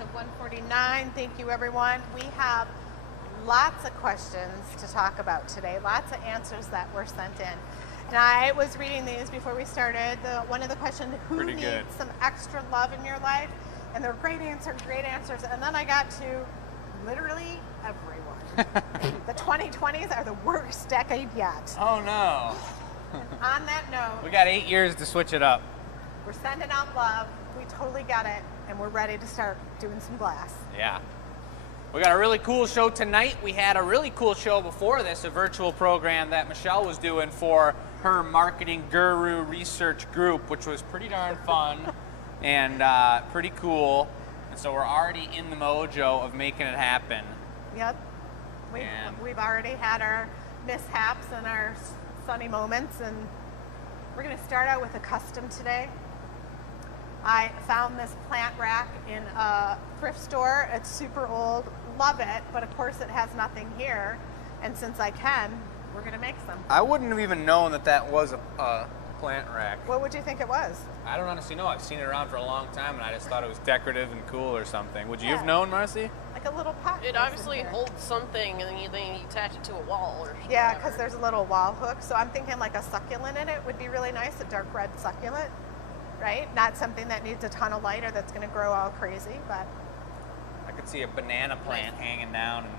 of 149. Thank you, everyone. We have lots of questions to talk about today, lots of answers that were sent in. And I was reading these before we started. One of the questions, who needs some extra love in your life? And they're great answers. And then I got to literally everyone. The 2020s are the worst decade yet. Oh, no. And on that note, we got 8 years to switch it up. We're sending out love. We totally get it. And we're ready to start doing some glass. Yeah. We got a really cool show tonight. We had a really cool show before this, a virtual program that Michelle was doing for her marketing guru research group, which was pretty darn fun and pretty cool. And so we're already in the mojo of making it happen. Yep. We've already had our mishaps and our sunny moments, and we're going to start out with a custom today. I found this plant rack in a thrift store. It's super old, love it, but of course it has nothing here. And since I can, we're going to make some. I wouldn't have even known that that was a plant rack. What would you think it was? I don't honestly know. I've seen it around for a long time, and I just thought it was decorative and cool or something. Would you have known, Marcy? Like a little pot. It obviously holds something, and then you attach it to a wall or something. Yeah, because there's a little wall hook. So I'm thinking like a succulent in it would be really nice, a dark red succulent, right? Not something that needs a ton of light or that's going to grow all crazy, but I could see a banana plant hanging down and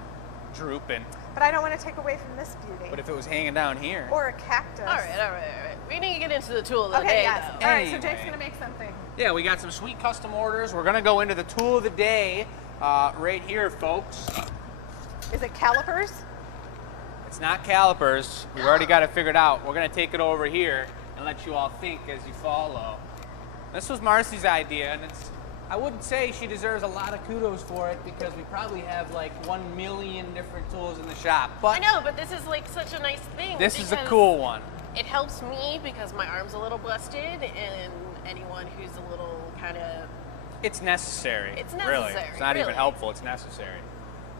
drooping. But I don't want to take away from this beauty. But if it was hanging down here. Or a cactus. All right. We need to get into the tool of the day, though. All right, so Jake's going to make something. Yeah, we got some sweet custom orders. We're going to go into the tool of the day right here, folks. Is it calipers? It's not calipers. We've already got it figured out. We're going to take it over here and let you all think as you follow. This was Marcy's idea, and I wouldn't say she deserves a lot of kudos for it because we probably have like 1 million different tools in the shop. But I know, but this is like such a nice thing. This is a cool one. It helps me because my arm's a little busted, and anyone who's a little kind of... It's necessary. It's necessary. Really. It's not even helpful. It's necessary.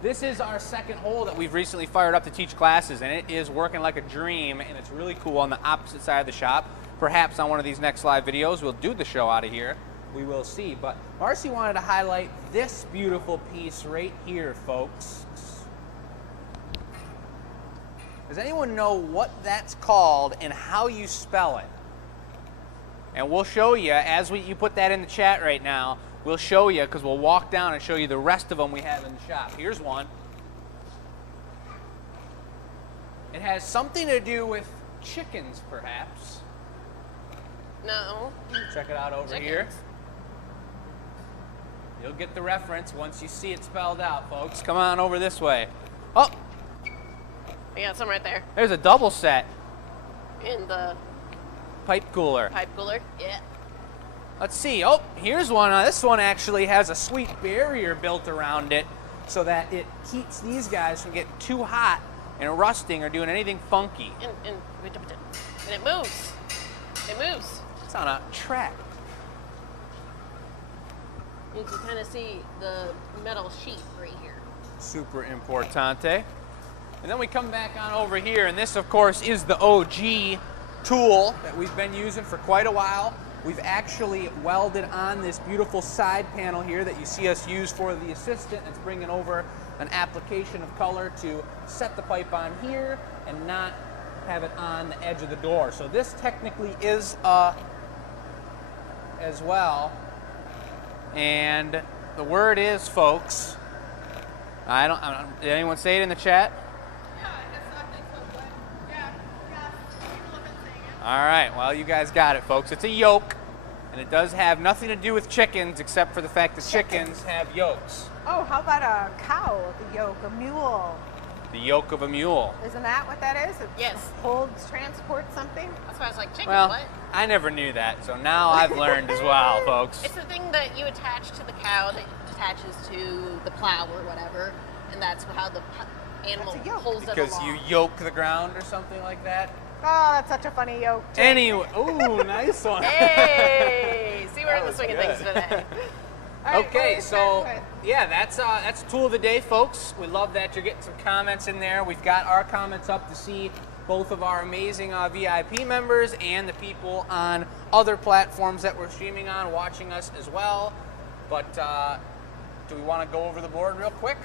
This is our second hole that we've recently fired up to teach classes, and it is working like a dream, and it's really cool on the opposite side of the shop. Perhaps on one of these next live videos, we'll do the show out of here. We will see. But Marcy wanted to highlight this beautiful piece right here, folks. Does anyone know what that's called and how you spell it? And we'll show you, as you put that in the chat right now, we'll show you, because we'll walk down and show you the rest of them we have in the shop. Here's one. It has something to do with chickens, perhaps. No. Check it out over here. You'll get the reference once you see it spelled out, folks. Come on over this way. Oh! I got some right there. There's a double set. In the... pipe cooler. Pipe cooler, yeah. Let's see. Oh, here's one. This one actually has a sweet barrier built around it so that it keeps these guys from getting too hot and rusting or doing anything funky. And it moves. It moves. It's on a track. You can kind of see the metal sheet right here. Super importante. And then we come back on over here, and this, of course, is the OG tool that we've been using for quite a while. We've actually welded on this beautiful side panel here that you see us use for the assistant. It's bringing over an application of color to set the pipe on here and not have it on the edge of the door. So this technically is as well. And the word is, folks, did anyone say it in the chat? All right, well, you guys got it, folks. It's a yoke, and it does have nothing to do with chickens except for the fact that chickens have yolks. Oh, how about a cow, the yoke, a mule? The yoke of a mule. Isn't that what that is? It yes. Holds, transports something? That's why I was like, chicken, well, what? I never knew that, so now I've learned as well, folks. It's the thing that you attach to the cow that attaches to the plow or whatever, and that's how the animal pulls it along. Because you yoke the ground or something like that? Oh, that's such a funny yoke. Jake. Anyway, ooh, nice one. Hey, see, we're in the swing of things today. Right, okay, so yeah, that's tool of the day, folks. We love that you're getting some comments in there. We've got our comments up to see both of our amazing VIP members and the people on other platforms that we're streaming on, watching us as well. But do we want to go over the board real quick?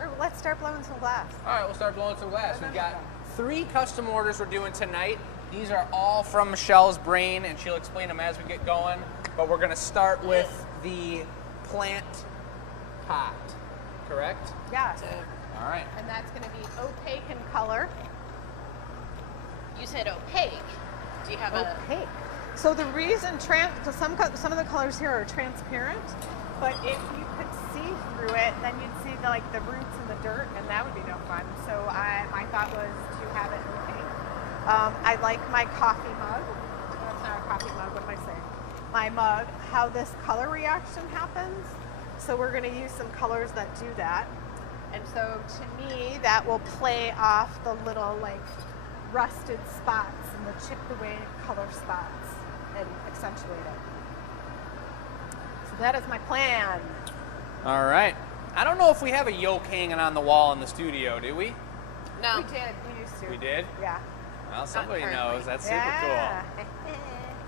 Or let's start blowing some glass. All right, we'll start blowing some glass. We've got 3 custom orders we're doing tonight. These are all from Michelle's brain, and she'll explain them as we get going. But we're going to start with the plant pot, correct? Yes. All right. And that's going to be opaque in color. You said opaque. Do you have Opaque. So the reason some of the colors here are transparent, but if you could see through it, then you'd see the roots in the dirt, and that would be no fun. So my thought was to have it opaque. I like my coffee mug. No, it's not a coffee mug. What am I saying? My mug. How this color reaction happens. So we're going to use some colors that do that. And so to me, that will play off the little rusted spots and the chipped away color spots and accentuate it. So that is my plan. All right. I don't know if we have a yoke hanging on the wall in the studio, do we? No. We did. We used to. We did? Yeah. Well, somebody knows. That's super Yeah. cool.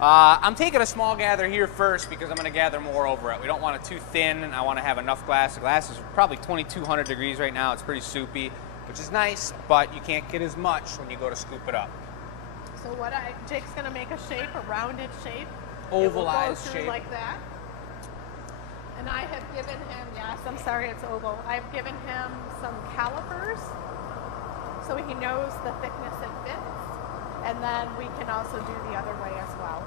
I'm taking a small gather here first because I'm going to gather more over it. We don't want it too thin, and I want to have enough glass. The glass is probably 2,200 degrees right now. It's pretty soupy, which is nice, but you can't get as much when you go to scoop it up. So Jake's going to make a shape, a rounded shape. Ovalized it will go through shape. like that. And I have given him, yes, I'm sorry it's oval. I've given him some calipers so he knows the thickness it fits. And then we can also do the other way as well.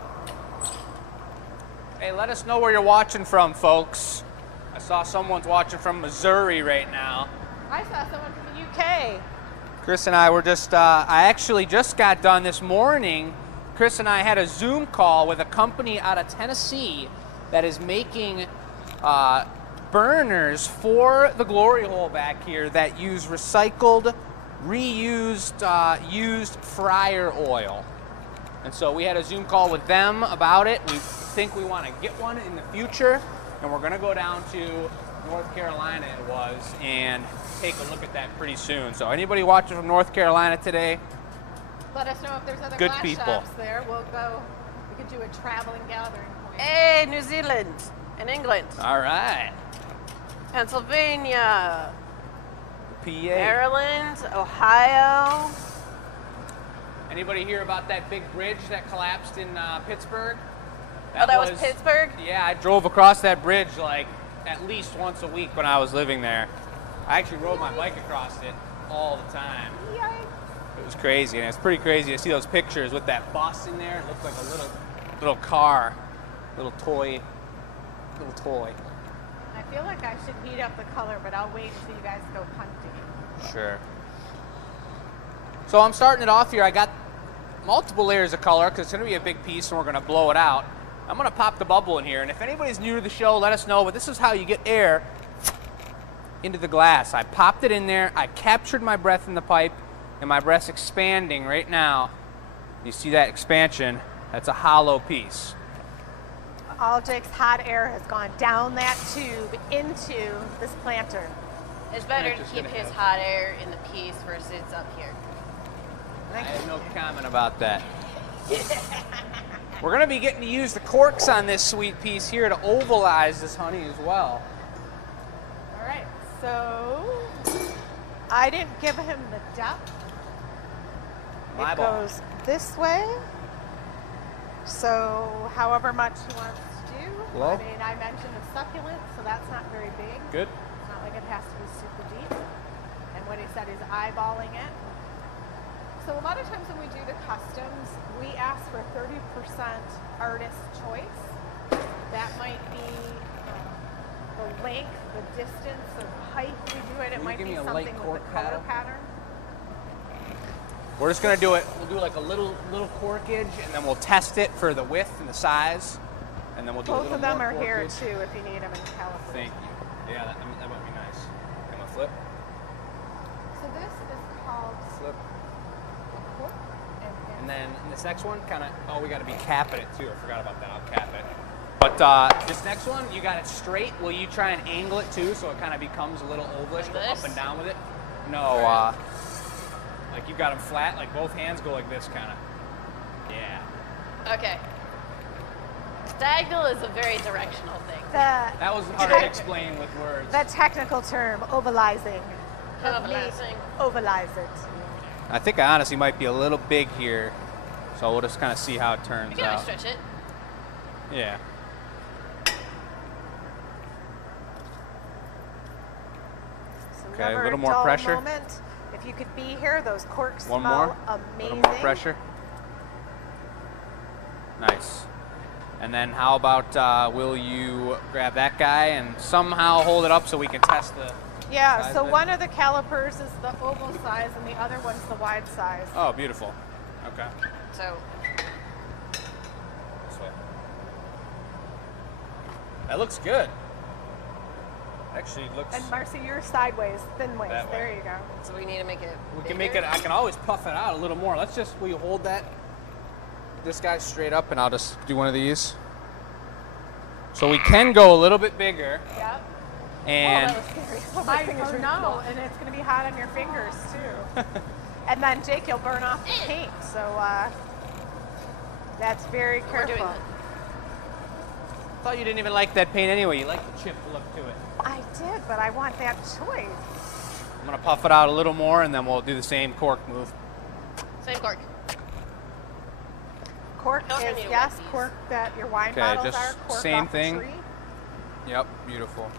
Hey, let us know where you're watching from, folks. I saw someone's watching from Missouri right now. I saw someone from the UK. Chris and I were I actually just got done this morning. Chris and I had a Zoom call with a company out of Tennessee that is making burners for the glory hole back here that use recycled, reused, used fryer oil. And so we had a Zoom call with them about it. We think we want to get one in the future, and we're going to go down to North Carolina and take a look at that pretty soon. So anybody watching from North Carolina today, let us know if there's other good glass people. shops there. We'll go. We could do a traveling gathering point. Hey, New Zealand and England. All right. Pennsylvania. PA. Maryland, Ohio. Anybody hear about that big bridge that collapsed in Pittsburgh? That was Pittsburgh? Yeah, I drove across that bridge at least once a week when I was living there. I actually rode my bike across it all the time. Yikes. It was crazy, and it's pretty crazy to see those pictures with that bus in there. It looked like a little car, little toy. I feel like I should heat up the color, but I'll wait until you guys go punting. Sure. So I'm starting it off here. I got multiple layers of color because it's going to be a big piece and we're going to blow it out. I'm going to pop the bubble in here, and if anybody's new to the show, let us know, but this is how you get air into the glass. I popped it in there, I captured my breath in the pipe, and my breath's expanding right now. You see that expansion? That's a hollow piece. All Jake's hot air has gone down that tube into this planter. It's better to Planter's keep gonna his have- hot air in the piece versus up here. I have no comment about that. We're going to be getting to use the corks on this sweet piece here to ovalize this honey as well. All right, so I didn't give him the depth. My It ball. goes this way. So however much he wants to do. Well. I mean, I mentioned the succulent, so that's not very big. Good. It's not like it has to be super deep. And what he said is eyeballing it. So a lot of times when we do the customs, we ask for 30% artist choice. That might be the length, the distance, or the height we do it. It you might give be me a something light with cork the color paddle? pattern. We're just going to do it. We'll do like a little corkage, and then we'll test it for the width and the size. And then we'll do a Both little of them more are here corkage. too if you need them in California. Thank you. Yeah, that might be nice. I'm going to flip. So this is called Flip. a cork. And then in this next one, we got to be capping it too. I forgot about that. I'll cap it. But this next one, you got it straight. Will you try and angle it too so it kind of becomes a little ovalish, Like go up this? and down with it? No, like you got them flat, like both hands go like this kind of. Yeah. Okay. Diagonal is a very directional thing. That was hard to explain with words. The technical term, ovalizing. Ovalizing. Ovalize it. I think I honestly might be a little big here, so we'll just kind of see how it turns You can always out. stretch it. Yeah. So Okay, a never little more dull pressure. Moment. If you could be here, those corks One smell more. A amazing. little more pressure. Nice. And then how about will you grab that guy and somehow hold it up so we can test the Yeah, size so of it? one of the calipers is the oval size and the other one's the wide size. Oh, beautiful. Okay. So This way. That looks good. Actually looks. And Marcy, you're sideways, thin ways. That way. There you go. so we need to make it We bigger. can make it. I can always puff it out a little more. Let's just. Will you hold that? This guy straight up, and I'll just do one of these. So we can go a little bit bigger, Yep. and Oh, that was scary. Oh, my fingers Oh are no, cool. and it's going to be hot on your fingers too. And then Jake, you'll burn off the paint, so that's very We're doing careful. it. I thought you didn't even like that paint anyway. You like the chip look to it. I did, but I want that choice. I'm gonna puff it out a little more, and then we'll do the same cork move. Same cork. Cork Don't is, need to yes, wet these. cork that your wine Okay, bottles just are. Cork same off thing. The tree. Yep, beautiful.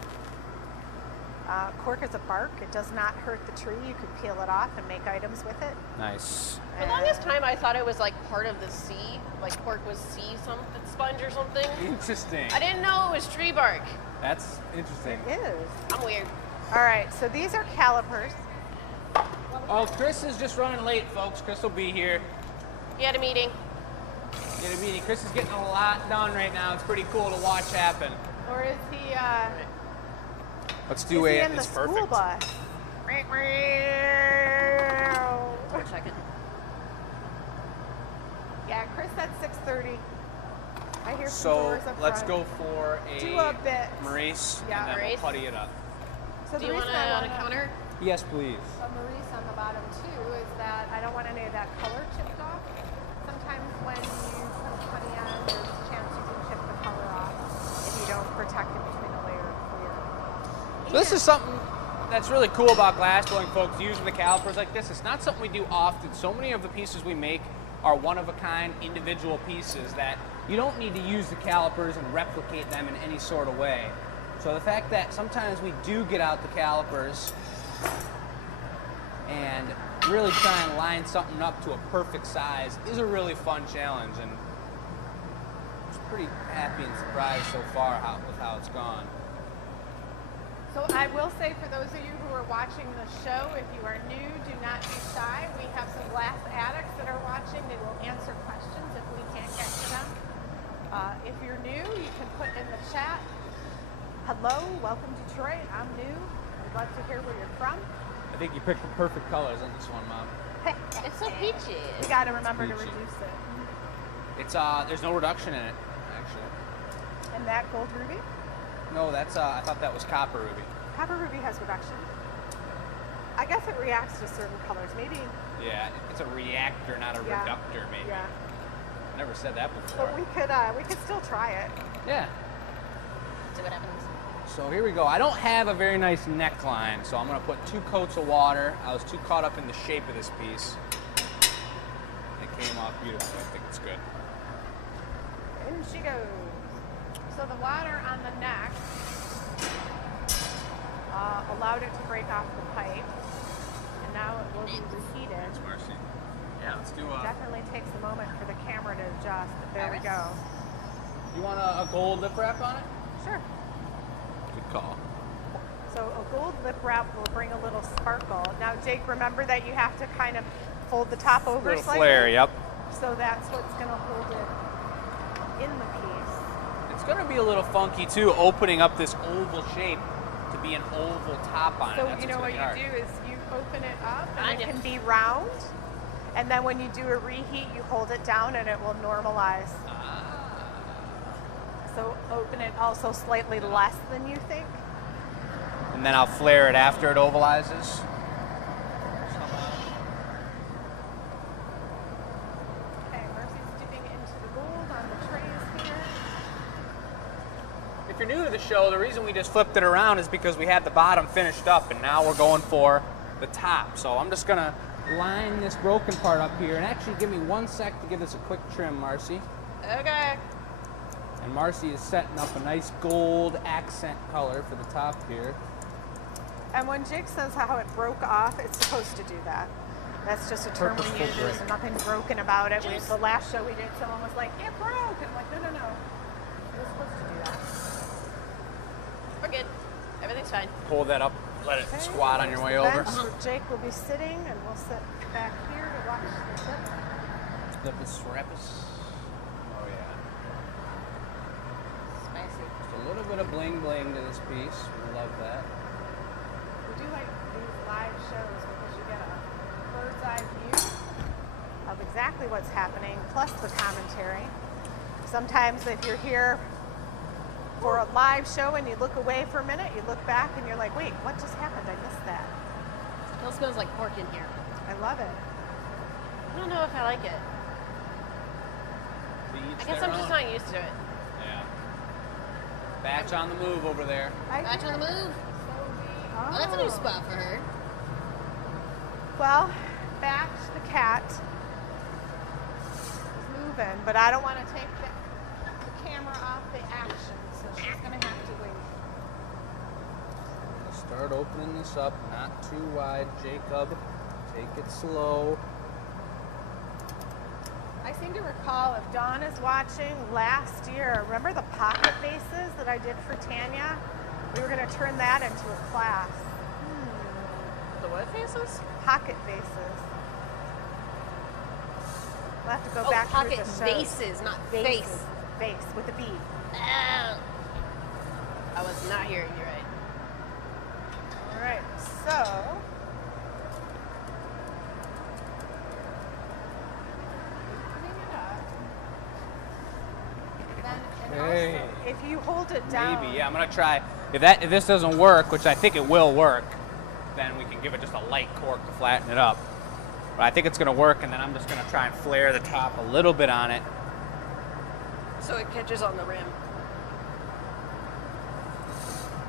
Cork is a bark. It does not hurt the tree. You can peel it off and make items with it. Nice. For the longest time, I thought it was like part of the sea. Like cork was sea something, sponge or something. Interesting. I didn't know it was tree bark. That's interesting. It is. I'm weird. All right, so these are calipers. Oh, Chris is just running late, folks. Chris will be here. You had a meeting. Get a meeting. Chris is getting a lot done right now. It's pretty cool to watch happen. Or is he, Let's is do he it. in the It's school perfect. bus? For a second. Yeah, Chris said 6:30. I hear some So doors up let's front. go for Do a bit. Maurice, Yeah, and then Maurice. we'll putty it up. So Do the you want reason I it on a wanna- counter? Yes, please. Maurice on the bottom too is that I don't want any of that color chipped off. Sometimes when you put putty on, there's a chance you can chip the color off if you don't protect it between a layer of clear. So this is something that's really cool about glass blowing, folks, using the calipers like this. It's not something we do often. So many of the pieces we make are one-of-a-kind individual pieces that you don't need to use the calipers and replicate them in any sort of way. So the fact that sometimes we do get out the calipers and really try and line something up to a perfect size is a really fun challenge, and I'm pretty happy and surprised so far with how it's gone. So I will say for those of you who are watching the show, if you are new, do not be shy. We have some glass addicts that are watching. They will answer questions if we can't get to them. If you're new, you can put in the chat, hello, welcome Detroit, I'm new. I'd love to hear where you're from. I think you picked the perfect colors on this one, Mom. It's so peachy. We got to remember to peachy. reduce it. It's there's no reduction in it, actually. And that gold ruby? No, that's I thought that was copper ruby. Copper ruby has reduction. I guess it reacts to certain colors. Maybe, Yeah, it's a reactor, not a Yeah. reductor, maybe. yeah. Never said that before. But we could still try it. Yeah. See what happens. So here we go. I don't have a very nice neckline, so I'm gonna put 2 coats of water. I was too caught up in the shape of this piece. It came off beautifully. I think it's good. In she goes. So the water on the neck allowed it to break off the pipe, and now it will be reheated. Thanks, Marcy. Yeah, let's do Definitely takes a moment for the camera to adjust, but there we go. You want a gold lip wrap on it? Sure. Good call. So a gold lip wrap will bring a little sparkle. Now, Jake, remember that you have to kind of fold the top over Little slightly. flare, yep. So that's what's going to hold it in the piece. It's gonna be a little funky too, opening up this oval shape to be an oval top on it. So That's you know what's what gonna you be do is you open it up and Kind it of. can be round. And then when you do a reheat, you hold it down and it will normalize. hard. So open it also slightly less than you think. And then I'll flare it after it ovalizes. Okay, Mercy's dipping into the gold on the trays here. show, the reason we just flipped it around is because we had the bottom finished up, and now we're going for the top. So I'm just gonna line this broken part up here, and actually give me 1 sec to give this a quick trim, Marcy. Okay. And Marcy is setting up a nice gold accent color for the top here. And when Jake says how it broke off, it's supposed to do that. That's just a term we Purposeful use. break. There's nothing broken about it. The last show we did, someone was like, it broke. And I'm like, no, no, no. It was supposed to do that. We're good. Everything's fine. Hold that up, let it Okay, squat on your way there's the over. bench where Jake will be sitting, and we'll sit back here to watch the clip. Flippus, rappus. Oh yeah. Spicy. Just a little bit of bling bling to this piece. We love that. We do like these live shows because you get a bird's eye view of exactly what's happening, plus the commentary. Sometimes if you're here for a live show and you look away for a minute, you look back and you're like, wait, what just happened? I missed that. Still smells like pork in here. I love it. I don't know if I like it. I guess I'm just not used to it. Yeah. Batch on the move over there. Back on the move. Oh, that's a new spot for her. Well, Batch the cat is moving, but I don't want to take the camera off the action, so she's going to have to wait. Start opening this up, not too wide, Jacob. Take it slow. I seem to recall, if Dawn is watching, last year, remember the pocket bases that I did for Tanya? We were going to turn that into a class. The what faces? Pocket bases. We'll have to go Oh, back pocket through the shows. vases, not Vases. face. Vase with a B. Oh. I was not hearing you right. All right, so opening it up. Then, and Okay. also, if you hold it down, Maybe, yeah, I'm gonna try. If this doesn't work, which I think it will work, then we can give it just a light cork to flatten it up. But I think it's gonna work, and then I'm just gonna try and flare the top a little bit on it. So it catches on the rim.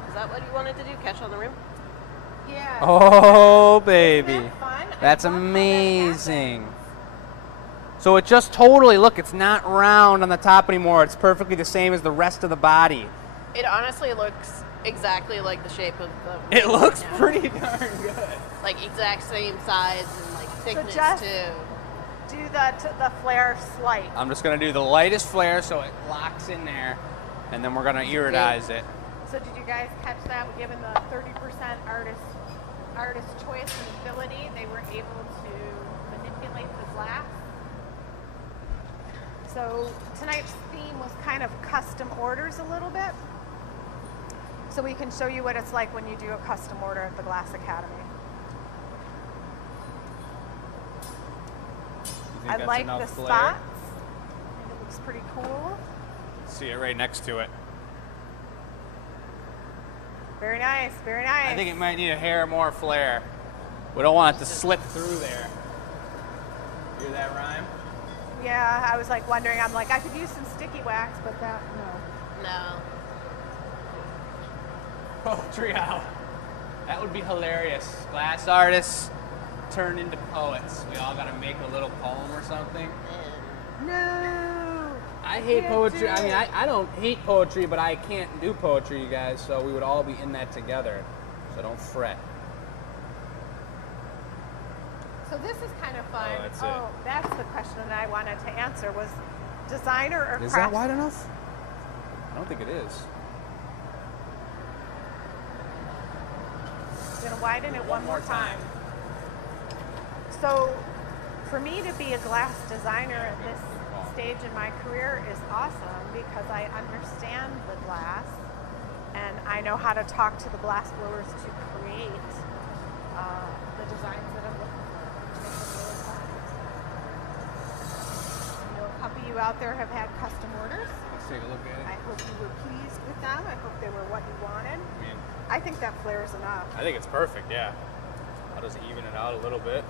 Is that what you wanted to do? Catch on the rim? yeah. Oh, Isn't baby. that fun? That's I love how that amazing. happens. So it just totally, look, it's not round on the top anymore. It's perfectly the same as the rest of the body. It honestly looks exactly like the shape of the It rim looks now. pretty darn good. Like exact same size and like thickness just- too. Do the flare slight. I'm just gonna do the lightest flare so it locks in there, and then we're gonna iridize it. So did you guys catch that? Given the 30% artist choice and ability, they were able to manipulate the glass. So tonight's theme was kind of custom orders a little bit. So we can show you what it's like when you do a custom order at the Glass Academy. You think I that's like enough the flare? spots. I think it looks pretty cool. See it right next to it. Very nice, very nice. I think it might need a hair more flare. We don't want it to slip through there. Hear that rhyme? Yeah, I was like wondering, I'm like, I could use some sticky wax, but that, no. No. Poetry out. That would be hilarious. Glass artists turn into poets. We all gotta make a little poem or something. No! I hate can't poetry. do I mean, it. I don't hate poetry, but I can't do poetry, you guys, so we would all be in that together. So don't fret. So this is kind of fun. Oh, that's it. That's the question that I wanted to answer was designer or Is craft? that wide enough? I don't think it is. I'm gonna widen it one more time. So for me to be a glass designer at this stage in my career is awesome because I understand the glass and I know how to talk to the glass blowers to create the designs that I'm looking for. Which makes it really fun. I know a couple of you out there have had custom orders. Let's take a look at I it. hope you were pleased with them. I hope they were what you wanted. I mean, I think that flare is enough. I think it's perfect, yeah. I'll just even it out a little bit.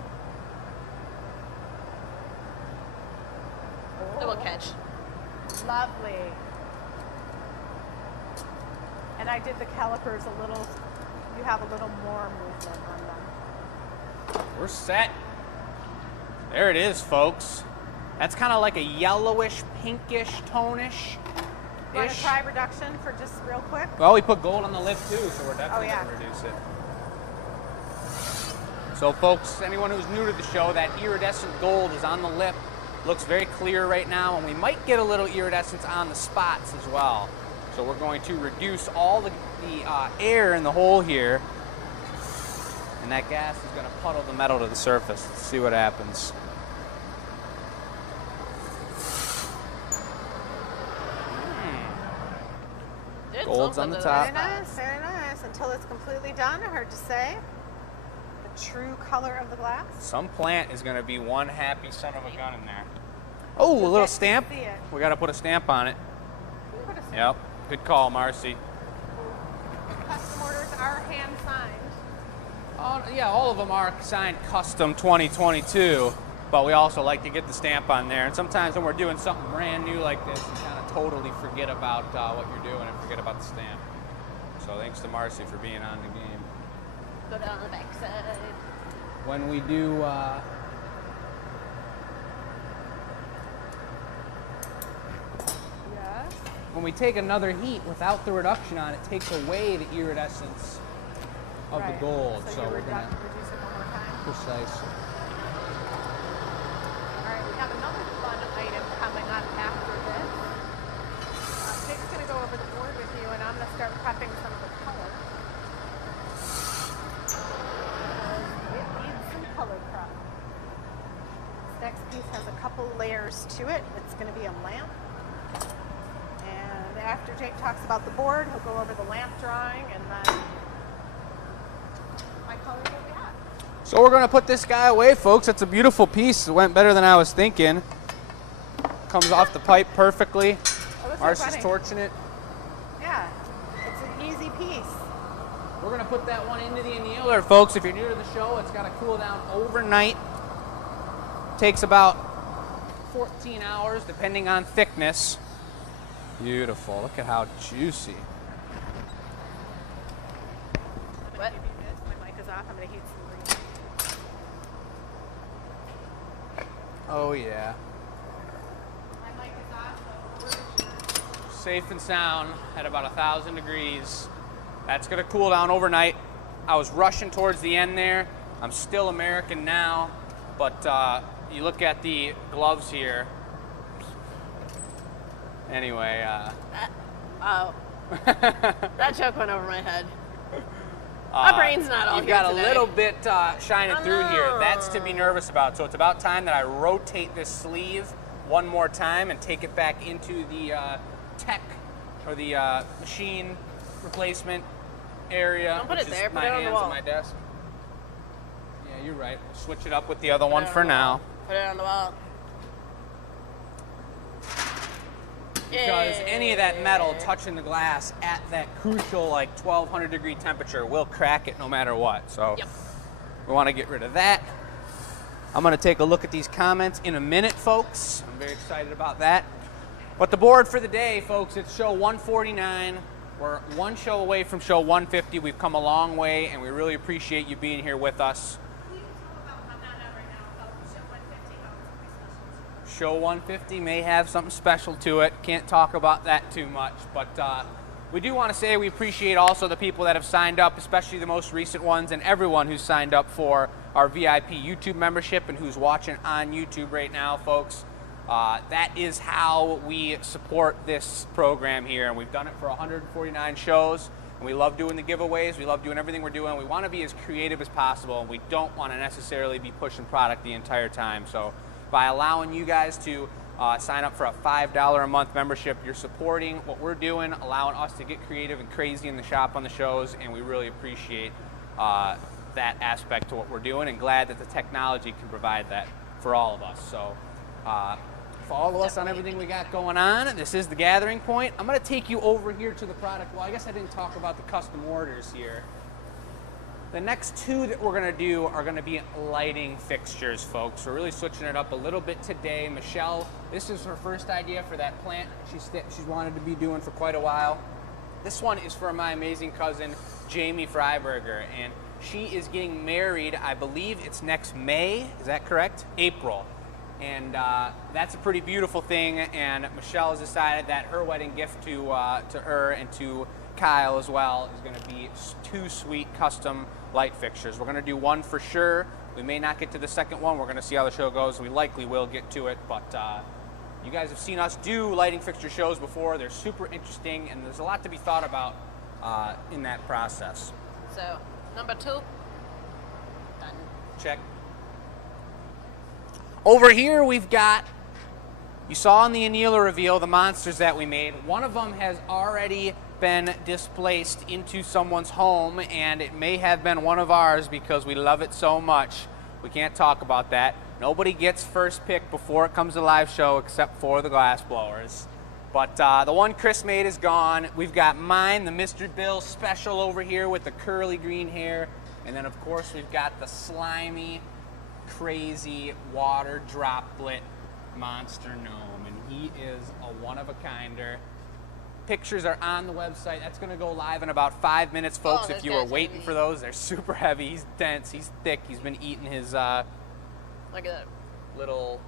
It will catch. Lovely. And And I did the calipers a little, you have a little more movement on them. We're set. There it is, folks. That's kind of like a yellowish, pinkish, tonish. Want to try reduction for just real quick? Well, we put gold on the lip too, so we're definitely yeah. going to reduce it. So folks, anyone who's new to the show, that iridescent gold is on the lip. Looks very clear right now, and we might get a little iridescence on the spots as well. So we're going to reduce all the air in the hole here, and that gas is going to puddle the metal to the surface. Let's see what happens. Gold's on the top. Very nice, very nice. Until it's completely done, hard to say. The true color of the glass. Some plant is going to be one happy son of a gun in there. Oh, a little stamp. We got to put a stamp on it. Yep. Good call, Marcy. Custom orders are hand signed. Oh, yeah, all of them are signed custom 2022, but we also like to get the stamp on there. And sometimes when we're doing something brand new like this, you kind of totally forget about what you're doing and forget about the stamp. So thanks to Marcy for being on the game. Go down the backside. When we do when we take another heat without the reduction on, it takes away the iridescence of the gold. So we're going to reduce it one more time. Precisely. All right, we have another fun item coming on after this. Jake's going to go over the board with you, and I'm going to start prepping some of the color. It needs some color prep. This next piece has a couple layers to it. It's going to be a lamp. And after Jake talks about the board, he'll go over the lamp drawing, and then my colors will be hot. So we're going to put this guy away, folks. It's a beautiful piece. It went better than I was thinking. Comes off the pipe perfectly. Oh, Marcy's torching it. Yeah, it's an easy piece. We're going to put that one into the annealer, folks. If you're new to the show, it's got to cool down overnight. Takes about 14 hours, depending on thickness. Beautiful. Look at how juicy. What? My mic is off. I'm going to heat some green. Oh, yeah. My mic is off. Safe and sound at about 1,000 degrees. That's going to cool down overnight. I was rushing towards the end there. I'm still American now, but you look at the gloves here. Anyway, that joke went over my head. My brain's not all you've here got today. a little bit shining through no. here. That's to be nervous about. So it's about time that I rotate this sleeve one more time and take it back into the tech or the machine replacement area. Don't put it there. Put it on the hands wall. on my desk. Yeah, you're right. Switch it up with the other one for now. Put it on the wall. Because any of that metal touching the glass at that crucial, like 1,200 degree temperature will crack it no matter what. So we want to get rid of that. I'm going to take a look at these comments in a minute, folks. I'm very excited about that. But the board for the day, folks, it's show 149. We're one show away from show 150. We've come a long way, and we really appreciate you being here with us. Show 150 may have something special to it. Can't talk about that too much, but we do want to say we appreciate also the people that have signed up, especially the most recent ones, and everyone who's signed up for our VIP YouTube membership and who's watching on YouTube right now, folks. That is how we support this program here, and we've done it for 149 shows, and we love doing the giveaways. We love doing everything we're doing. We want to be as creative as possible, and we don't want to necessarily be pushing product the entire time. So by allowing you guys to sign up for a $5 a month membership, you're supporting what we're doing, allowing us to get creative and crazy in the shop on the shows, and we really appreciate that aspect to what we're doing, and glad that the technology can provide that for all of us. So follow us on everything we got going on. This is the gathering point. I'm going to take you over here to the product. Well, I guess I didn't talk about the custom orders here. The next two that we're going to do are going to be lighting fixtures, folks. We're really switching it up a little bit today. Michelle, this is her first idea for that plant she's wanted to be doing for quite a while. This one is for my amazing cousin, Jamie Freiberger, and she is getting married, I believe it's next May, is that correct? April. And that's a pretty beautiful thing, and Michelle has decided that her wedding gift to her and to Kyle as well is going to be 2 sweet custom light fixtures. We're going to do one for sure. We may not get to the second one. We're going to see how the show goes. We likely will get to it, but you guys have seen us do lighting fixture shows before. They're super interesting, and there's a lot to be thought about in that process. So, number 2, done. Check. Over here we've got, you saw in the Anila reveal, the monsters that we made. One of them has already been displaced into someone's home, and it may have been one of ours because we love it so much. We can't talk about that. Nobody gets first pick before it comes to the live show except for the glass blowers. But the one Chris made is gone. We've got mine, the Mr. Bill special over here with the curly green hair. And then of course we've got the slimy, crazy water droplet monster gnome. And he is a one-of-a-kinder. Pictures are on the website. That's going to go live in about 5 minutes, folks. If you were waiting for those, they're super heavy. He's dense. He's thick. He's been eating his Look at that. little...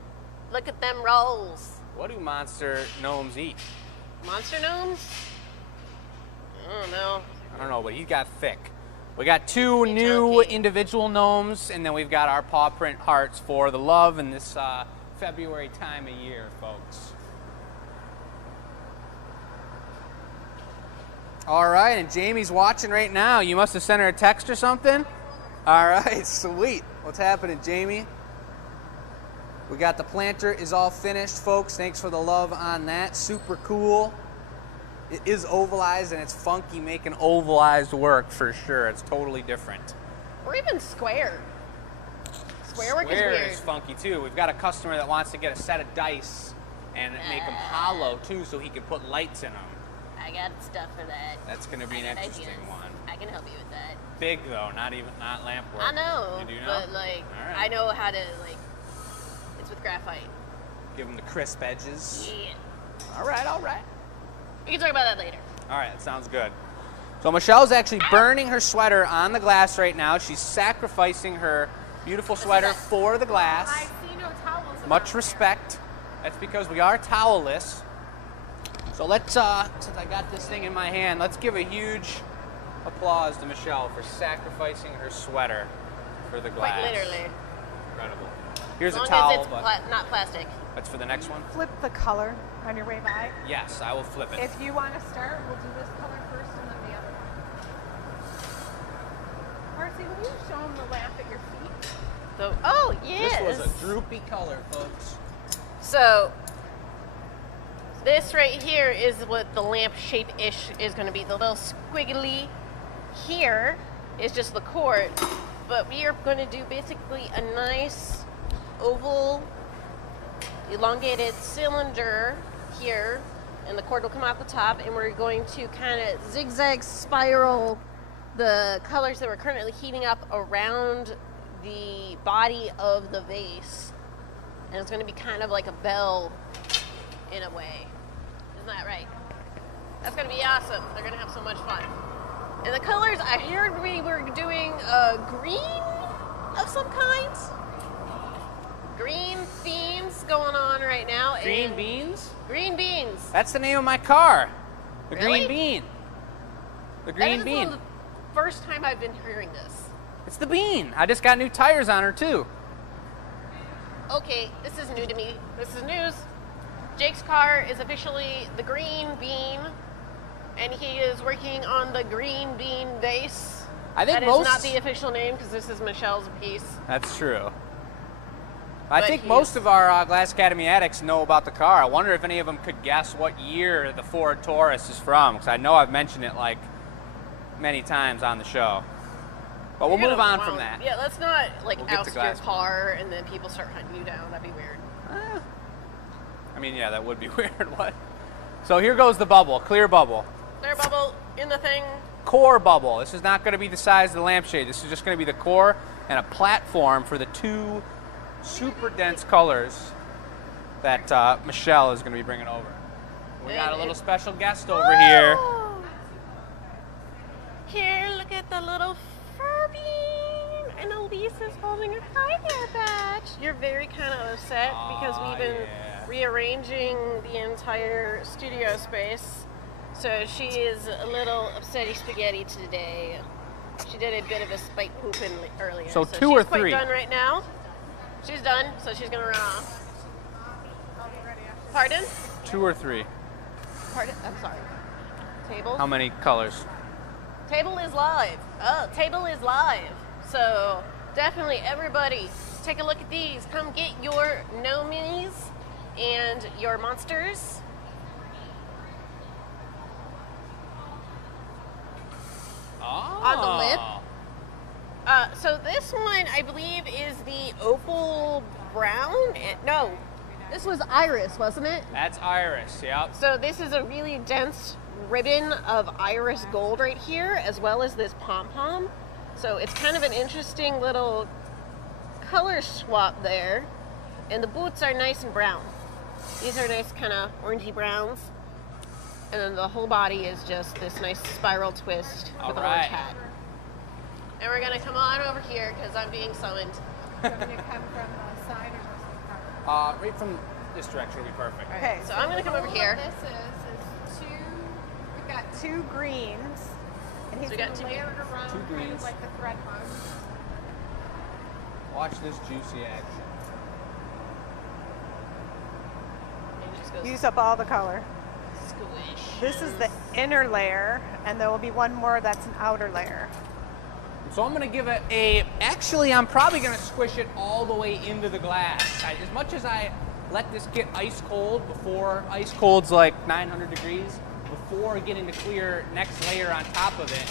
Look at them rolls. What do monster gnomes eat? Monster gnomes? I don't know. I don't know, but he's got thick. We got 2 new individual gnomes, and then we've got our paw print hearts for the love in this February time of year, folks. All right, and Jamie's watching right now. You must have sent her a text or something. All right, sweet. What's happening, Jamie? We got the planter is all finished, folks. Thanks for the love on that. Super cool. It is ovalized, and it's funky making ovalized work for sure. It's totally different. Or even square. Square work is weird. Square is funky too. We've got a customer that wants to get a set of dice and make them hollow too, so he can put lights in them. I got stuff for that. That's going to be an interesting one. I can help you with that. Big though, not lamp work. I know. You do know? But like, All right. I know how to it's with graphite. Give them the crisp edges. Yeah. All right. We can talk about that later. All right, that sounds good. So Michelle's actually burning her sweater on the glass right now. She's sacrificing her beautiful sweater for the glass. I see no towels. Much respect. That's because we are towelless. So let's, since I got this thing in my hand, let's give a huge applause to Michelle for sacrificing her sweater for the glass. Quite literally. Incredible. Here's as long a towel, as it's not plastic. That's for the next one? Flip the color on your way by. Yes, I will flip it. If you want to start, we'll do this color first and then the other one. Marcy, will you show them the lamp at your feet? So, oh, yes. This was a droopy color, folks. So, this right here is what the lamp shape-ish is going to be. The little squiggly here is just the cord, but we are going to do basically a nice oval, elongated cylinder here, and the cord will come out the top, and we're going to kind of zigzag spiral the colors that we're currently heating up around the body of the vase, and it's going to be kind of like a bell in a way. Isn't that right? That's going to be awesome. They're going to have so much fun. And the colors, I heard we were doing green of some kind. Green themes going on right now. Green beans? Green beans. That's the name of my car. The Really? green bean. The green bean. This is the first time I've been hearing this. It's the bean. I just got new tires on her too. Okay, this is new to me. This is news. Jake's car is officially the green bean, and he is working on the green bean base. I think that is not the official name because this is Michelle's piece. That's true. I But think he's- most of our Glass Academy addicts know about the car. I wonder if any of them could guess what year the Ford Taurus is from, because I know I've mentioned it like many times on the show. But we'll move on from that. Yeah, let's not like We'll get to oust your glass. car and then people start hunting you down. That'd be weird. I mean, yeah, that would be weird. What? So here goes the bubble, clear bubble. Clear bubble in the thing. Core bubble. This is not going to be the size of the lampshade. This is just going to be the core and a platform for the 2 super dense colors that Michelle is going to be bringing over. We got a little special guest over here. look at the little fur bean. And Elise is holding her hi there badge. You're very kind of upset because we've been rearranging the entire studio space. So she is a little upsetty spaghetti today. She did a bit of a spike pooping earlier. So 2 or 3? She's quite done right now. She's done, so she's gonna run off. Pardon? 2 or 3? Pardon? I'm sorry. Table? How many colors? Table is live. Oh, table is live. So definitely everybody take a look at these. Come get your gnomies and your monsters. On the lip. So this one, I believe, is the opal brown. No, this was iris, wasn't it? That's iris, yep. So this is a really dense ribbon of iris gold right here, as well as this pom-pom. So it's kind of an interesting little color swap there. And the boots are nice and brown. These are nice kind of orangey browns. And then the whole body is just this nice spiral twist with an orange hat. And we're gonna come on over here because I'm being summoned. You're going to come from the side or just Right from this direction would be perfect. Okay, So I'm gonna come over here. This is two. We've got 2 greens, and he's So we got going to 2 layer it around, 2 kind greens. of like the thread mugs. Watch this juicy action. And it just goes Use up all the color. squish. This is the inner layer, and there will be one more that's an outer layer. So I'm gonna give it actually I'm probably gonna squish it all the way into the glass. As much as I let this get ice cold before, ice cold's like 900 degrees, before getting the clear next layer on top of it,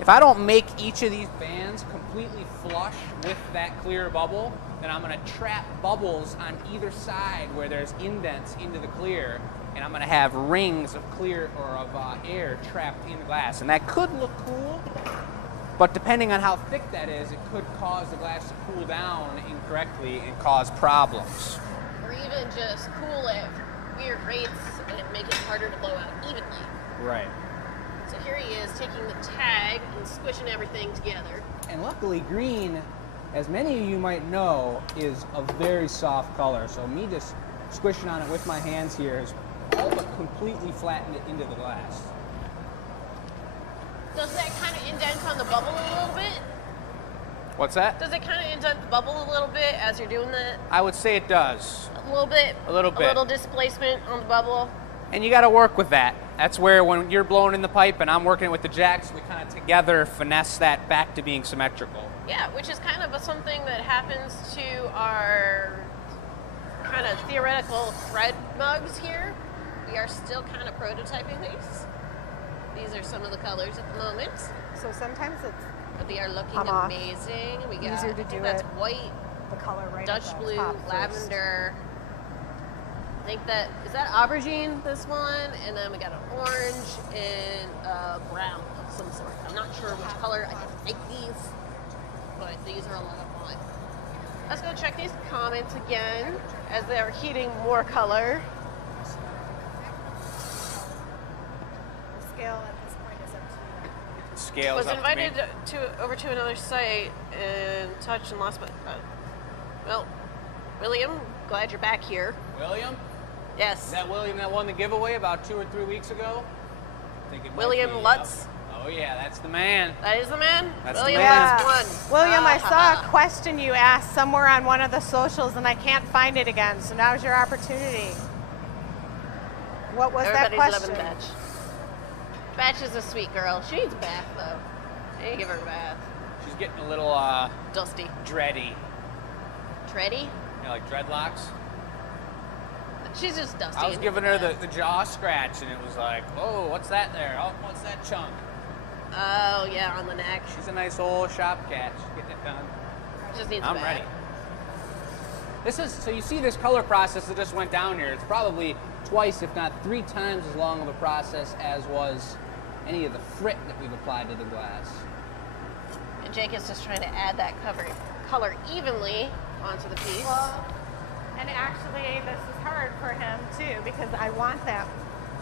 if I don't make each of these bands completely flush with that clear bubble, then I'm gonna trap bubbles on either side where there's indents into the clear, and I'm gonna have rings of clear or of air trapped in the glass. And that could look cool, but depending on how thick that is, it could cause the glass to cool down incorrectly and cause problems. Or even just cool at weird rates and make it harder to blow out evenly. Right. So here he is taking the tag and squishing everything together. And luckily green, as many of you might know, is a very soft color. So me just squishing on it with my hands here has all but completely flattened it into the glass. Does that kind of indent on the bubble a little bit? What's that? Does it kind of indent the bubble a little bit as you're doing that? I would say it does. A little bit? A little bit. A little displacement on the bubble? And you got to work with that. That's where when you're blowing in the pipe and I'm working with the jacks, we kind of together finesse that back to being symmetrical. Yeah, which is kind of something that happens to our kind of theoretical thread mugs here. We are still kind of prototyping these. These are some of the colors at the moment. So sometimes it's But they are looking Come off. amazing. We got Easier to I think do that's it. white, the color right Dutch at the blue, top first. lavender. I think that is that aubergine, this one, and then we got an orange and a brown of some sort. I'm not sure which color. I didn't make these, but these are a lot of fun. Let's go check these comments again as they're heating more color. The scale at this point is up to you. Scales Was up invited to me. over to another site and touched and lost my. Well, William, glad you're back here. William? Yes. Is that William that won the giveaway about 2 or 3 weeks ago? I think it might William be, Lutz. Oh yeah, that's the man. That is the man. That's the William man. has won. William, I Ah, saw ha, a ha. question you asked somewhere on one of the socials and I can't find it again, so now's your opportunity. What was Everybody's that question? loving Batch. Batch is a sweet girl. She needs a bath though. I need to give her a bath. She's getting a little Dusty. dready. Tready? You know, like dreadlocks. She's just dusty. I was and giving needs her a bath. the jaw scratch, and it was like, oh, what's that there? Oh, what's that chunk? Oh yeah, on the neck. She's a nice old shop cat. She's getting it done. Just needs a I'm bath. ready. This is, so you see this color process that just went down here. It's probably twice, if not 3 times as long of a process as was any of the frit that we've applied to the glass. And Jake is just trying to add that color evenly onto the piece. Well, and actually this is hard for him too because I want that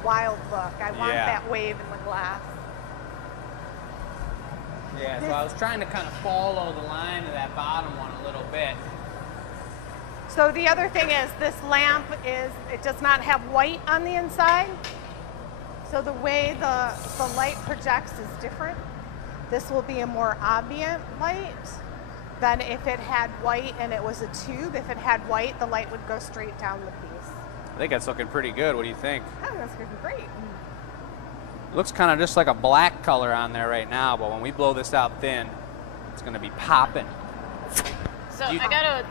wild look. I want Yeah. that wave in the glass. Yeah, so I was trying to kind of follow the line of that bottom one a little bit. So the other thing is this lamp it does not have white on the inside. So the way the light projects is different. This will be a more ambient light than if it had white and it was a tube. If it had white, the light would go straight down the piece. I think that's looking pretty good. What do you think? Oh, that's looking great. Looks kind of just like a black color on there right now, but when we blow this out thin, it's going to be popping. So I got an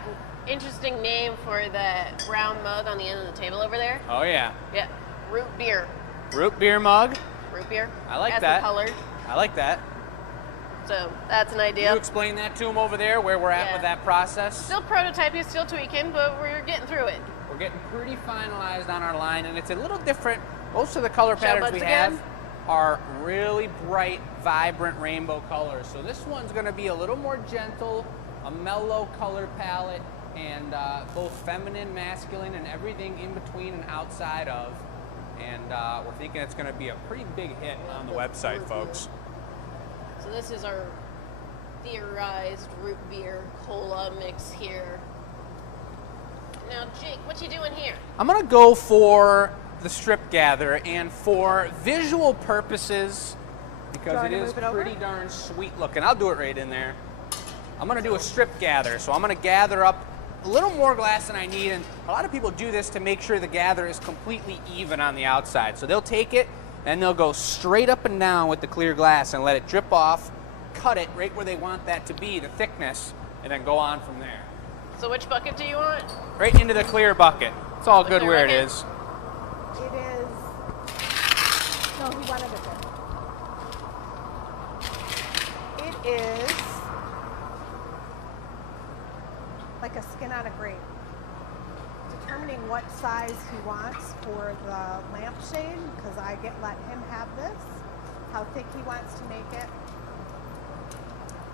interesting name for that brown mug on the end of the table over there. Oh, yeah. Yeah, root beer. Root beer mug. Root beer. I like As that. the color. I like that. So that's an Can idea. you explain that to them over there, where we're at with that process? Still prototyping, still tweaking, but we're getting through it. We're getting pretty finalized on our line, and it's a little different. Most of the color patterns we again? have are really bright, vibrant rainbow colors. So this one's going to be a little more gentle, a mellow color palette, and both feminine, masculine, and everything in between and outside of. And we're thinking it's going to be a pretty big hit on the website, folks. So this is our theorized root beer cola mix here. Now, Jake, what you doing here? I'm going to go for the strip gather, and for visual purposes, because it is pretty darn sweet looking. I'll do it right in there. I'm going to do a strip gather, so I'm going to gather up a little more glass than I need, and a lot of people do this to make sure the gather is completely even on the outside. So they'll take it and they'll go straight up and down with the clear glass and let it drip off, cut it right where they want that to be, the thickness, and then go on from there. So which bucket do you want? Right into the clear bucket. It's all good where it is. It is. No, he wanted it there. It is like a skin on a grape. Determining what size he wants for the lampshade, because I let him have this. How thick he wants to make it.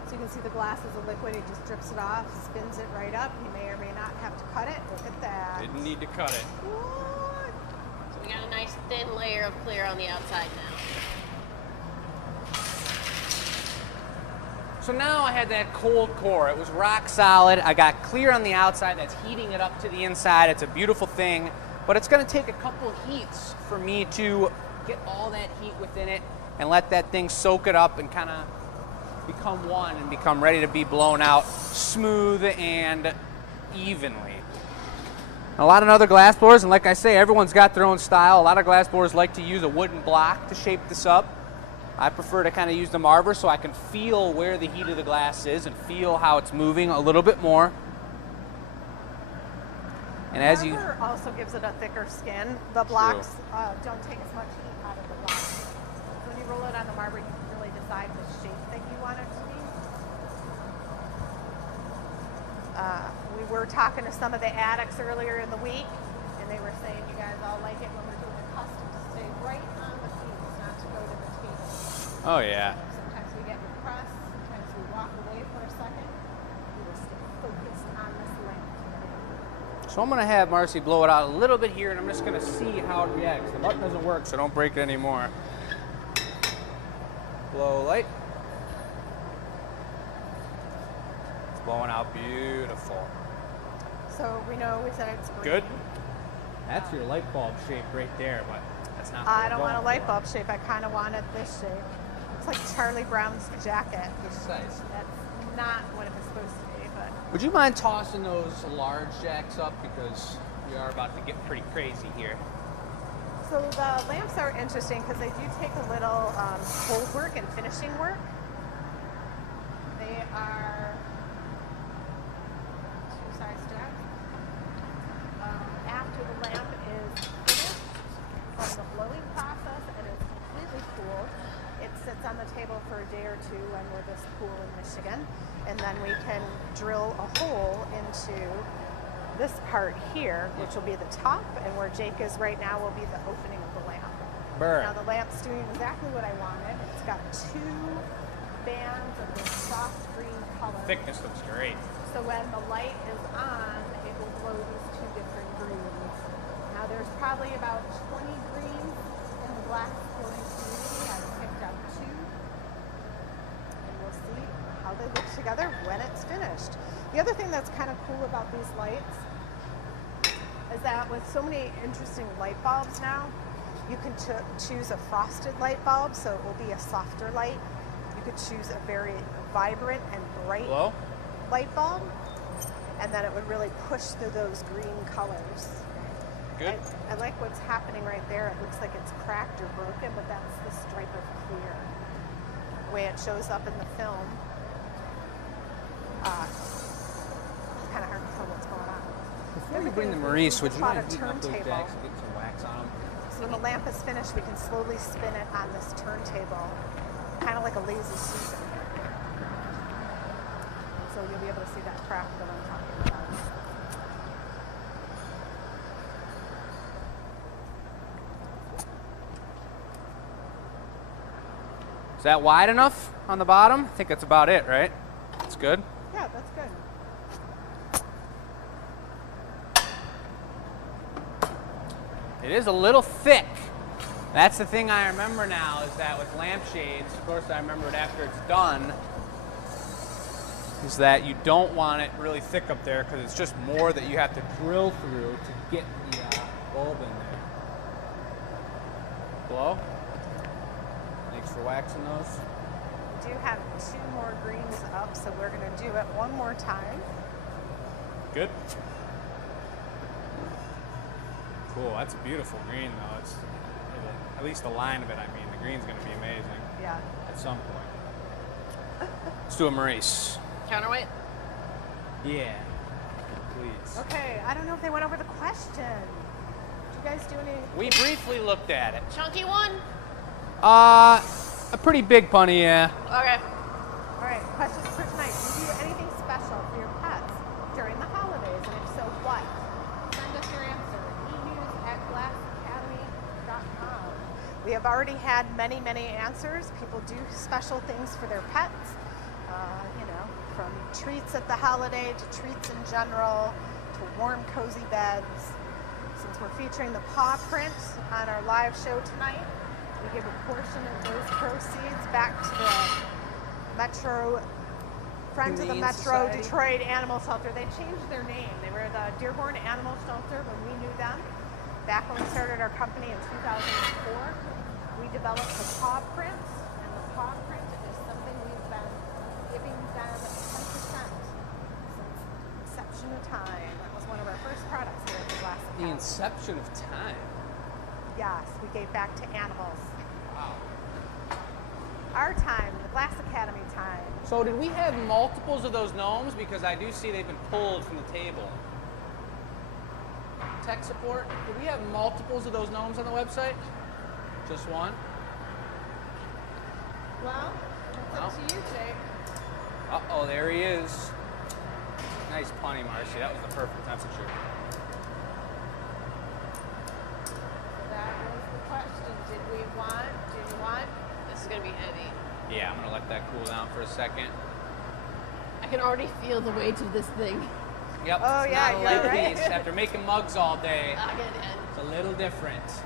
So you can see the glass is a liquid. He just drips it off, spins it right up. He may or may not have to cut it. Look at that. Didn't need to cut it. What? So we got a nice thin layer of clear on the outside now. So now I had that cold core. It was rock solid. I got clear on the outside. That's heating it up to the inside. It's a beautiful thing, but it's going to take a couple heats for me to get all that heat within it and let that thing soak it up and kind of become one and become ready to be blown out smooth and evenly. A lot of other glass blowers, and like I say, everyone's got their own style. A lot of glass blowers like to use a wooden block to shape this up. I prefer to kind of use the marver so I can feel where the heat of the glass is and feel how it's moving a little bit more. And as you also gives it a thicker skin. The blocks don't take as much heat out of the block. So when you roll it on the marble, you can really decide the shape that you want it to be. We were talking to some of the addicts earlier in the week, and they were saying you guys all like it when we're doing a custom to stay right on the piece, not to go to the table. Oh, yeah. Sometimes we get depressed, sometimes we walk away for a second. We will stay focused on this lamp today. So I'm going to have Marcy blow it out a little bit here, and I'm just going to see how it reacts. The button doesn't work, so don't break it anymore. Blow light. It's blowing out beautiful. So we said it's green. Good. That's your light bulb shape right there, but that's not. I don't want a light bulb shape. I kind of wanted this shape. It's like Charlie Brown's jacket. Precise. That's not what it was supposed to be, but. Would you mind tossing those large jacks up, because we are about to get pretty crazy here. So the lamps are interesting because they do take a little cold work and finishing work. They are two-size jacks. After the lamp is finished from the blowing process and is completely cooled, it sits on the table for a day or two when we're this cool in Michigan, and then we can drill a hole into this part here, which will be the top, and where Jake is right now will be the opening of the lamp. Burn. Now the lamp's doing exactly what I wanted. It's got two bands of this soft green color. Thickness looks great. So when the light is on, it will glow these two different greens. Now there's probably about 20 greens in the glass blowing community. I've picked up two, and we'll see they look together when it's finished. The other thing that's kind of cool about these lights is that with so many interesting light bulbs now, you can choose a frosted light bulb, so it will be a softer light. You could choose a very vibrant and bright light bulb, and then it would really push through those green colors. Good. I like what's happening right there. It looks like it's cracked or broken, but that's the stripe of clear. The way it shows up in the film. It's kind of hard to tell what's going on. Before you bring the Maurice, would you bought mind a heating up those turntable. jacks and get some wax on them? So when the lamp is finished, we can slowly spin it on this turntable, kind of like a lazy Susan. So you'll be able to see that craft that I'm talking about. Is that wide enough on the bottom? I think that's about it, right? That's good. Yeah, that's good. It is a little thick. That's the thing I remember now, is that with lampshades, of course I remember it after it's done, is that you don't want it really thick up there because it's just more that you have to drill through to get the bulb in there. Blow? Thanks for waxing those. We do have 2 more greens up, so we're going to do it one more time. Good. Cool, that's a beautiful green though. It's at least the line of it, I mean, the green's gonna be amazing Yeah. at some point. Let's do a Maurice. Counterweight? Yeah, please. Okay, I don't know if they went over the question. Did you guys do any? We briefly looked at it. Chunky one? A pretty big punny, yeah. Okay. All right, questions for tonight. Do you do anything special for your pets during the holidays? And if so, what? Send us your answer. enews@glassacademy.com. We have already had many, many answers. People do special things for their pets. From treats at the holiday to treats in general to warm, cozy beds. Since we're featuring the paw print on our live show tonight, we give a portion of those proceeds back to the Metro Friends of the Humane Metro Society. Detroit Animal Shelter. They changed their name. They were the Dearborn Animal Shelter when we knew them. Back when we started our company in 2004, we developed the paw print, and the paw print is something we've been giving them 10% since inception of time. That was one of our first products here at the Glass The Academy. inception of time. Yes, we gave back to animals. Wow. Our time, the Glass Academy time. So did we have multiples of those gnomes? Because I do see they've been pulled from the table. Tech support, do we have multiples of those gnomes on the website? Just one? Well, it's up to you, Jake. Uh-oh, there he is. Nice punny, Marcy. That was the perfect temperature. That was the question. Do you want? This is gonna be heavy. Yeah, I'm gonna let that cool down for a second. I can already feel the weight of this thing. Yep. Oh, it's yeah, not a you're light right. piece. After making mugs all day, I'm gonna end. it's a little different.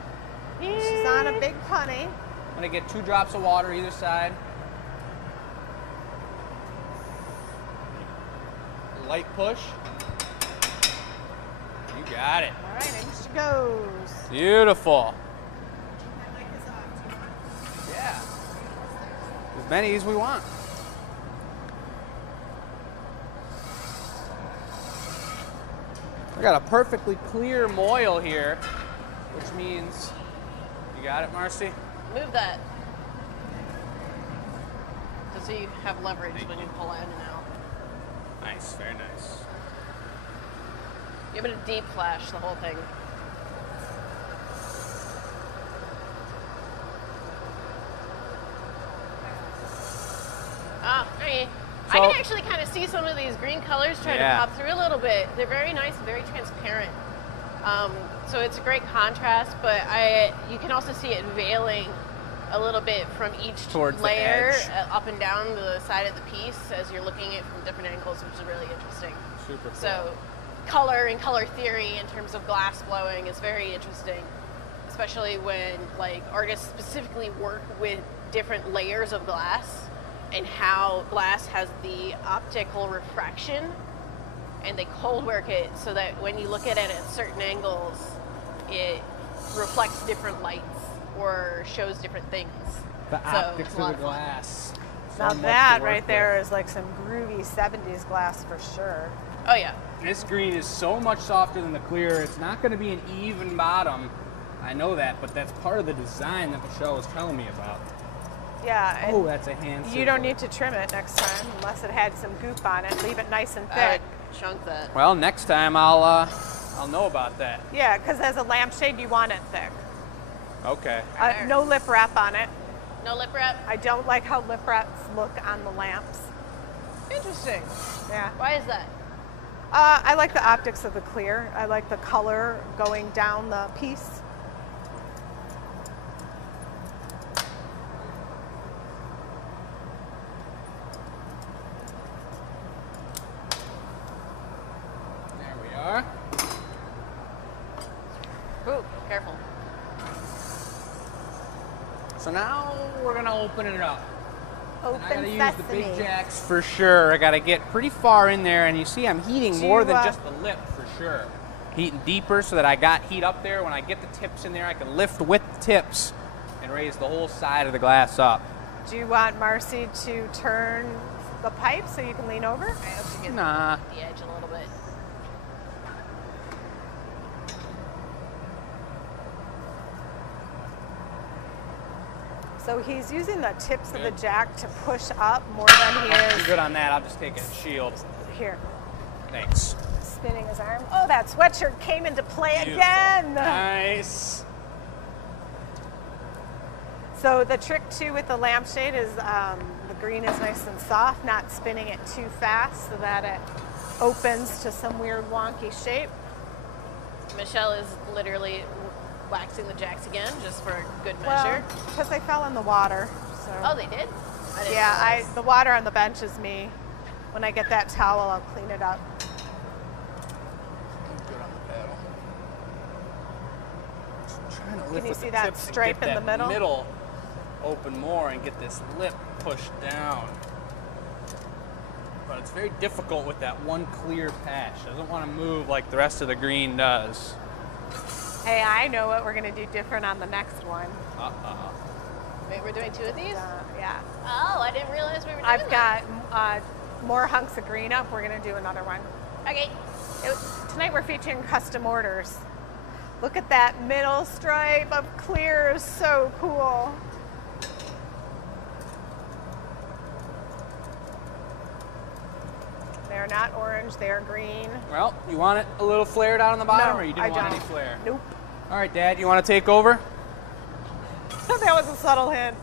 She's on a big punny. I'm gonna get 2 drops of water either side. Light push. You got it. All right, in she goes. Beautiful. My mic is on. Do you want? Yeah. As many as we want. I got a perfectly clear moil here, which means, you got it, Marcy? Move that. Just so you have leverage when you pull in and out. Nice, very nice. Give it a deep flash, the whole thing. Ah, okay. I So- can actually kind of see some of these green colors trying Yeah. to pop through a little bit. They're very nice and very transparent. So it's a great contrast, but you can also see it veiling a little bit from each Towards the layer edge. up and down the side of the piece as you're looking at it from different angles, which is really interesting. Super cool. So color and color theory in terms of glass blowing is very interesting, especially when like artists specifically work with different layers of glass and how glass has the optical refraction, and they cold work it so that when you look at it at certain angles, it reflects different lights or shows different things. The So, optics it's a of lot the of fun. glass. Now So much that to work right there with. is like some groovy 70s glass for sure. Oh yeah. This green is so much softer than the clear. It's not going to be an even bottom. I know that, but that's part of the design that Michelle was telling me about. Yeah, and Oh, that's a hand you don't sizzler. need to trim it next time unless it had some goop on it. Leave it nice and I thick. would chunk that. Well, next time I'll know about that. Yeah, because as a lampshade, you want it thick. Okay. No lip wrap on it. No lip wrap. I don't like how lip wraps look on the lamps. Interesting. Yeah. Why is that? I like the optics of the clear. I like the color going down the piece. There we are. Ooh, careful. So now we're gonna open it up. Open And I gotta use the sesame. big jacks for sure. I gotta get pretty far in there, and you see I'm heating Do more you, than just the lip for sure. Heating deeper so that I got heat up there. When I get the tips in there, I can lift with the tips and raise the whole side of the glass up. Do you want Marcy to turn the pipe so you can lean over? I have to get Nah. the edge a little bit. So he's using the tips of the Good. jack to push up more than he I'm is good on that. I'll just take a shield. here, Thanks. spinning his arm. Oh, that sweatshirt came into play Beautiful. again. Nice. So the trick too with the lampshade is the green is nice and soft, not spinning it too fast so that it opens to some weird wonky shape. Michelle is literally waxing the jacks again just for good Well, measure. because they fell in the water. So. Oh, they did? I didn't Yeah, realize. the water on the bench is me. When I get that towel, I'll clean it up. Good on the paddle. Just trying to lift you with see the that tips and stripe get in the that middle? middle open more and get this lip pushed down. But it's very difficult with that one clear patch. Doesn't want to move like the rest of the green does. Hey, I know what we're gonna do different on the next one. Uh-oh. Wait, we're doing two of these? Yeah, Oh, I didn't realize we were doing I've that. got more hunks of green up. We're gonna do another one. Okay. Tonight we're featuring custom orders. Look at that middle stripe of clear, is so cool. They're not orange, they're green. Well, you want it a little flared out on the bottom, No, or you didn't I want don't. any flare? Nope. All right, Dad, you want to take over? That was a subtle hint.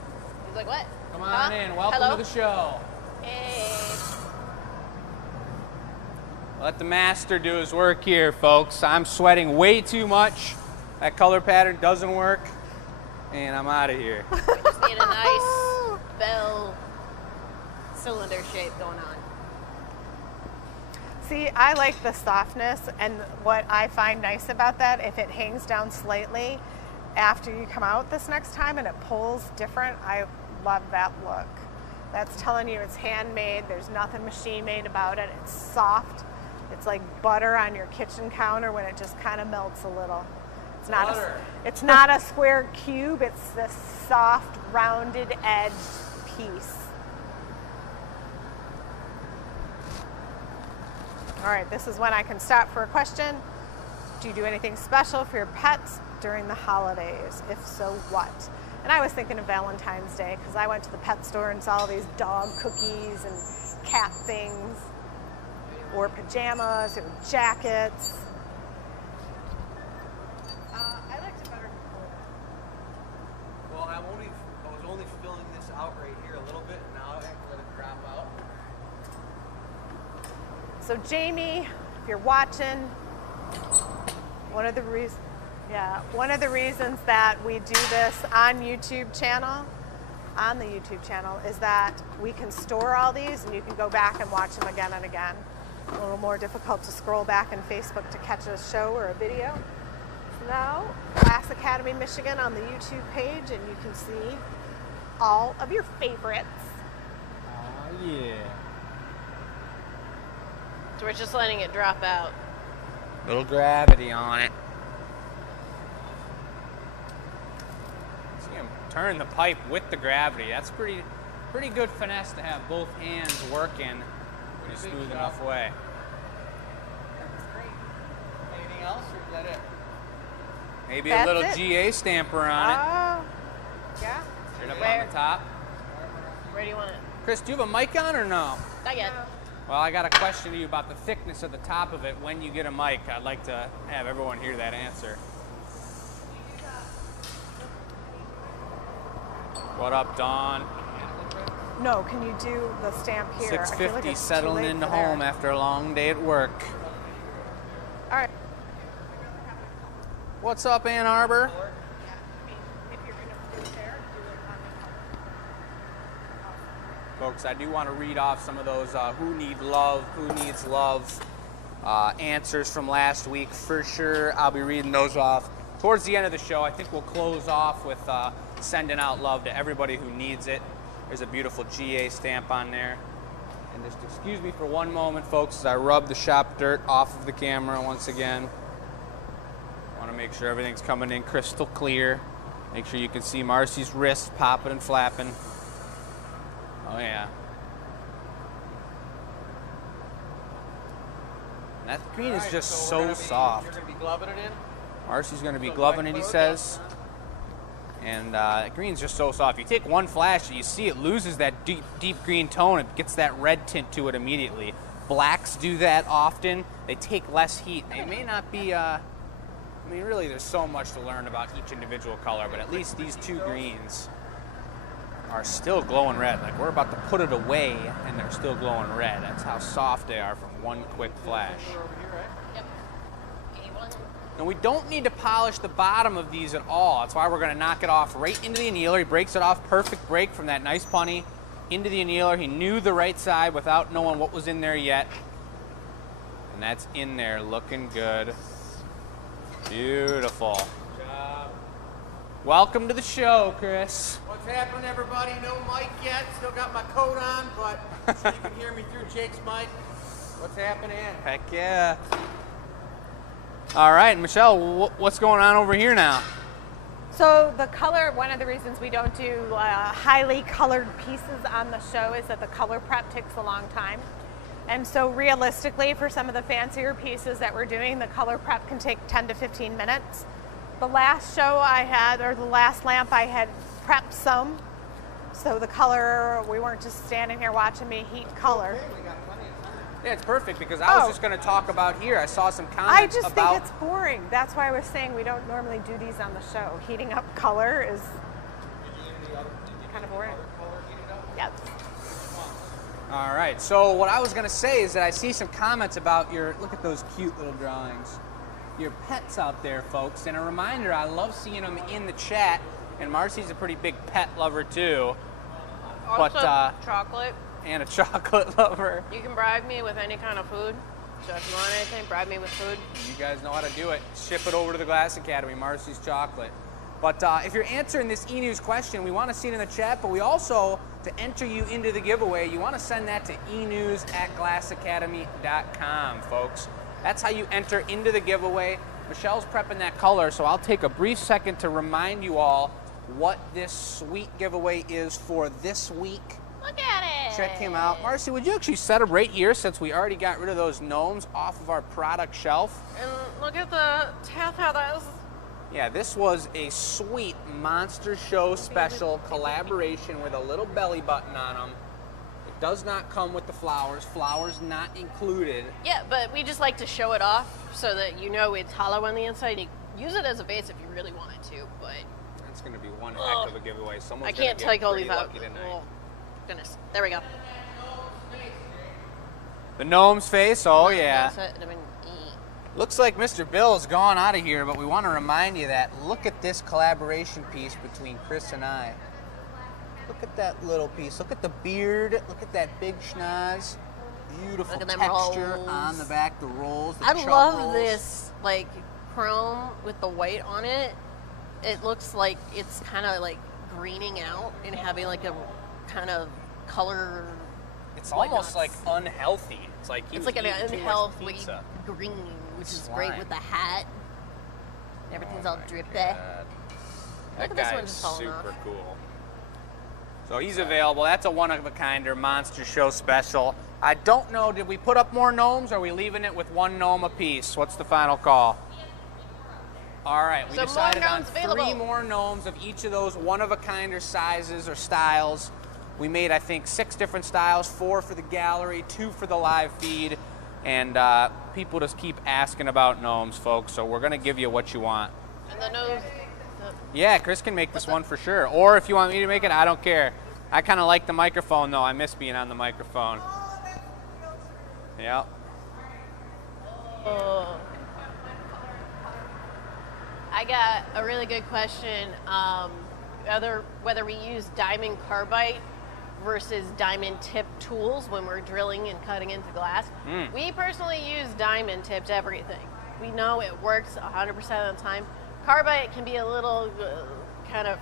He's like, what? Come on Huh? in. Welcome Hello? to the show. Hey. Let the master do his work here, folks. I'm sweating way too much. That color pattern doesn't work, and I'm out of here. We just need a nice bell cylinder shape going on. See, I like the softness, and what I find nice about that, if it hangs down slightly after you come out this next time and it pulls different, I love that look. That's telling you it's handmade, there's nothing machine made about it, it's soft. It's like butter on your kitchen counter when it just kind of melts a little. It's not Butter. it's not a square cube, it's this soft, rounded edged piece. All right, this is when I can stop for a question. Do you do anything special for your pets during the holidays? If so, what? And I was thinking of Valentine's Day because I went to the pet store and saw all these dog cookies and cat things, or pajamas, or jackets. I liked it better before. Well, I was only filling this out right here a little bit, and now I have to let it drop out. So Jamie, if you're watching, one of the reasons that we do this on the YouTube channel is that we can store all these and you can go back and watch them again and again. A little more difficult to scroll back in Facebook to catch a show or a video. Now, Glass Academy Michigan on the YouTube page, and you can see all of your favorites. Yeah. So we're just letting it drop out. Little gravity on it. See him turn the pipe with the gravity. That's pretty good finesse to have both hands working in a smooth enough way. Anything else, or is that it? Maybe That's a little it. GA stamper on it. Oh, yeah. Right up Where? on the top. Where do you want it? Chris, do you have a mic on or no? Not yet. Well, I got a question to you about the thickness of the top of it when you get a mic. I'd like to have everyone hear that answer. What up, Dawn? No, can you do the stamp here? I feel like 650 it's too settling late into for there. home after a long day at work. All right. What's up, Ann Arbor? Folks, I do want to read off some of those who needs love answers from last week for sure. I'll be reading those off towards the end of the show. I think we'll close off with sending out love to everybody who needs it. There's a beautiful GA stamp on there. And just excuse me for one moment, folks, as I rub the shop dirt off of the camera once again. Want to make sure everything's coming in crystal clear. Make sure you can see Marcy's wrist popping and flapping. Oh yeah. And that green is just so soft. You're going to be gloving it in? Marcy's going to be gloving it, he says. And green's just so soft. You take one flash and you see it loses that deep green tone. It gets that red tint to it immediately. Blacks do that often. They take less heat. They may not be, I mean, really there's so much to learn about each individual color, but at least these two greens are still glowing red. Like we're about to put it away and they're still glowing red. That's how soft they are from one quick flash. Yep. A1. And we don't need to polish the bottom of these at all. That's why we're going to knock it off right into the annealer. He breaks it off, perfect break from that nice punny into the annealer. He knew the right side without knowing what was in there yet. And that's in there, looking good. Beautiful. Good job. Welcome to the show, Chris. What's happening, everybody? No mic yet. Still got my coat on, but so you can hear me through Jake's mic. What's happening? Heck yeah. All right, Michelle, what's going on over here now? So the color, one of the reasons we don't do highly colored pieces on the show is that the color prep takes a long time. And so realistically, for some of the fancier pieces that we're doing, the color prep can take 10 to 15 minutes. The last show I had, or the last lamp I had prepped some. So the color, we weren't just standing here watching me heat color. Yeah, it's perfect because I was just going to talk about here. I saw some comments I just about... think it's boring. That's why I was saying we don't normally do these on the show. Heating up color is kind of boring. Yes. All right, so what I was going to say is that I see some comments about your, look at those cute little drawings, your pets out there, folks. And a reminder, I love seeing them in the chat, and Marcy's a pretty big pet lover too. Also, But, chocolate. and a chocolate lover. You can bribe me with any kind of food. So if you want anything, bribe me with food. You guys know how to do it. Ship it over to the Glass Academy, Marcy's Chocolate. But if you're answering this e-news question, we want to see it in the chat, but we also, to enter you into the giveaway, you want to send that to enews@glassacademy.com, folks. That's how you enter into the giveaway. Michelle's prepping that color, so I'll take a brief second to remind you all what this sweet giveaway is for this week. Look at it. Check him out. Marcy, would you actually set up right here since we already got rid of those gnomes off of our product shelf? And look at the feathers. Yeah, this was a sweet Monster Show special collaboration with a little belly button on them. It does not come with the flowers. Flowers not included. Yeah, but we just like to show it off so that you know it's hollow on the inside. You use it as a base if you really wanted to, but It's going to be one heck of a giveaway. Someone's I can't gonna take get all pretty these out. lucky tonight. Oh, goodness. There we go. The gnome's face, oh yeah. That's it. I mean, Looks like Mr. Bill's gone out of here, but we want to remind you that look at this collaboration piece between Chris and I. Look at that little piece. Look at the beard. Look at that big schnoz. Beautiful Look at them texture rolls. on the back, the rolls, the I chub love rolls. this, like, chrome with the white on it. It looks like it's kind of like greening out and having like a kind of color It's Why almost not? like unhealthy. It's like he It's was like an eating too much unhealthy pizza. green, which is great Slime. with the hat. Everything's Oh all my drippy. God. Look That at this guy one is just falling super off. cool. So he's available. That's a one-of-a-kinder monster show special. I don't know, did we put up more gnomes, or are we leaving it with one gnome apiece? What's the final call? All right, we So more decided on gnomes available. 3 more gnomes of each of those one-of-a-kinder sizes or styles. We made, I think, 6 different styles, 4 for the gallery, 2 for the live feed, and people just keep asking about gnomes, folks, so we're going to give you what you want. And the nose. Yeah, Chris can make this one for sure. Or if you want me to make it, I don't care. I kind of like the microphone, though. I miss being on the microphone. Yep. Oh. I got a really good question. Whether we use diamond carbide versus diamond tip tools when we're drilling and cutting into glass. We personally use diamond tipped everything. We know it works 100% of the time. Carbide can be a little kind of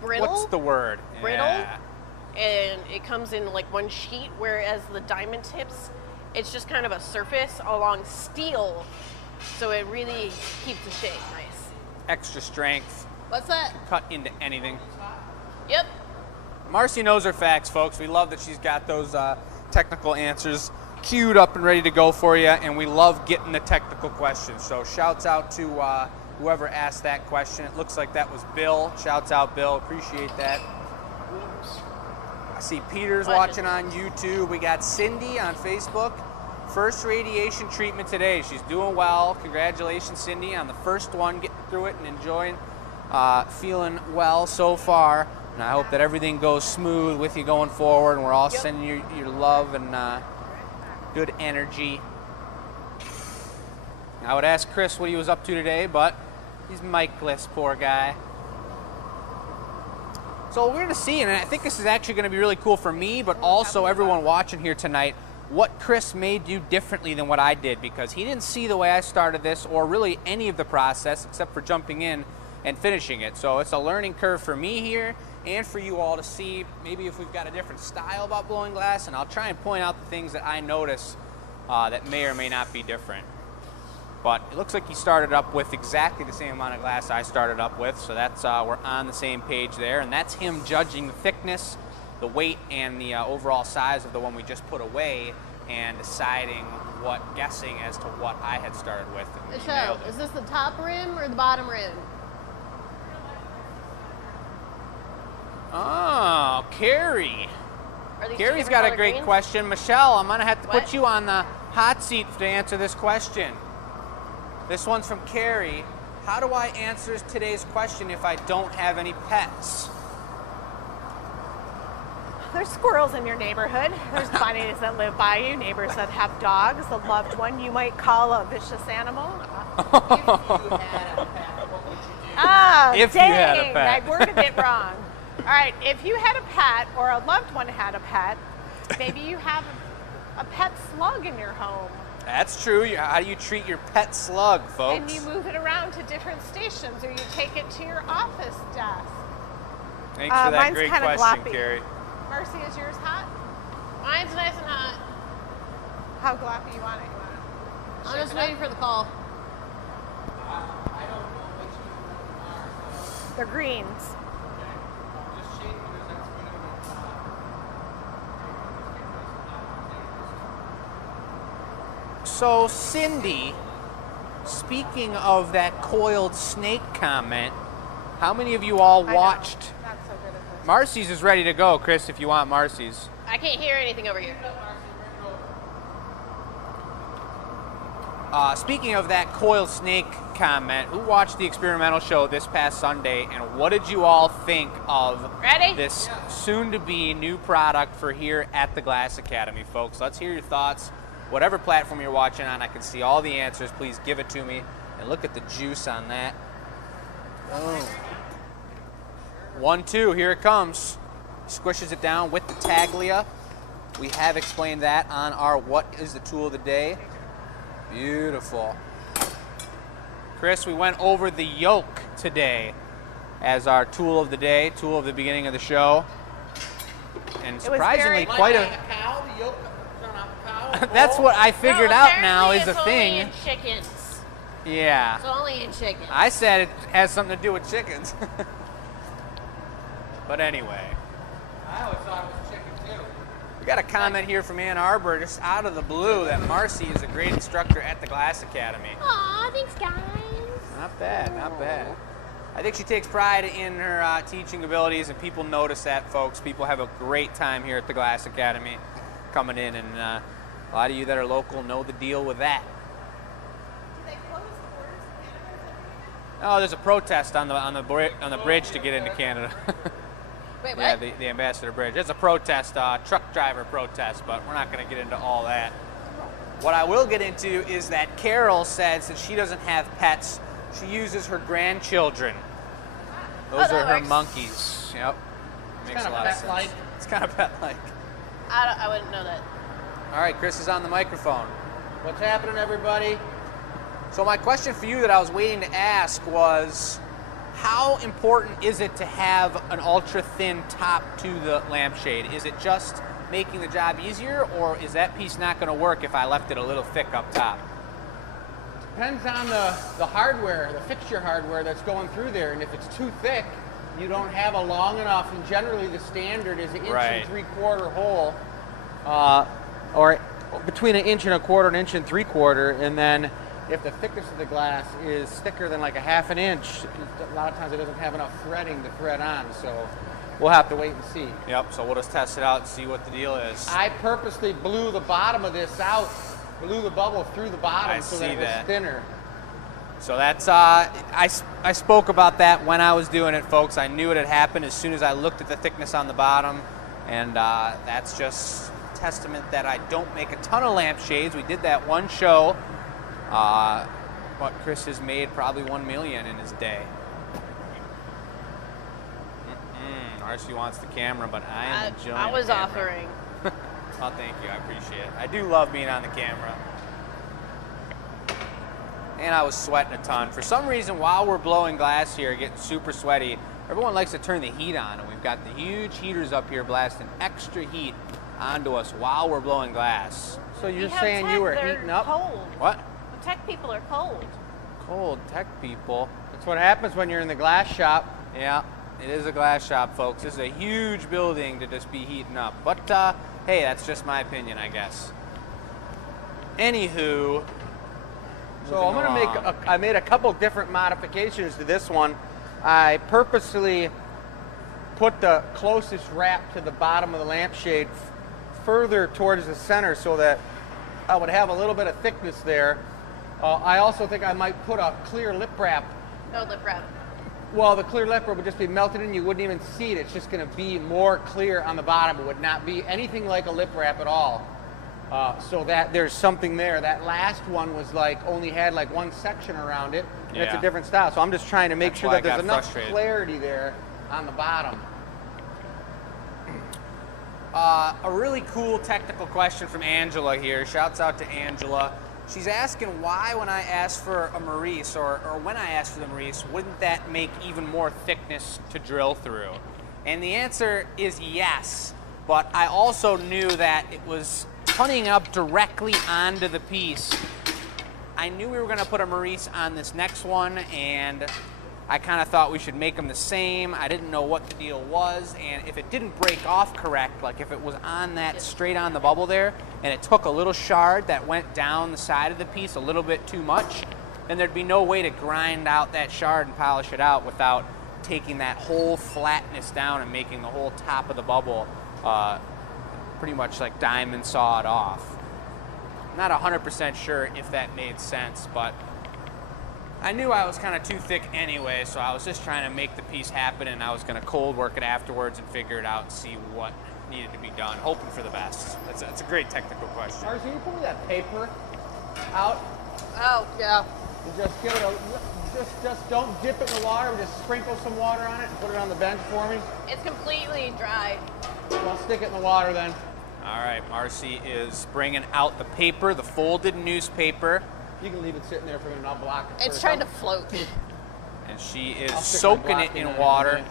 brittle. What's the word? Brittle. Yeah. And it comes in like one sheet, whereas the diamond tips, it's just kind of a surface along steel, so it really keeps the shape nice. Extra strength. What's that? Cut into anything. Yep. Marcy knows her facts, folks. We love that she's got those technical answers queued up and ready to go for you, and we love getting the technical questions. So shouts out to whoever asked that question. It looks like that was Bill. Shouts out, Bill. Appreciate that. I see Peter's watching on YouTube. We got Cindy on Facebook. First radiation treatment today. She's doing well. Congratulations, Cindy, on the first one, getting through it and enjoying, feeling well so far. And I hope that everything goes smooth with you going forward, and we're all sending you your love and good energy. I would ask Chris what he was up to today, but he's mic-less, poor guy. So we're going to see, and I think this is actually going to be really cool for me, but also everyone watching here tonight, what Chris may do differently than what I did, because he didn't see the way I started this or really any of the process except for jumping in and finishing it. So it's a learning curve for me here and for you all to see maybe if we've got a different style about blowing glass, and I'll try and point out the things that I notice that may or may not be different. But it looks like he started up with exactly the same amount of glass I started up with, so that's we're on the same page there, and that's him judging the thickness, the weight, and the overall size of the one we just put away, and deciding guessing as to what I had started with. And he Michelle, nailed it. is this the top rim or the bottom rim? Oh, Carrie. Are these two Carrie's different got a color great greens? question. Michelle, I'm going to have to What? put you on the hot seat to answer this question. This one's from Carrie. How do I answer today's question if I don't have any pets? There's squirrels in your neighborhood. There's bunnies that live by you, neighbors that have dogs, a loved one you might call a vicious animal. Ah, If you dang, had a pet. I worded it wrong. All right, if you had a pet or a loved one had a pet, maybe you have a pet slug in your home. That's true. How do you treat your pet slug, folks? And you move it around to different stations, or you take it to your office desk. Thanks for that mine's great kinda question, gloppy. Carrie. Marcy, is yours hot? Mine's nice and hot. How gloppy you want it? I'm just waiting for the call. They're greens. So, Cindy, speaking of that coiled snake comment, how many of you all watched? Not so good at this. Marcy's is ready to go, Chris, if you want Marcy's. I can't hear anything over here. Speaking of that coiled snake comment, who watched the experimental show this past Sunday, and what did you all think of Ready? this soon-to-be new product for here at the Glass Academy, folks? Let's hear your thoughts. Whatever platform you're watching on, I can see all the answers. Please give it to me. And look at the juice on that. Oh. 1-2, here it comes. Squishes it down with the Taglia. We have explained that on our What is the Tool of the Day. Beautiful. Chris, we went over the yoke today as our tool of the day, tool of the beginning of the show. and was surprisingly very quite quick. a. cow, the yolk on a cow. That's what I figured No, out now apparently is a it's thing. Only in chickens. Yeah. It's only in chickens. I said it has something to do with chickens. But anyway, I always thought it was chicken too. we got a comment here from Ann Arbor, just out of the blue, that Marcy is a great instructor at the Glass Academy. Aw, thanks, guys. Not bad, not bad. I think she takes pride in her teaching abilities, and people notice that, folks. People have a great time here at the Glass Academy coming in, and a lot of you that are local know the deal with that. Do they close the borders in Canada or something? Oh, there's a protest on the bridge to get into Canada. Wait, what? Yeah, the Ambassador Bridge. It's a protest, truck driver protest, but we're not going to get into all that. What I will get into is that Carol says that she doesn't have pets. She uses her grandchildren. Those that are her works. monkeys. Yep. Makes a lot of sense. pet-like. It's kind of pet-like. I wouldn't know that. All right, Chris is on the microphone. What's happening, everybody? So my question for you that I was waiting to ask was, how important is it to have an ultra-thin top to the lampshade? Is it just making the job easier, or is that piece not going to work if I left it a little thick up top? Depends on the hardware, the fixture hardware that's going through there. And if it's too thick, you don't have a long enough, and generally the standard is an inch Right. and 3/4 hole, or between an inch and 1/4 and an inch and 3/4. And then if the thickness of the glass is thicker than like a 1/2 inch, a lot of times it doesn't have enough threading to thread on. So we'll have to wait and see. Yep, so we'll just test it out and see what the deal is. I purposely blew the bottom of this out, blew the bubble through the bottom I so see that it was that. thinner. So that's, I spoke about that when I was doing it, folks. I knew it had happened as soon as I looked at the thickness on the bottom, and that's just testament that I don't make a ton of lampshades. We did that one show, but Chris has made probably 1 million in his day. RC wants the camera, but I am enjoying I was the camera. offering. Oh, thank you. I appreciate it. I do love being on the camera. And I was sweating a ton. For some reason, while we're blowing glass here, getting super sweaty, everyone likes to turn the heat on, and we've got the huge heaters up here blasting extra heat onto us while we're blowing glass. So We you're have saying tech, you were they're heating up? cold. What? The tech people are cold. Cold tech people. That's what happens when you're in the glass shop. Yeah, it is a glass shop, folks. This is a huge building to just be heating up. But, hey, that's just my opinion, I guess. Anywho. So I'm moving going to along. I made a couple different modifications to this one. I purposely put the closest wrap to the bottom of the lampshade further towards the center so that I would have a little bit of thickness there. I also think I might put a clear lip wrap. No lip wrap. Well, the clear lip wrap would just be melted in. You wouldn't even see it. It's just going to be more clear on the bottom. It would not be anything like a lip wrap at all. So that there's something there. That last one was like only had like one section around it, and it's a Yeah. different style. So I'm just trying to make That's sure why that I there's got enough frustrated. clarity there on the bottom. A really cool technical question from Angela here. Shouts out to Angela. She's asking why when I asked for a Maurice, or when I asked for the Maurice, wouldn't that make even more thickness to drill through? And the answer is yes, but I also knew that it was punning up directly onto the piece. I knew we were going to put a Maurice on this next one, and I kind of thought we should make them the same. I didn't know what the deal was, and if it didn't break off correct, like if it was on that straight on the bubble there, and it took a little shard that went down the side of the piece a little bit too much, then there'd be no way to grind out that shard and polish it out without taking that whole flatness down and making the whole top of the bubble pretty much like diamond sawed off. Not 100% sure if that made sense, but I knew I was kind of too thick anyway, so I was just trying to make the piece happen, and I was going to cold work it afterwards and figure it out and see what needed to be done, hoping for the best. That's a great technical question. Arzu, you pull that paper out. Oh, yeah. And just give it a just don't dip it in the water. Just sprinkle some water on it and put it on the bench for me. It's completely dry. I'll stick it in the water then. All right, Marcy is bringing out the paper, the folded newspaper, You can leave it sitting there for a minute. I'll block it. It's first. trying to float. and she is I'll stick my soaking block it in in water.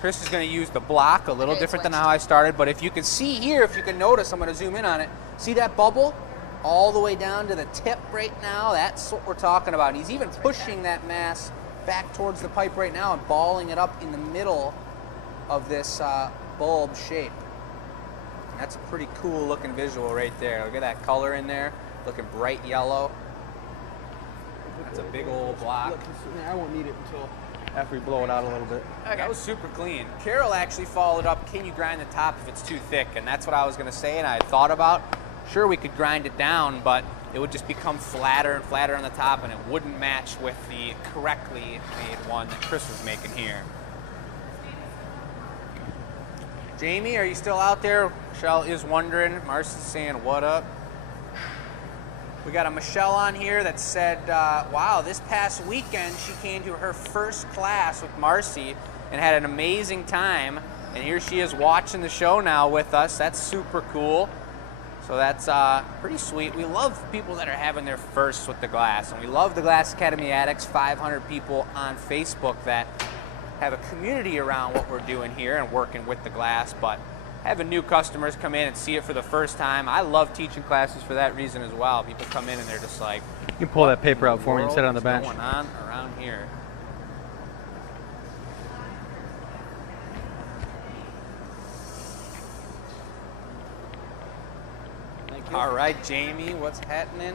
Chris is going to use the block, a little different than how I started, but if you can see here, if you can notice, I'm going to zoom in on it. See that bubble? All the way down to the tip right now, that's what we're talking about. He's even pushing that mass back towards the pipe right now and balling it up in the middle of this bulb shape. That's a pretty cool looking visual right there. Look at that color in there, looking bright yellow. That's a big old block. Look, I won't need it until after we blow it out a little bit. Okay. That was super clean. Carol actually followed up, can you grind the top if it's too thick? And that's what I was going to say, and I had thought about. Sure, we could grind it down, but it would just become flatter and flatter on the top, and it wouldn't match with the correctly made one that Chris was making here. Jamie, are you still out there? Michelle is wondering. Marcy's saying, what up? We got a Michelle on here that said, wow, this past weekend she came to her first class with Marcy and had an amazing time. And here she is watching the show now with us. That's super cool. So that's pretty sweet. We love people that are having their firsts with the glass. And we love the Glass Academy Addicts, 500 people on Facebook that have a community around what we're doing here and working with the glass. But having new customers come in and see it for the first time, I love teaching classes for that reason as well. People come in and they're just like, You can pull that paper out for me and set it on the bench. what's going on around here? All right, Jamie, what's happening?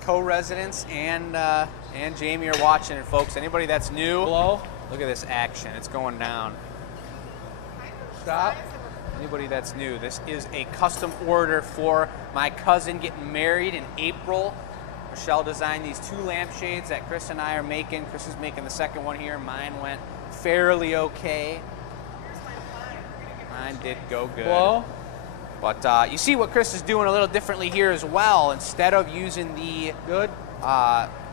Co-residents and Jamie are watching it, folks. Anybody that's new, Blow. look at this action. It's going down. Stop. Anybody that's new, this is a custom order for my cousin getting married in April. Michelle designed these 2 lampshades that Chris and I are making. Chris is making the second one here. Mine went fairly okay. Mine did go good. Blow. But you see what Chris is doing a little differently here as well. Instead of using the Good.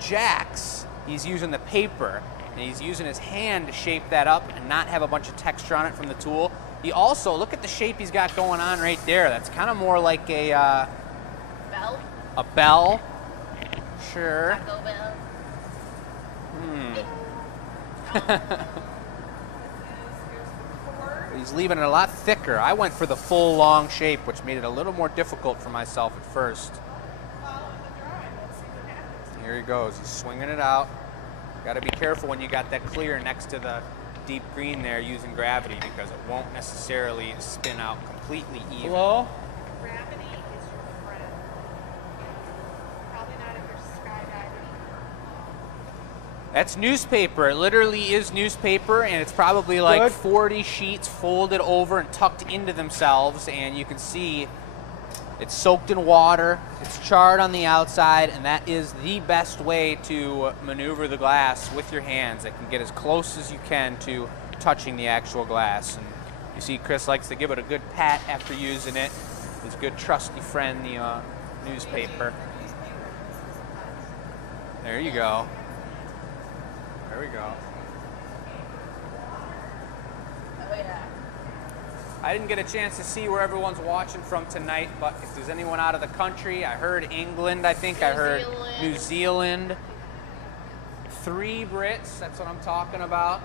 jacks, he's using the paper. And he's using his hand to shape that up and not have a bunch of texture on it from the tool. He also, look at the shape he's got going on right there. That's kind of more like a Bell? a bell. Sure. Taco Bell? He's leaving it a lot thicker. I went for the full long shape, which made it a little more difficult for myself at first. Here he goes. He's swinging it out. Got to be careful when you got that clear next to the deep green there using gravity, because it won't necessarily spin out completely even. Blow. Gravity is your friend. Probably not if you're skydiving. That's newspaper. It literally is newspaper, and it's probably like Good. 40 sheets folded over and tucked into themselves, and you can see it's soaked in water, it's charred on the outside, and that is the best way to maneuver the glass with your hands. It can get as close as you can to touching the actual glass. And you see Chris likes to give it a good pat after using it. His good trusty friend, the newspaper. There you go. There we go. Oh, yeah. I didn't get a chance to see where everyone's watching from tonight, but if there's anyone out of the country, I heard England, I think I heard New Zealand. 3 Brits, that's what I'm talking about.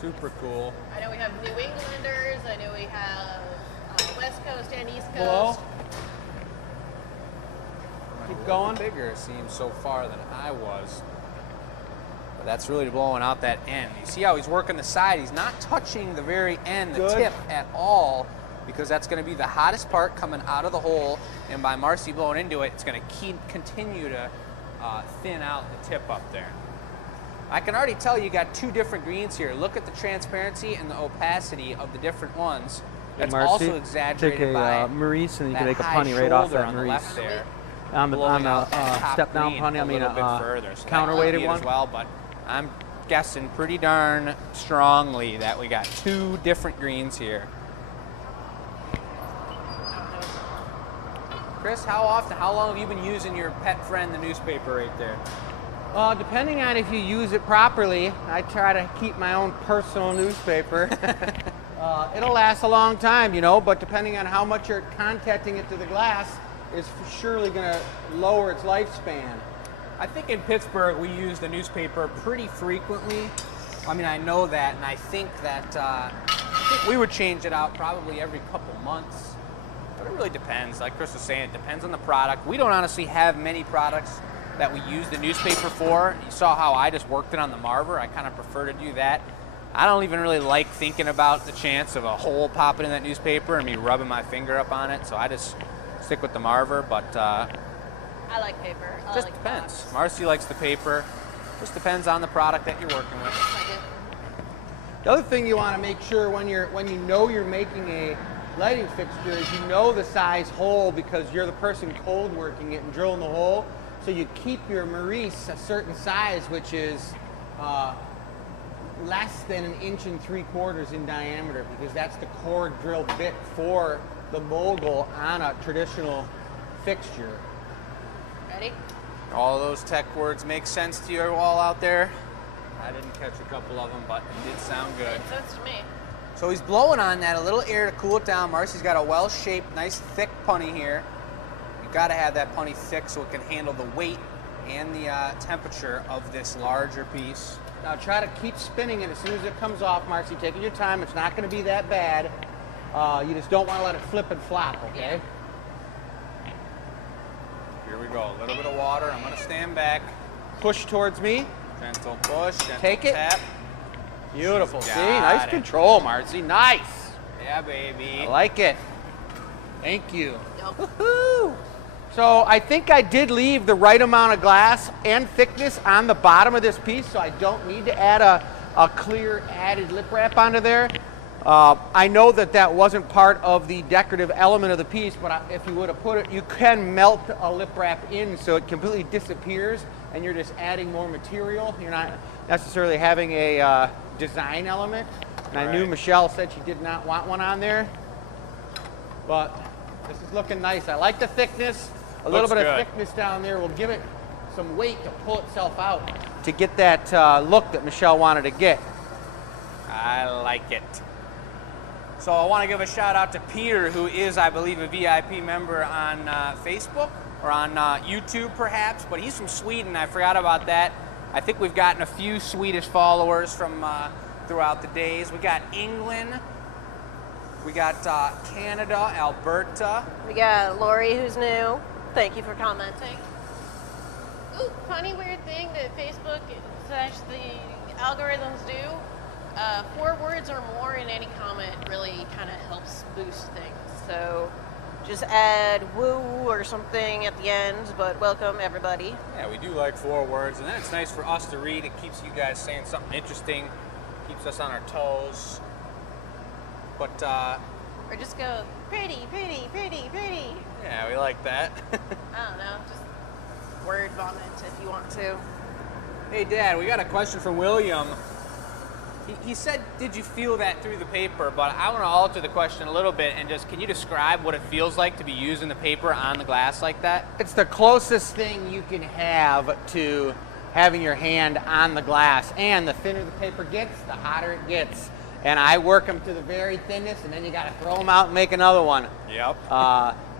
Super cool. I know we have New Englanders. I know we have West Coast and East Coast. Blow. Keep A little going. bigger it seems so far than I was. But that's really blowing out that end. You see how he's working the side? He's not touching the very end, the Good. tip at all, because that's going to be the hottest part coming out of the hole. And by Marcy blowing into it, it's going to continue to thin out the tip up there. I can already tell you got 2 different greens here. Look at the transparency and the opacity of the different ones. That's Marcy, also exaggerated take a by Maurice, and you can that make a high punny right off shoulder that on the Maurice. left there. On the Blowing out that top step down green punny, I a mean little bit further, so that could counterweighted be it one. as well, but I'm guessing pretty darn strongly that we got 2 different greens here. Chris, how long have you been using your pet friend, the newspaper right there? Depending on if you use it properly, I try to keep my own personal newspaper. It'll last a long time, you know, but depending on how much you're contacting it to the glass is surely going to lower its lifespan. I think in Pittsburgh we use the newspaper pretty frequently. I mean, I know that, and I think that we would change it out probably every couple months. But it really depends. Like Chris was saying, it depends on the product. We don't honestly have many products that we use the newspaper for. You saw how I just worked it on the Marver. I kind of prefer to do that. I don't even really like thinking about the chance of a hole popping in that newspaper and me rubbing my finger up on it, so I just stick with the Marver, but I like paper. I just like depends. box. Marcy likes the paper. Just depends on the product that you're working with. I do. The other thing you want to make sure when you know you're making a lighting fixture is you know the size hole, because you're the person cold working it and drilling the hole. So you keep your Maurice a certain size, which is less than 1 3/4 inches in diameter, because that's the core drill bit for the mogul on a traditional fixture. Ready? All those tech words make sense to you all out there? I didn't catch a couple of them, but it did sound good. Makes sense to me. So he's blowing on that, a little air to cool it down. Marcy's got a well-shaped, nice thick punny here. You've got to have that punny thick so it can handle the weight and the temperature of this larger piece. Now try to keep spinning it as soon as it comes off, Marcy. Taking your time. It's not going to be that bad. You just don't want to let it flip and flop, okay? Here we go. A little bit of water. I'm going to stand back. Push towards me. Gentle push. Gentle Take it. tap. Beautiful. She's See, got nice it. control, Marcy. Nice. Yeah, baby. I like it. Thank you. Yup. Woohoo! So I think I did leave the right amount of glass and thickness on the bottom of this piece, so I don't need to add a clear added lip wrap onto there. I know that that wasn't part of the decorative element of the piece, but if you would have put it, you can melt a lip wrap in so it completely disappears and you're just adding more material. You're not necessarily having a design element. And I knew Right. Michelle said she did not want one on there, but this is looking nice. I like the thickness. A little Looks bit of good. thickness down there will give it some weight to pull itself out to get that look that Michelle wanted to get. I like it. So I want to give a shout out to Peter, who is, I believe, a VIP member on Facebook or on YouTube perhaps, but he's from Sweden. I forgot about that. I think we've gotten a few Swedish followers from throughout the days. We got England, we got Canada, Alberta. We got Lori, who's new. Thank you for commenting. Ooh, funny weird thing that Facebook / the algorithms do. 4 words or more in any comment really kind of helps boost things. So just add woo or something at the end, but welcome everybody. Yeah, we do like 4 words, and then it's nice for us to read. It keeps you guys saying something interesting, keeps us on our toes. But Or just go pretty, pretty, pretty, pretty. yeah, we like that. I don't know, just word vomit if you want to. Hey, Dad, we got a question from William. He said, did you feel that through the paper? But I want to alter the question a little bit and just, can you describe what it feels like to be using the paper on the glass like that? It's the closest thing you can have to having your hand on the glass. And the thinner the paper gets, the hotter it gets. And I work them to the very thinnest, and then you got to throw them out and make another one. Yep.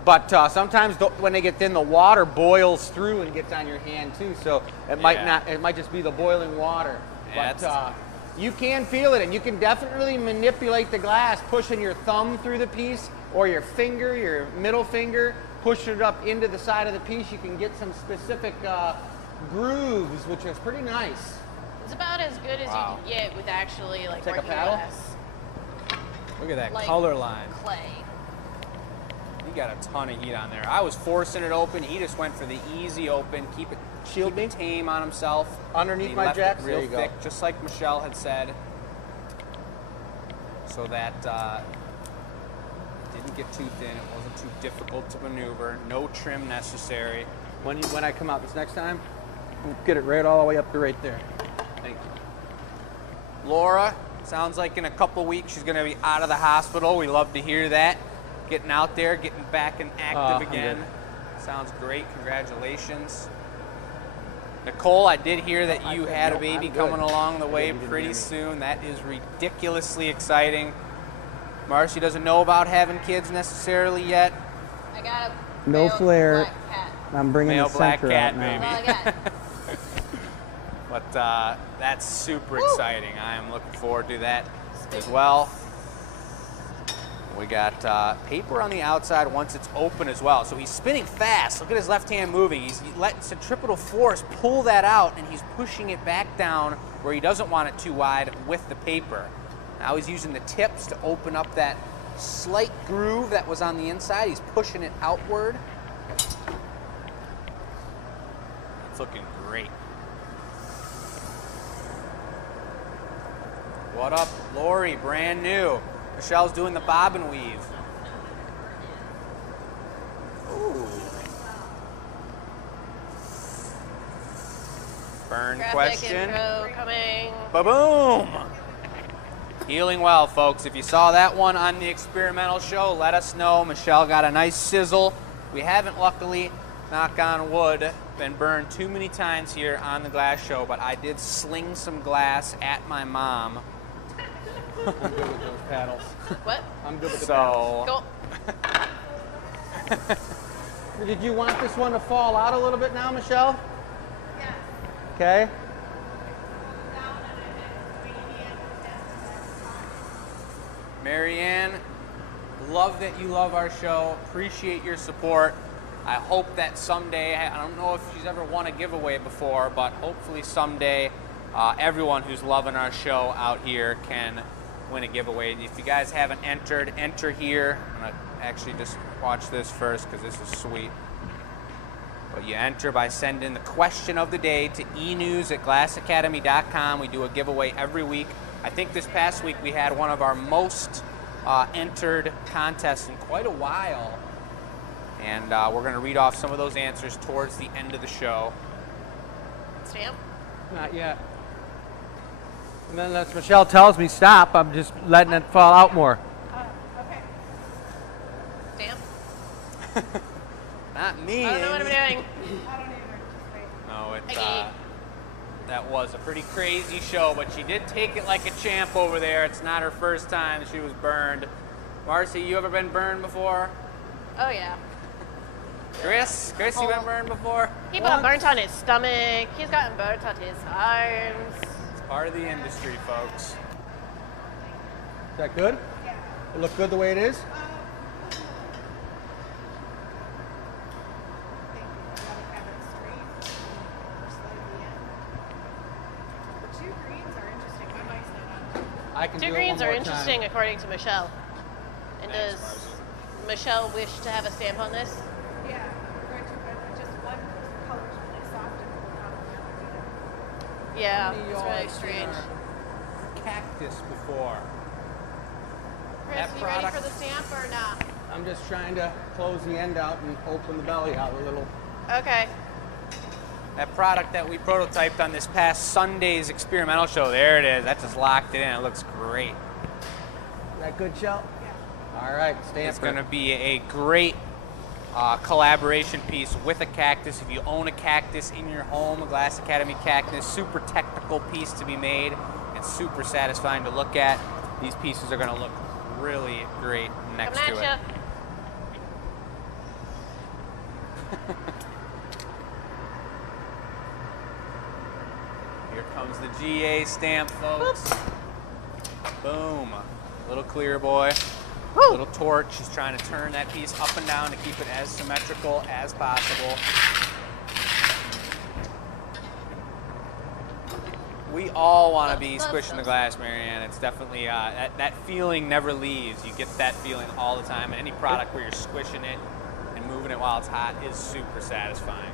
But sometimes when they get thin, the water boils through and gets on your hand too. So it might Yeah. not. It might just be the boiling water. Yeah, But you can feel it, and you can definitely manipulate the glass, pushing your thumb through the piece or your finger, your middle finger, pushing it up into the side of the piece. You can get some specific grooves, which is pretty nice. It's about as good as Wow. you can get with actually like Take a working paddle? glass. Look at that Like color line. clay. You got a ton of heat on there. I was forcing it open. He just went for the easy open. Keep it Shield me? tame on himself. Underneath He my left jacks? it There real you go. thick, just like Michelle had said, so that it didn't get too thin. It wasn't too difficult to maneuver. No trim necessary. When I come out this next time, we'll get it right all the way up to right there. Thank you. Laura, sounds like in a couple weeks she's going to be out of the hospital. We love to hear that. Getting out there, getting back and active I'm again. good. Sounds great. Congratulations. Nicole, I did hear that you had a baby I'm coming good. along the way You didn't pretty hear me. soon. That is ridiculously exciting. Marcy doesn't know about having kids necessarily yet. I got a No male flare. black cat. I'm bringing Male the black center cat, out now. baby. Well, I got But that's super exciting. I am looking forward to that as well. We got paper on the outside once it's open as well. So he's spinning fast. Look at his left hand moving. He's letting centripetal force pull that out, and he's pushing it back down where he doesn't want it too wide with the paper. Now he's using the tips to open up that slight groove that was on the inside. He's pushing it outward. It's looking great. What up, Lori? Brand new. Michelle's doing the bob and weave. Ooh. Burn Graphic question. intro coming. Ba-boom! Healing well, folks. If you saw that one on the experimental show, let us know. Michelle got a nice sizzle. We haven't, luckily, knock on wood, been burned too many times here on the glass show, but I did sling some glass at my mom. I'm good with those paddles. What? I'm good with the paddles. Go. Did you want this one to fall out a little bit now, Michelle? Yes. Okay. Marianne, love that you love our show. Appreciate your support. I hope that someday, I don't know if she's ever won a giveaway before, but hopefully someday everyone who's loving our show out here can win a giveaway. If you guys haven't entered, enter here. I'm going to actually just watch this first because this is sweet. But you enter by sending the question of the day to enews@glassacademy.com. We do a giveaway every week. I think this past week we had one of our most entered contests in quite a while. And we're going to read off some of those answers towards the end of the show. Stamp? Not yet. And then as Michelle tells me stop, I'm just letting it fall out more. Okay. Stamp? Not me. I don't know what I'm doing. I don't either. Just wait. No, it, Okay. that was a pretty crazy show, but she did take it like a champ over there. It's not her first time she was burned. Marcy, you ever been burned before? Oh, yeah. Chris, you been burned before? He got burnt on his stomach. He's gotten burnt on his arms. It's part of the industry, folks. Is that good? Yeah. It look good the way it is? Thank you. Gotta have it straight or slightly in. The two greens are interesting. My mic's not on. I can Two do it greens one are more interesting time. according to Michelle. And Thanks, does Marcy. Michelle wish to have a stamp on this? Yeah, we're going to, but just one color's really soft and cool down the other. Yeah, How many it's of y'all really have seen strange. our cactus before? Chris, that you ready product- for the stamp or not? I'm just trying to close the end out and open the belly out a little. Okay. That product that we prototyped on this past Sunday's experimental show, there it is. That just locked it in. It looks great. Is that good, Shell? Yeah. All right, stamp It's going to be a great collaboration piece with a cactus. If you own a cactus in your home, a Glass Academy cactus, super technical piece to be made and super satisfying to look at. These pieces are going to look really great next Coming to it. at Here comes the GA stamp, folks. Boom. Little clear boy. Woo. Little torch. He's trying to turn that piece up and down to keep it as symmetrical as possible. We all want to be squishing the glass, Marianne. It's definitely, that feeling never leaves. You get that feeling all the time. And any product where you're squishing it and moving it while it's hot is super satisfying.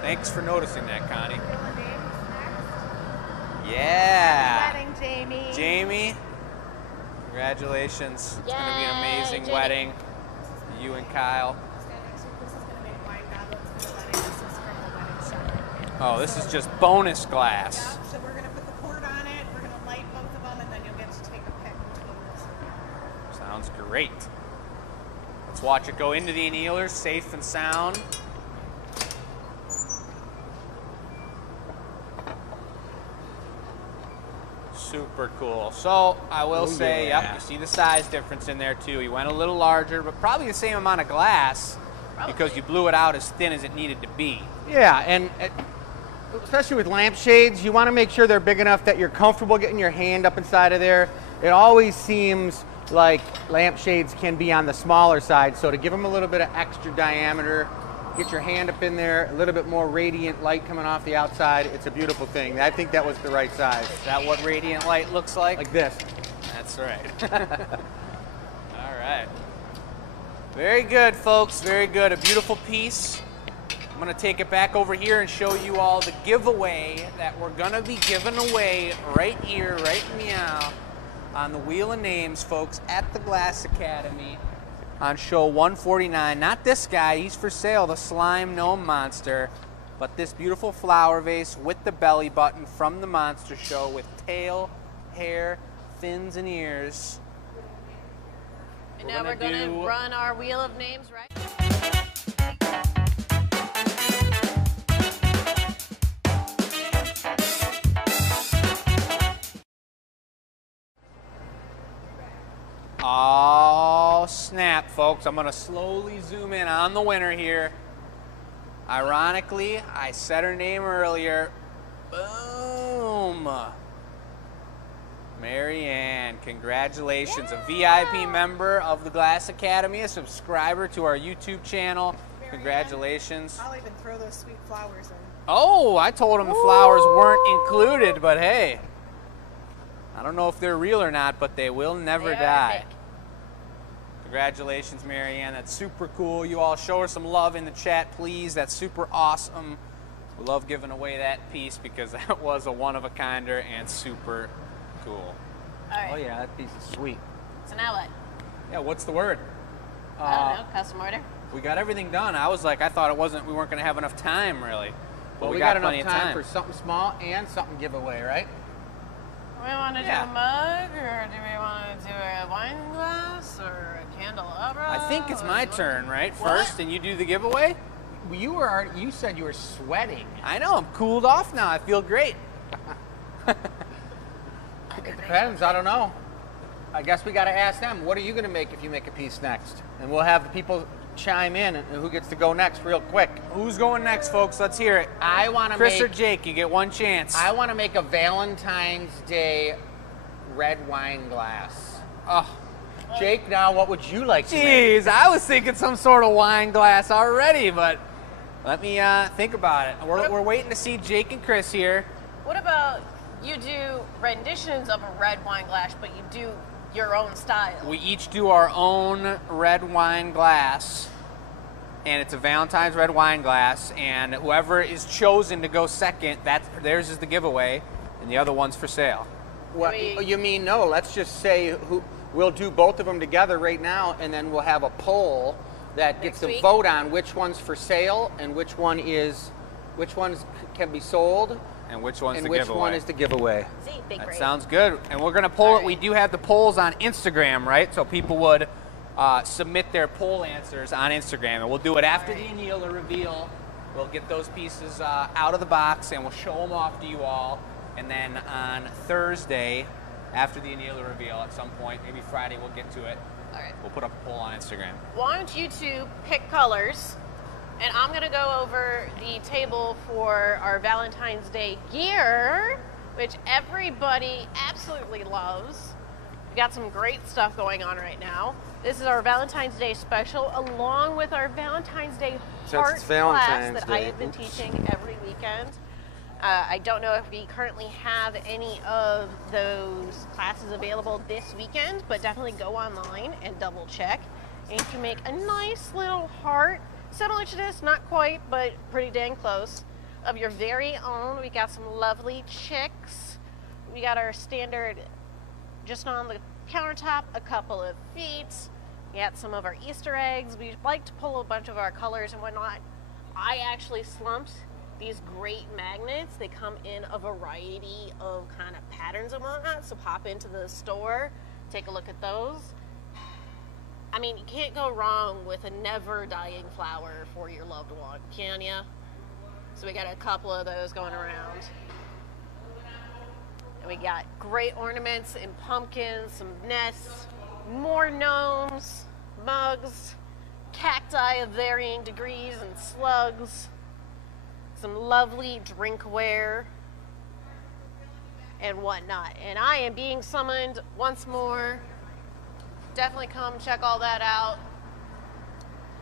Thanks for noticing that, Connie. Real names next. Yeah. Wedding, Jamie. Jamie, congratulations. It's going to be an Yay, amazing Jamie. wedding. You and Kyle. This is going to make wine goblets for the wedding. This is from the wedding shop. Oh, this is just bonus glass. Yeah, so we're going to put the cord on it. We're going to light both of them, and then you'll get to take a pic between this. Sounds great. Let's watch it go into the annealers, safe and sound. Super cool. So I will say, yeah. yep, you see the size difference in there too. You went a little larger, but probably the same amount of glass because you blew it out as thin as it needed to be. Yeah, and especially with lampshades, you want to make sure they're big enough that you're comfortable getting your hand up inside of there. It always seems like lampshades can be on the smaller side, so to give them a little bit of extra diameter, get your hand up in there, a little bit more radiant light coming off the outside, it's a beautiful thing. I think that was the right size. Is that what radiant light looks like? Like this. That's right. All right. Very good, folks. Very good. A beautiful piece. I'm going to take it back over here and show you all the giveaway that we're going to be giving away right here, right meow, on the Wheel of Names, folks, at the Glass Academy on show 149. Not this guy. He's for sale, the Slime Gnome Monster, but this beautiful flower vase with the belly button from the Monster Show with tail, hair, fins, and ears. And now we're going to run our Wheel of Names, right? Oh, snap, folks. I'm going to slowly zoom in on the winner here. Ironically, I said her name earlier. Boom. Marianne, congratulations. A VIP member of the Glass Academy, a subscriber to our YouTube channel. Congratulations. I'll even throw those sweet flowers in. Oh, I told him the flowers weren't included, but hey. I don't know if they're real or not, but they will never die. Congratulations, Marianne. That's super cool. You all show her some love in the chat, please. That's super awesome. We love giving away that piece because that was a one-of-a-kinder and super cool. All right. Oh yeah, that piece is sweet. So now what? Yeah, what's the word? I don't know. Custom order? We got everything done. I was like, I thought we weren't going to have enough time, really. But Well, we got enough time for something small and something giveaway, right? Do we want to do a mug, or do we want to do a wine glass, or a candelabra? I think it's or my do you turn, right? What? First, and you do the giveaway? You said you were sweating. I know. I'm cooled off now. I feel great. It depends. I don't know. I guess we got to ask them. What are you going to make if you make a piece next? And we'll have the people chime in and who gets to go next real quick. Who's going next, folks? Let's hear it. I want to Chris or Jake, you get one chance. I want to make a Valentine's Day red wine glass. Oh, Jake, now what would you like to make? jeez, I was thinking some sort of wine glass already, but let me think about it. We're waiting to see Jake and Chris here. What about you do renditions of a red wine glass, but you do your own style? We each do our own red wine glass, and it's a Valentine's red wine glass, and whoever is chosen to go second, theirs is the giveaway, and the other one's for sale. What you mean? No, let's just say we'll do both of them together right now, and then we'll have a poll that gets to vote on which one's for sale and which ones can be sold. And which one's and the which giveaway? one is the giveaway? See, big That brain. sounds good. And we're going to poll it. We do have the polls on Instagram, right? So people would submit their poll answers on Instagram. And we'll do it after the Anila reveal. We'll get those pieces out of the box and we'll show them off to you all. And then on Thursday, after the Anila reveal at some point, maybe Friday we'll get to it. All right. We'll put up a poll on Instagram. Why don't you two pick colors, and I'm going to go over the table for our Valentine's Day gear, which everybody absolutely loves. We got some great stuff going on right now. This is our Valentine's Day special, along with our Valentine's Day heart it's Valentine's class that I Day. have been teaching every weekend. I don't know if we currently have any of those classes available this weekend, but definitely go online and double check. And you can make a nice little heart, similar to this, not quite, but pretty dang close, of your very own. We got some lovely chicks. We got our standard, just on the countertop, a couple of feet. We got some of our Easter eggs. We like to pull a bunch of our colors and whatnot. I actually slumped these great magnets. They come in a variety of kind of patterns and whatnot, so pop into the store, take a look at those. I mean, you can't go wrong with a never dying flower for your loved one, can ya? So we got a couple of those going around. And we got great ornaments and pumpkins, some nests, more gnomes, mugs, cacti of varying degrees and slugs, some lovely drinkware, and whatnot. And I am being summoned once more. Definitely come check all that out.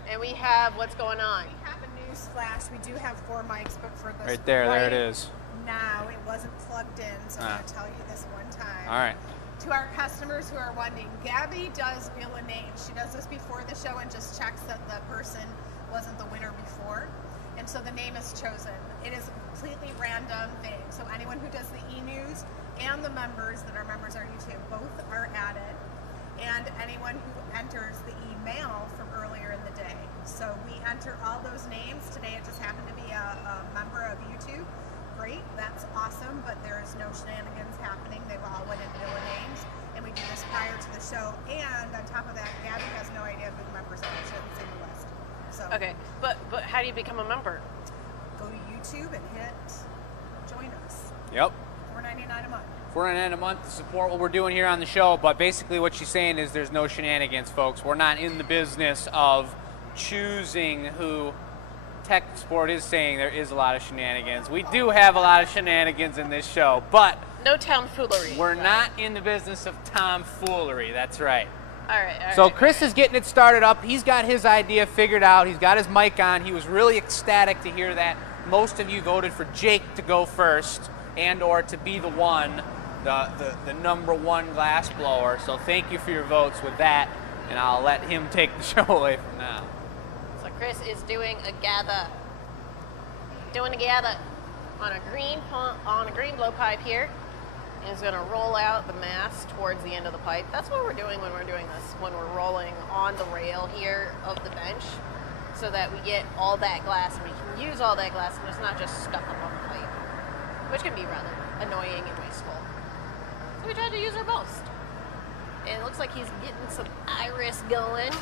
And we have what's going on. We have a news flash. We do have 4 mics, but for this Right there, there it is. now, it wasn't plugged in, so I'm going to tell you this one time. All right. To our customers who are wondering, Gabby does reel a name. She does this before the show and just checks that the person wasn't the winner before. And so the name is chosen. It is a completely random thing. So anyone who does the e-news and the members that are members on YouTube, both are added. And anyone who enters the email from earlier in the day. So we enter all those names. Today it just happened to be a member of YouTube. Great, that's awesome, but there is no shenanigans happening. They all went into the names, and we do this prior to the show. And on top of that, Gabby has no idea who the members are. She hasn't seen the list. So Okay, but how do you become a member? go to YouTube and hit join us. Yep. $4.99 a month. $4.99 a month to support what we're doing here on the show, but basically what she's saying is there's no shenanigans, folks. We're not in the business of choosing who. Tech Sport is saying there is a lot of shenanigans. We do have a lot of shenanigans in this show, but No tomfoolery. we're not in the business of tomfoolery. That's right. All right. So Chris is getting it started up. He's got his idea figured out. He's got his mic on. He was really ecstatic to hear that. Most of you voted for Jake to go first and or to be the one, the number one glass blower. So thank you for your votes with that, and I'll let him take the show away from now. So Chris is doing a gather. Doing a gather on a green blowpipe here. And he's gonna roll out the mass towards the end of the pipe. That's what we're doing when we're doing this, when we're rolling on the rail here of the bench, so that we get all that glass and we can use all that glass and it's not just stuck up on the pipe, which can be rather annoying and wasteful. So we tried to use our most. And it looks like he's getting some iris going.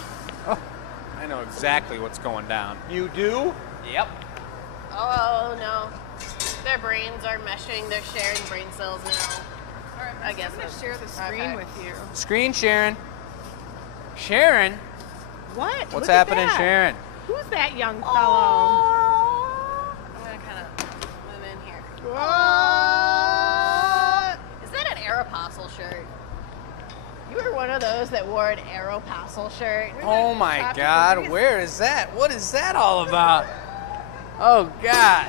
Oh, I know exactly what's going down. You do? Yep. Oh no. Their brains are meshing, they're sharing brain cells now. All right, I guess I'm going to that's- share the screen okay. with you. Screen Sharon. Sharon? What? What's Look at happening, that. Sharon? Who's that young fellow? Oh. I'm gonna kind of move in here. What? Is that an Aeropostale shirt? You were one of those that wore an Aeropostale shirt. Oh my God, where is that? What is that all about? Oh gosh.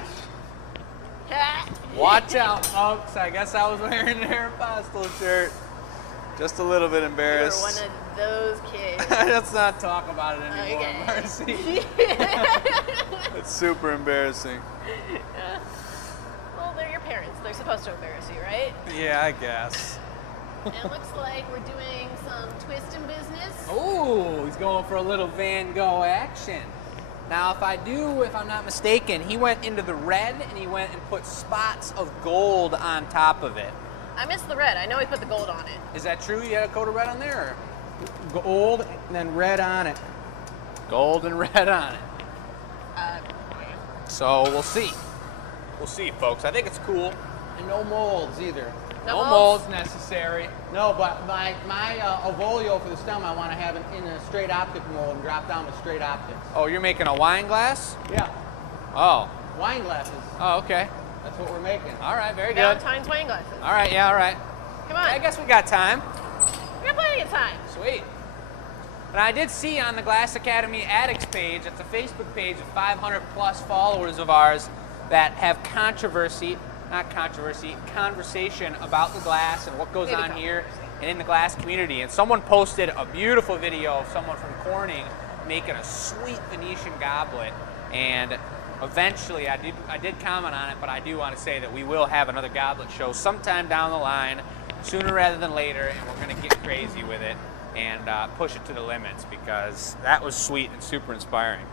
Watch out, folks. I guess I was wearing an Aeropostale shirt. Just a little bit You were embarrassed. one of those kids. Let's not talk about it anymore, Okay. Marcy. It's super embarrassing. Well, they're your parents. They're supposed to embarrass you, right? Yeah, I guess. And it looks like we're doing some twisting business. Oh, he's going for a little Van Gogh action. Now, if I'm not mistaken, he went into the red and he went and put spots of gold on top of it. I missed the red. I know he put the gold on it. Is that true? You had a coat of red on there? Gold and then red on it. Or? Gold and red on it. So we'll see. We'll see, folks. I think it's cool. And no molds either. No No molds? molds necessary. No, but my Ovolio for the stem, I want to have it in a straight optic mold and drop down with straight optics. Oh, you're making a wine glass? Yeah, Oh. wine glasses. Oh, okay. That's what we're making. All right, very good. Valentine's wine glasses. All right, yeah, all right. Come on. I guess we got time. We got plenty of time. Sweet. And I did see on the Glass Academy Addicts page, it's a Facebook page of 500 plus followers of ours that have conversation about the glass and what goes Maybe on here controversy. and in the glass community. And someone posted a beautiful video of someone from Corning making a sweet Venetian goblet. And eventually, I did comment on it, but I do want to say that we will have another goblet show sometime down the line, sooner rather than later, and we're going to get crazy with it and push it to the limits because that was sweet and super inspiring.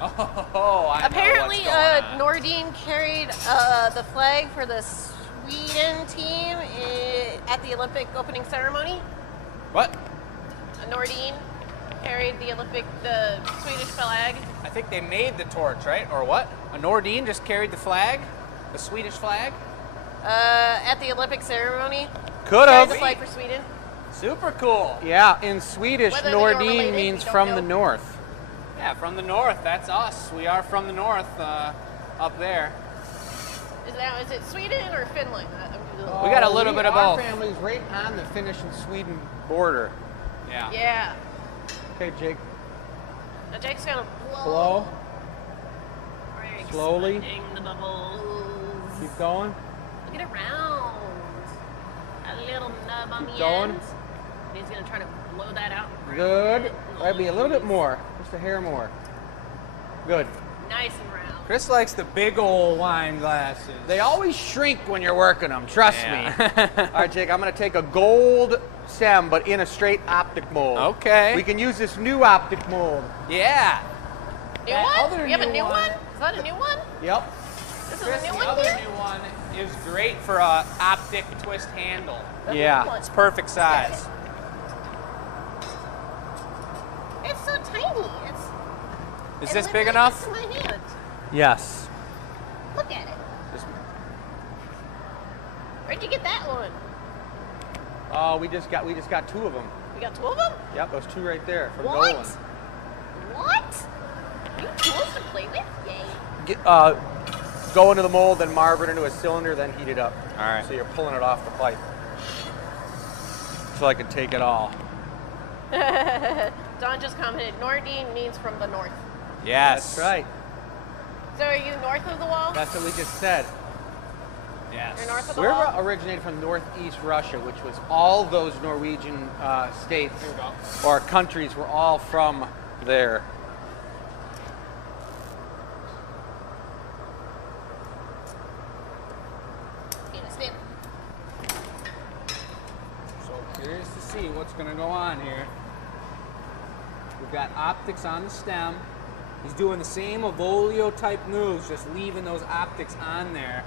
Oh, I Apparently, know what's going on. Nordine carried the flag for the Sweden team at the Olympic opening ceremony. What? Nordine carried the Swedish flag. I think they made the torch, right? Or what? A Nordine just carried the flag, the Swedish flag. At the Olympic ceremony. Could Carried have. the flag for Sweden. Super cool. Yeah, in Swedish, Whether they are Nordine related, means we don't from know. the north. Yeah, from the north. That's us. We are from the north, up there. Is it Sweden or Finland? We got a little bit of Our both. family's right on the Finnish and Sweden border. Yeah. Yeah. Okay, Jake, Now Jake's gonna blow. We're Slowly. expanding the bubbles. Keep going. Look at it round. A little nub on the going. end. He's gonna try to blow that out. Good. Might be a little bit more. Just a hair more. Good. Nice and round. Chris likes the big old wine glasses. They always shrink when you're working them, trust Yeah. me. All right, Jake, I'm going to take a gold stem, but in a straight optic mold. Okay. We can use this new optic mold. Yeah. New That one? other You have a new new one. one? Is that a new one? Yep. This is Chris, a new the one other here? new one is great for a optic twist handle. That's Yeah. a new one. It's perfect size. It's so tiny. Is it this big literally enough? fits in my hand. Yes. Look at it. Just- Where'd you get that one? Oh, we just got two of them. We got two of them? Yep, those two right there from What? Nolan. What? You tools to play with? Yay. Go into the mold, then marble it into a cylinder, then heat it up. All right. So you're pulling it off the pipe. So I can take it all. Don just commented, Nordine means from the north. Yes. That's right. So are you north of the wall? That's what we just said. Yes. You're north of the We're wall? originated from northeast Russia, which was all those Norwegian states Here we go. or countries were all from there. Understand? So curious to see what's going to go on here. We've got optics on the stem. He's doing the same Avolio type moves, just leaving those optics on there.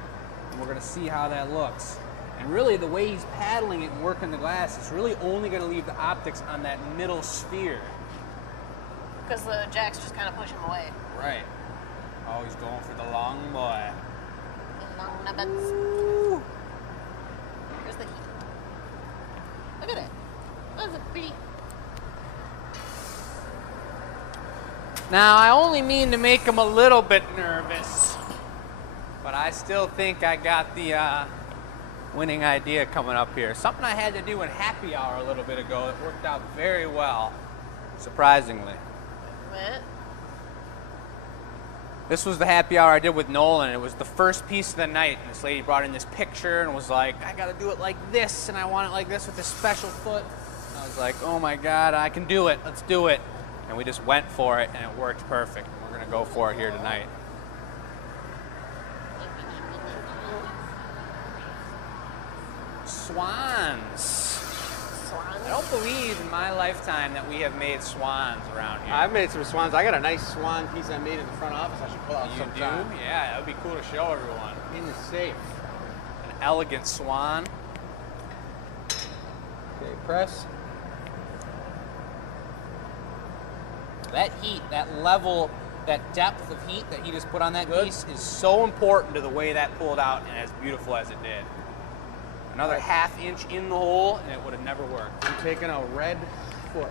And we're going to see how that looks. And really, the way he's paddling it and working the glass, it's really only going to leave the optics on that middle sphere. Because the jacks just kind of push him away. Right. Oh, he's going for the long boy. Long nubbins. Here's the heat. Look at it. That's a pretty. Now, I only mean to make him a little bit nervous, but I still think I got the winning idea coming up here. Something I had to do in happy hour a little bit ago that worked out very well, surprisingly. What? This was the happy hour I did with Nolan. It was the first piece of the night, and this lady brought in this picture and was like, I gotta do it like this, and I want it like this with this special foot. And I was like, oh my God, I can do it, let's do it. And we just went for it, and it worked perfect. We're gonna go for it here tonight. Swans. Swans? I don't believe in my lifetime that we have made swans around here. I've made some swans. I got a nice swan piece I made in the front office. I should pull out You do? sometime. Yeah, that would be cool to show everyone. In the safe. An elegant swan. Okay, press. That heat, that level, that depth of heat that he just put on that Good. piece is so important to the way that pulled out and as beautiful as it did. Another half inch in the hole and it would have never worked. I'm taking a red foot.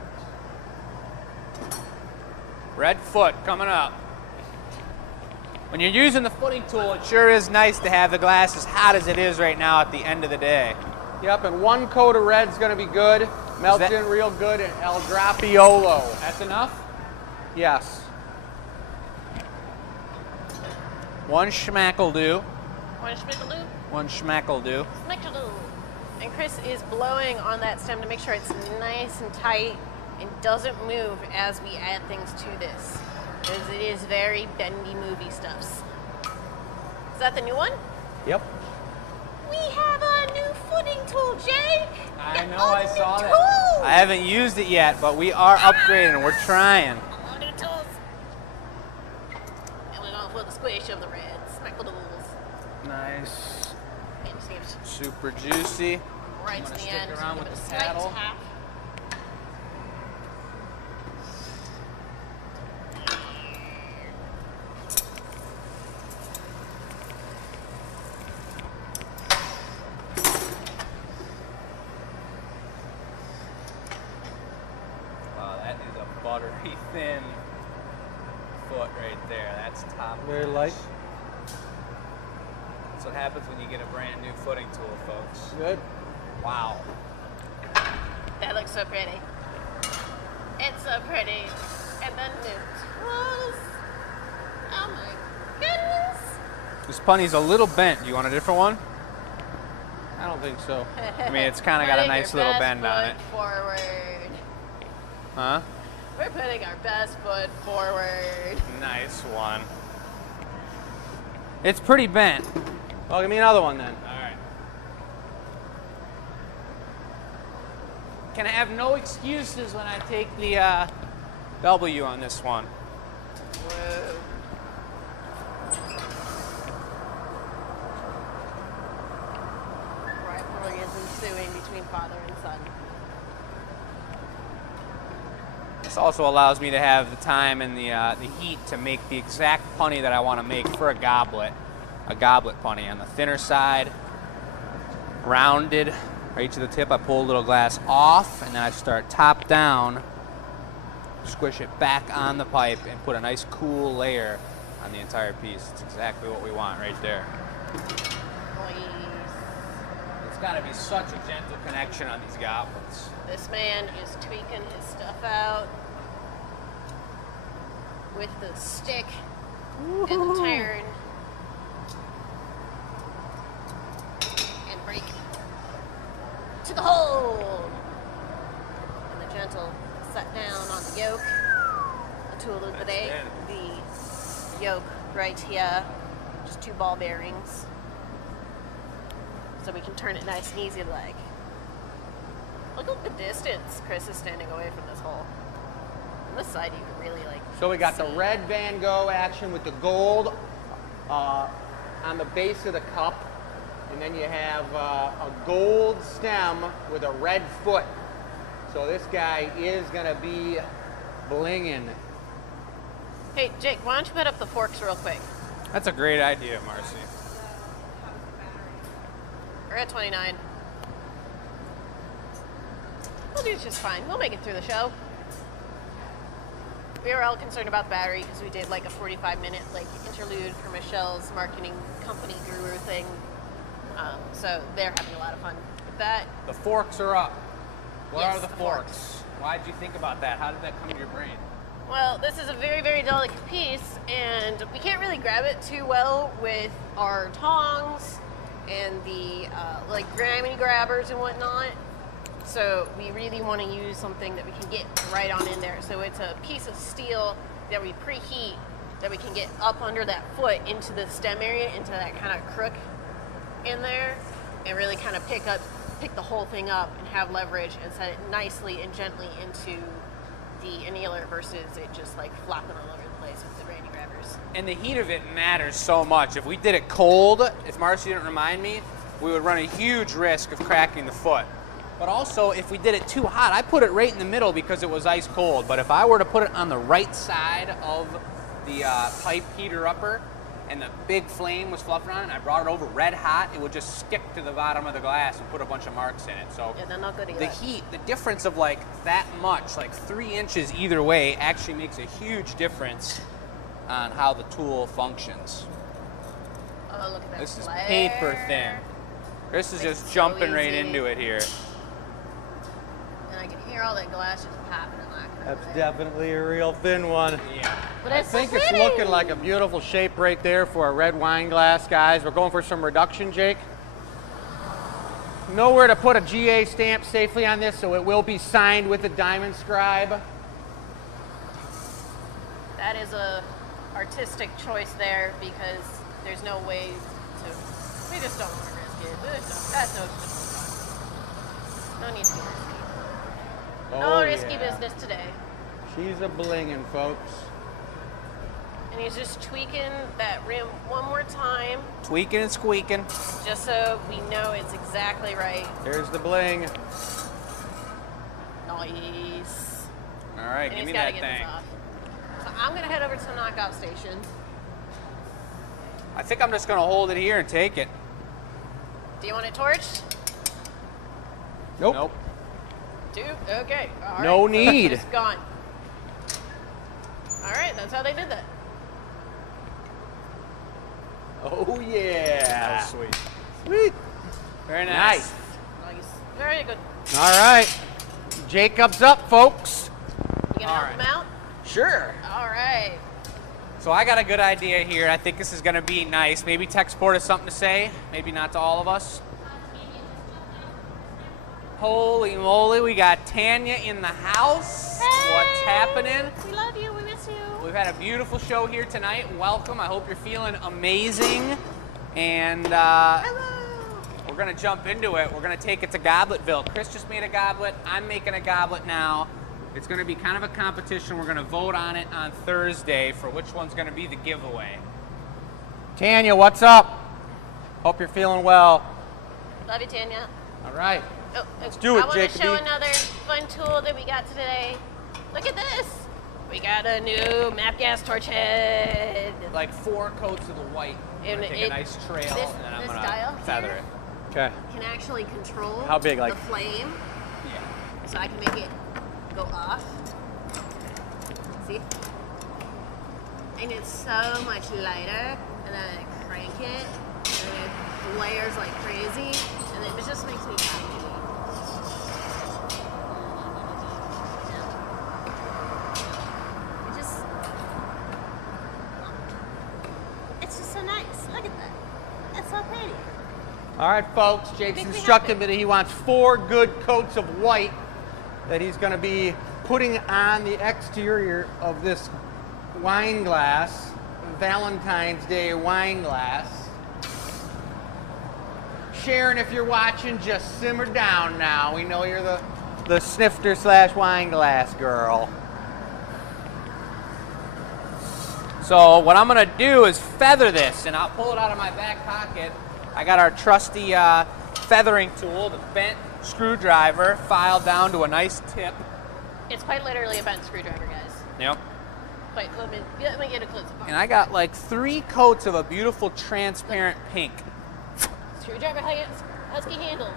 Red foot coming up. When you're using the footing tool, it sure is nice to have the glass as hot as it is right now at the end of the day. Yep, and one coat of red's gonna be good. Melts that- in real good at El Grappiolo. That's enough? Yes. One schmack'll do. One schmickaloo? One schmack'll do. Schmickaloo. And Chris is blowing on that stem to make sure it's nice and tight and doesn't move as we add things to this. Because it is very bendy, movie stuffs. Is that the new one? Yep. We have a new footing tool, Jake! I Get know, all I the saw new that. tools! I haven't used it yet, but we are upgrading. We're trying. All new tools. And we're going for the squish of the reds. Schmackaloos. Nice. And just give it Super juicy. right I'm to gonna the stick end. around Give with it a the slight paddle. tap. buttery thin foot right there. That's top. Very notch. light. That's what happens when you get a brand new footing tool, folks. Good. Wow. That looks so pretty. It's so pretty. And then new tools. Oh my goodness. This punny's a little bent. Do you want a different one? I don't think so. I mean, it's kind of got a Putting nice your little best bend on foot it. Forward. Huh? We're putting our best foot forward. Nice one. It's pretty bent. Well, give me another one then. All right. Can I have no excuses when I take the W on this one? Whoa. Rivalry is ensuing between father and son. This also allows me to have the time and the heat to make the exact punny that I want to make for a goblet punny on the thinner side, rounded right to the tip. I pull a little glass off, and then I start top down, squish it back on the pipe, and put a nice cool layer on the entire piece. It's exactly what we want right there. It's got to be such a gentle connection on these goblets. This man is tweaking his stuff out with the stick and the turn and break to the hold. And the gentle set down on the yoke. The tool of the day, the yoke right here, just 2 ball bearings. So we can turn it nice and easy like. Look at the distance Chris is standing away from this hole. On this side, you can really like. So we got the see. red Van Gogh action with the gold on the base of the cup, and then you have a gold stem with a red foot. So this guy is gonna be blinging. Hey, Jake, why don't you put up the forks real quick? That's a great idea, Marcy. We're at 29. We'll do just fine. We'll make it through the show. We were all concerned about the battery because we did like a 45-minute like interlude for Michelle's marketing company guru thing. So they're having a lot of fun with that. The forks are up. What Yes, are the the forks? forks. Why did you think about that? How did that come to your brain? Well, this is a very, very delicate piece, and we can't really grab it too well with our tongs and the like grammy grabbers and whatnot. So we really want to use something that we can get right on in there. So it's a piece of steel that we preheat that we can get up under that foot into the stem area, into that kind of crook in there, and really kind of pick the whole thing up and have leverage and set it nicely and gently into the annealer versus it just like flopping all over the place with the granny grabbers. And the heat of it matters so much. If we did it cold, if Marcy didn't remind me, we would run a huge risk of cracking the foot. But also, if we did it too hot, I put it right in the middle because it was ice cold. But if I were to put it on the right side of the pipe heater upper and the big flame was fluffing on it and I brought it over red hot, it would just stick to the bottom of the glass and put a bunch of marks in it. So Yeah, they're not good either. the heat, the difference of like that much, like 3 inches either way, actually makes a huge difference on how the tool functions. Oh, look at that This is flare. paper thin. Chris is Makes just it so jumping right easy. into it here. And I can hear all that glass just popping and locking over That's there. definitely a real thin one. Yeah. But I it's so think it's pretty. looking like a beautiful shape right there for a red wine glass, guys. We're going for some reduction, Jake. Nowhere to put a GA stamp safely on this, so it will be signed with a diamond scribe. That is a artistic choice there because there's no way to. We just don't want to risk it. That's no need to be risky. No risky yeah. business today. She's a blingin', folks. And he's just tweaking that rim one more time, Tweaking and squeaking. just so we know it's exactly right. There's the bling. Nice. All right, And give he's me got to that get this thing. off. So I'm gonna head over to the knockout station. I think I'm just gonna hold it here and take it. Do you want it torched? Nope. Nope. Okay. All No right. need. It's gone. right, that's how they did that. Oh yeah. That was sweet. Sweet. Very nice. Nice. Very good. All right. Jacob's up, folks. You gonna help him out? Sure. All right. So I got a good idea here. I think this is going to be nice. Maybe tech support has something to say. Maybe not to all of us. Holy moly, we got Tanya in the house. Hey! What's happening? We love you. We miss you. We've had a beautiful show here tonight. Welcome. I hope you're feeling amazing. And Hello. we're going to jump into it. We're going to take it to Gobletville. Chris just made a goblet. I'm making a goblet now. It's going to be kind of a competition. We're going to vote on it on Thursday for which one's going to be the giveaway. Tanya, what's up? Hope you're feeling well. Love you, Tanya. All right. Oh, Let's do it, I want to Jacoby. show another fun tool that we got today. Look at this. We got a new map gas torch head. Like 4 coats of the white. I'm And going to take a nice trail this- and then I'm this going dial to feather here? it. Okay. Can actually control How big, like- the flame, Yeah. so I can make it go off. See? And it's so much lighter, and then I crank it, and it layers like crazy, and it just makes me happy. It's just so nice. Look at that. That's so pretty. All right, folks. Jake's Makes me instructed happy. me that he wants 4 good coats of white that he's going to be putting on the exterior of this wine glass, Valentine's Day wine glass. Sharon, if you're watching, just simmer down now. We know you're the snifter / wine glass girl. So what I'm going to do is feather this, and I'll pull it out of my back pocket. I got our trusty feathering tool, the bent screwdriver, filed down to a nice tip. It's quite literally a bent screwdriver, guys. Yep. Wait, let me get a close up. And I got like 3 coats of a beautiful transparent pink. Screwdriver husky handle.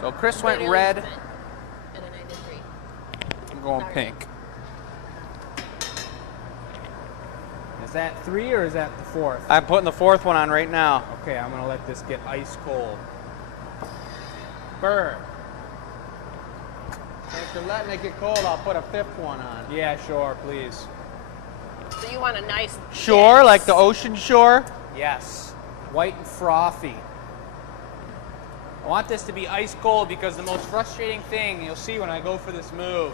So Chris went Literally red. bent. And then I did 3. I'm going Sorry. pink. Is that 3 or is that the 4th? I'm putting the 4th one on right now. Okay, I'm gonna let this get ice cold. Burr. After letting it get cold, I'll put a 5th one on. Yeah, sure, please. So you want a nice Shore, dense- like the ocean shore? Yes. White and frothy. I want this to be ice cold because the most frustrating thing you'll see when I go for this move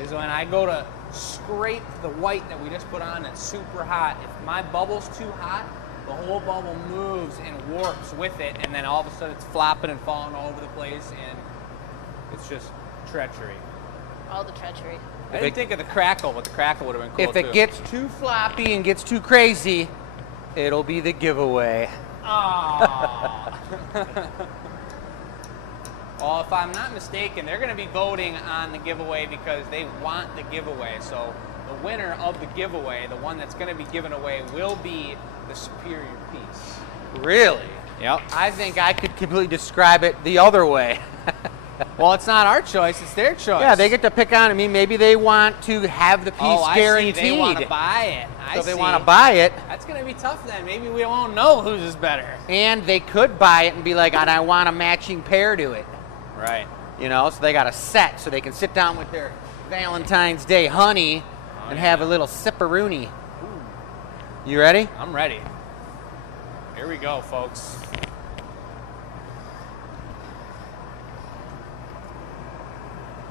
is when I go to scrape the white that we just put on that's super hot. If my bubble's too hot, the whole bubble moves and warps with it, and then all of a sudden it's flopping and falling all over the place, and it's just treachery. all the treachery. I didn't think of the crackle, but the crackle would have been cool If it too. gets too floppy and gets too crazy, it'll be the giveaway. Aww. Well, if I'm not mistaken, they're going to be voting on the giveaway because they want the giveaway. So the winner of the giveaway, the one that's going to be given away, will be the superior piece. Really? Yep. I think I could completely describe it the other way. Well, it's not our choice; it's their choice. Yeah, they get to pick on me. Maybe they want to have the piece Oh, I guaranteed. see. They want to buy it. so if they see. want to buy it, That's going to be tough then. Maybe we won't know whose is better. and they could buy it and be like, and I want a matching pair to it. Right. You know, so they got a set so they can sit down with their Valentine's Day honey and have a little sipperoonie. You ready? I'm ready. Here we go, folks.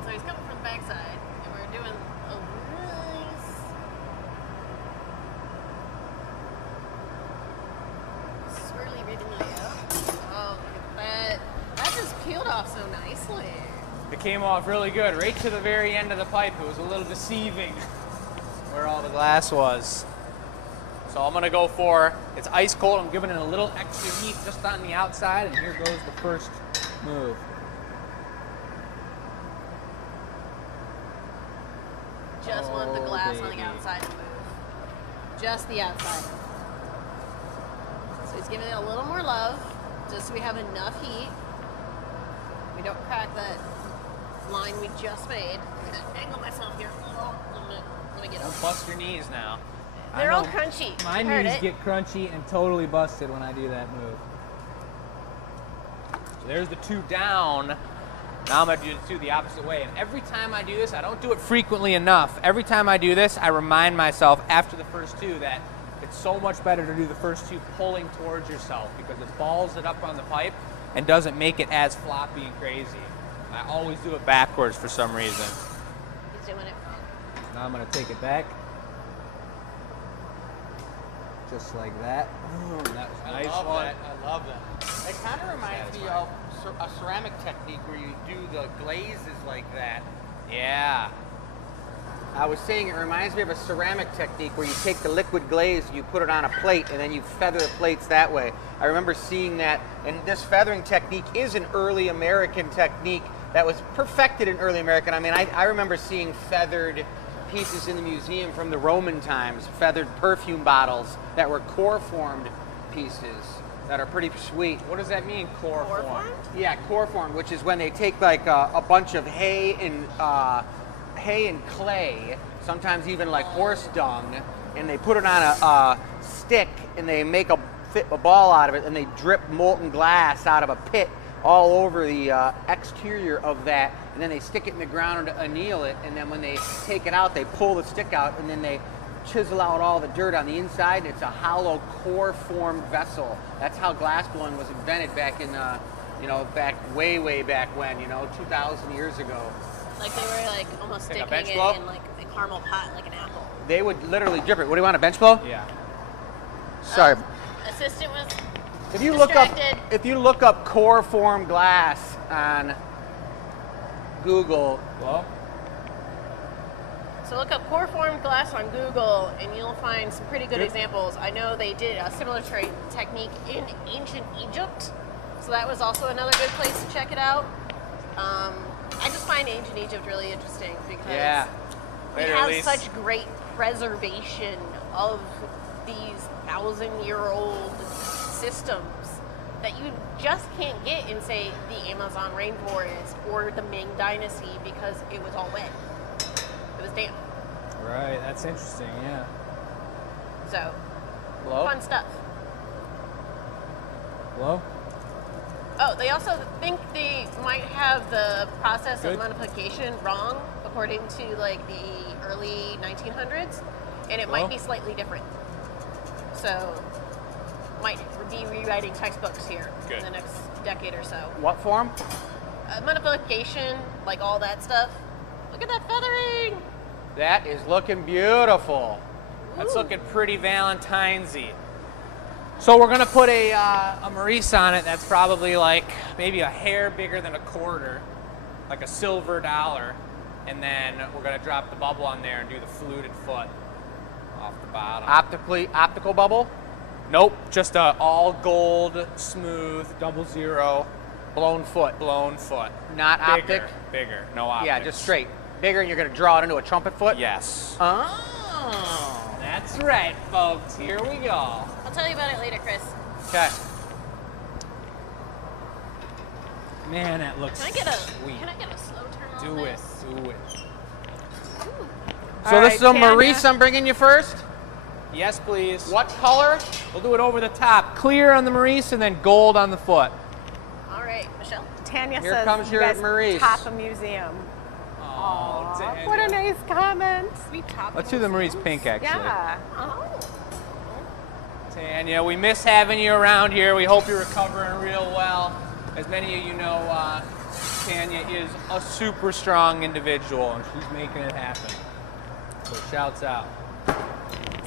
So he's coming from the backside, and we're doing a nice swirly ribbon layout. Oh, look at that. That just peeled off so nicely. It came off really good, right to the very end of the pipe. It was a little deceiving where all the glass was. So I'm gonna go for, it's ice cold. I'm giving it a little extra heat just on the outside, and here goes the first move. Just want the glass on baby. the outside to move. Just the outside. So he's giving it a little more love, just so we have enough heat. We don't crack that line we just made. I'm gonna angle myself here a little bit. Let me get Don't them. bust your knees now. They're I all know crunchy. My I heard knees it. get crunchy and totally busted when I do that move. So there's the 2 down. Now I'm going to do the opposite way. And every time I do this, I don't do it frequently enough. Every time I do this, I remind myself after the first 2 that it's so much better to do the first 2 pulling towards yourself because it balls it up on the pipe and doesn't make it as floppy and crazy. I always do it backwards for some reason. He's doing it wrong. Now I'm gonna take it back. Just like that. That was a I nice love one. that. I love that. It kind of reminds me of a ceramic technique where you do the glazes like that. Yeah. I was saying it reminds me of a ceramic technique where you take the liquid glaze, you put it on a plate, and then you feather the plates that way. I remember seeing that, and this feathering technique is an early American technique that was perfected in early American. I mean, I remember seeing feathered pieces in the museum from the Roman times, feathered perfume bottles that were core-formed pieces that are pretty sweet. What does that mean, core Core form? form? Yeah, core form, which is when they take like a bunch of hay and clay, sometimes even like horse dung, and they put it on a stick and they make a ball out of it, and they drip molten glass out of a pit all over the exterior of that, and then they stick it in the ground to anneal it, and then when they take it out, they pull the stick out, and then they chisel out all the dirt on the inside, and it's a hollow core-formed vessel. That's how glass blowing was invented back in, back way back when, 2,000 years ago. Like they were like almost Like a sticking bench it blow? in like a caramel pot, like an apple. They would literally drip it. What do you want, a bench blow? Yeah. Sorry. Assistant was If you distracted. look up core form glass on Google, Well, So look up core formed glass on Google and you'll find some pretty good examples. I know they did a similar technique in ancient Egypt, so that was also another good place to check it out. I just find ancient Egypt really interesting because we Later, have Elise. such great preservation of these 1,000-year-old systems that you just can't get in, say, the Amazon rainforest or the Ming Dynasty because it was all wet. It was damp. Right, that's interesting, yeah. So, hello? fun stuff. Hello? Oh, they also think they might have the process Good. of modification wrong according to like the early 1900s, and it might Well. be slightly different. So, might be rewriting textbooks here Good. in the next decade or so. What form? Modification, like all that stuff. Look at that feathering! That is looking beautiful. That's Ooh. looking pretty Valentine's-y. So we're gonna put a Maurice on it that's probably like maybe a hair bigger than a quarter, like a silver dollar, and then we're gonna drop the bubble on there and do the fluted foot off the bottom. Optical bubble? Nope, just a all gold, smooth, 00 Blown foot. blown foot. Not Bigger, optic? bigger, no optics. Yeah, just straight. Bigger, and you're going to draw it into a trumpet foot? Yes. Oh. That's right, folks. Here we go. I'll tell you about it later, Chris. Okay. Man, that looks Can I get a sweet. slow turn on Do it. this? Do it. So All this is right, a Tanya. Maurice I'm bringing you first? Yes, please. What color? We'll do it over the top. Clear on the Maurice and then gold on the foot. All right, Michelle. Tanya Here says comes you your guys Maurice. top a museum. Oh, Aw, what a nice comment. We top Let's do the Maurice pink, actually. Yeah. Oh. Tanya, we miss having you around here. We hope you're recovering real well. As many of you know, Tanya is a super strong individual, and she's making it happen. So shouts out.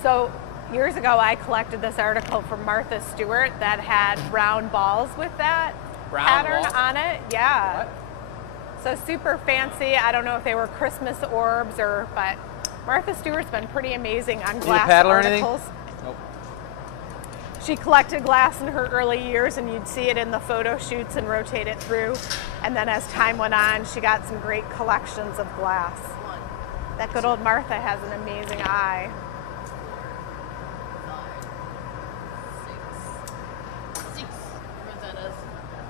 So years ago, I collected this article from Martha Stewart that had brown balls with that Brown pattern balls? on it. Yeah. What? So super fancy. I don't know if they were Christmas orbs but Martha Stewart's been pretty amazing on glass paddle or anything? articles. Nope. She collected glass in her early years, and you'd see it in the photo shoots and rotate it through. And then as time went on, she got some great collections of glass. One, That good old Martha has an amazing eye. 6. Rosetta's.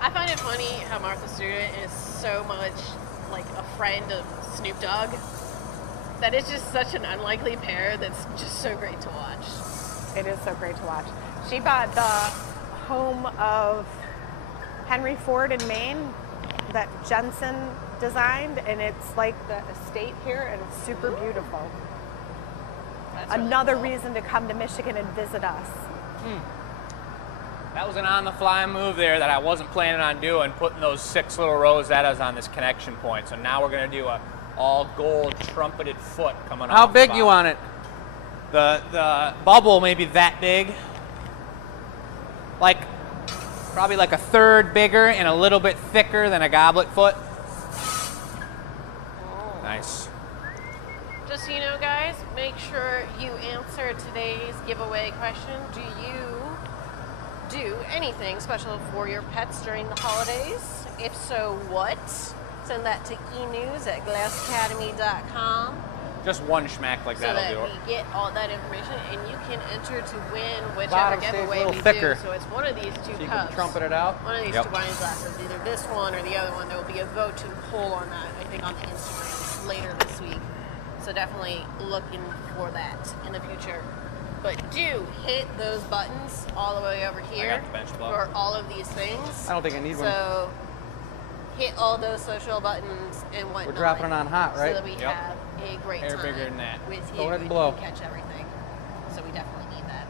I find it funny how Martha Stewart is so much like a friend of Snoop Dogg. That is just such an unlikely pair that's just so great to watch. It is so great to watch. She bought the home of Henry Ford in Maine that Jensen designed, and it's like the estate here, and it's super beautiful. That's really Another cool. reason to come to Michigan and visit us. That was an on-the-fly move there that I wasn't planning on doing, putting those 6 little Rosettas on this connection point. So now we're going to do a all gold trumpeted foot coming off. How the big bottom. you want it? The bubble may be that big, like probably like a third bigger and a little bit thicker than a goblet foot. Nice. Just so you know, guys, make sure you answer today's giveaway question. Do you do anything special for your pets during the holidays? If so, what? Send that to enews@glassacademy.com Just one schmack like so that'll that do it. we get all that information, and you can enter to win whichever Bottom stays a giveaway little we thicker. do. So it's one of these two So you cups. can trumpet it out. One of these Yep. two wine glasses, either this one or the other one. There will be a vote and poll on that, I think, on the Instagram later this week. So definitely looking for that in the future. But do hit those buttons all the way over here got the bench blow. for all of these things. I don't think I need one. So hit all those social buttons and whatnot. We're dropping it on hot, So right? that we Yep. have a great Hair time bigger than that. with you. Go ahead and and blow. you catch everything. So we definitely need that.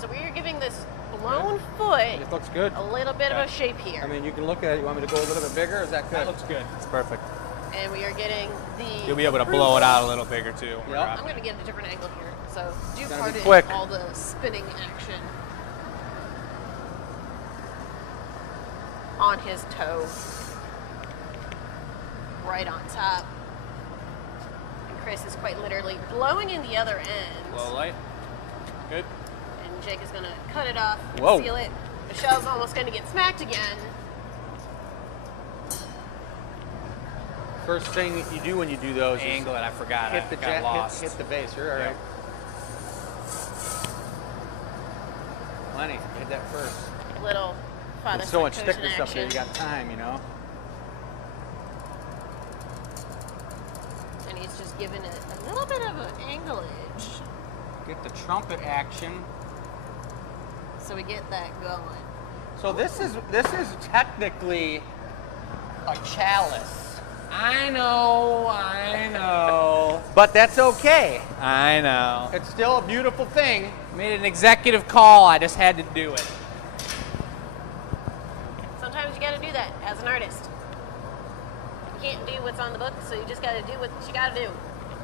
So we are giving this blown foot It looks good. a little bit of a Okay. shape here. I mean, you can look at it. You want me to go a little bit bigger? Is that good? That looks good. It's perfect. And we are getting the You'll be able to blow it out a little bigger too. when we're Yep. I'm dropping going to get a different angle here. So do Gotta be pardon quick. all the spinning action on his toe. Right on top. And Chris is quite literally blowing in the other end. Blow light. Good. And Jake is going to cut it off and Whoa. seal it. Michelle's almost going to get smacked again. First thing you do when you do those is Angle it. I forgot. hit I the got lost. hit the base. You're all Yep. right. Lenny, hit that first. Little father There's so much coach in thickness up there. You action. got time, you know. And he's just giving it a little bit of an anglage. Get the trumpet action. So we get that going. So this is technically a chalice, I know. but that's okay. I know. It's still a beautiful thing. Made an executive call. I just had to do it. Sometimes you gotta do that as an artist. You can't do what's on the book, so you just gotta do what you gotta do.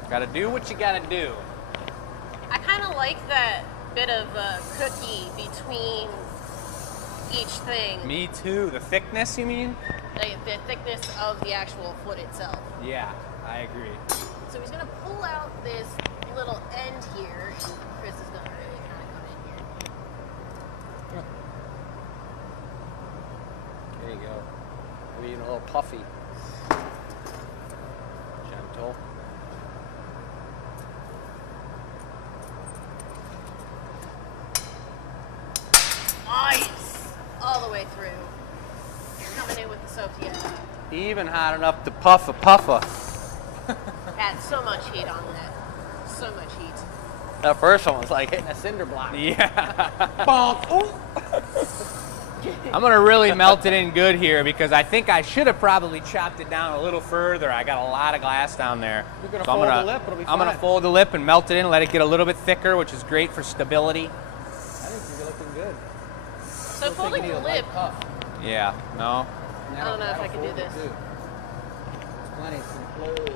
Got to do what you got to do. I kind of like that bit of cookie between each thing. Me too. The thickness, you mean? The thickness of the actual foot itself. Yeah, I agree. So he's gonna pull out this little end here, and Chris is gonna really kind of come in here. There you go. Maybe even a little puffy. Gentle. Nice! All the way through. Coming in with the Sophia. Even hot enough to puff a puffa. Had so much heat on that. So much heat. That first one was like hitting a cinder block. Yeah. Bonk. Ooh. I'm going to really melt it in good here because I think I should have probably chopped it down a little further. I got a lot of glass down there. You're gonna I'm fold gonna- the lip, it'll be I'm going to fine. fold the lip and melt it in, let it get a little bit thicker, which is great for stability. I think you're looking good. So folding the lip, Yeah, no? I don't know if I can do this. Plenty some clothes.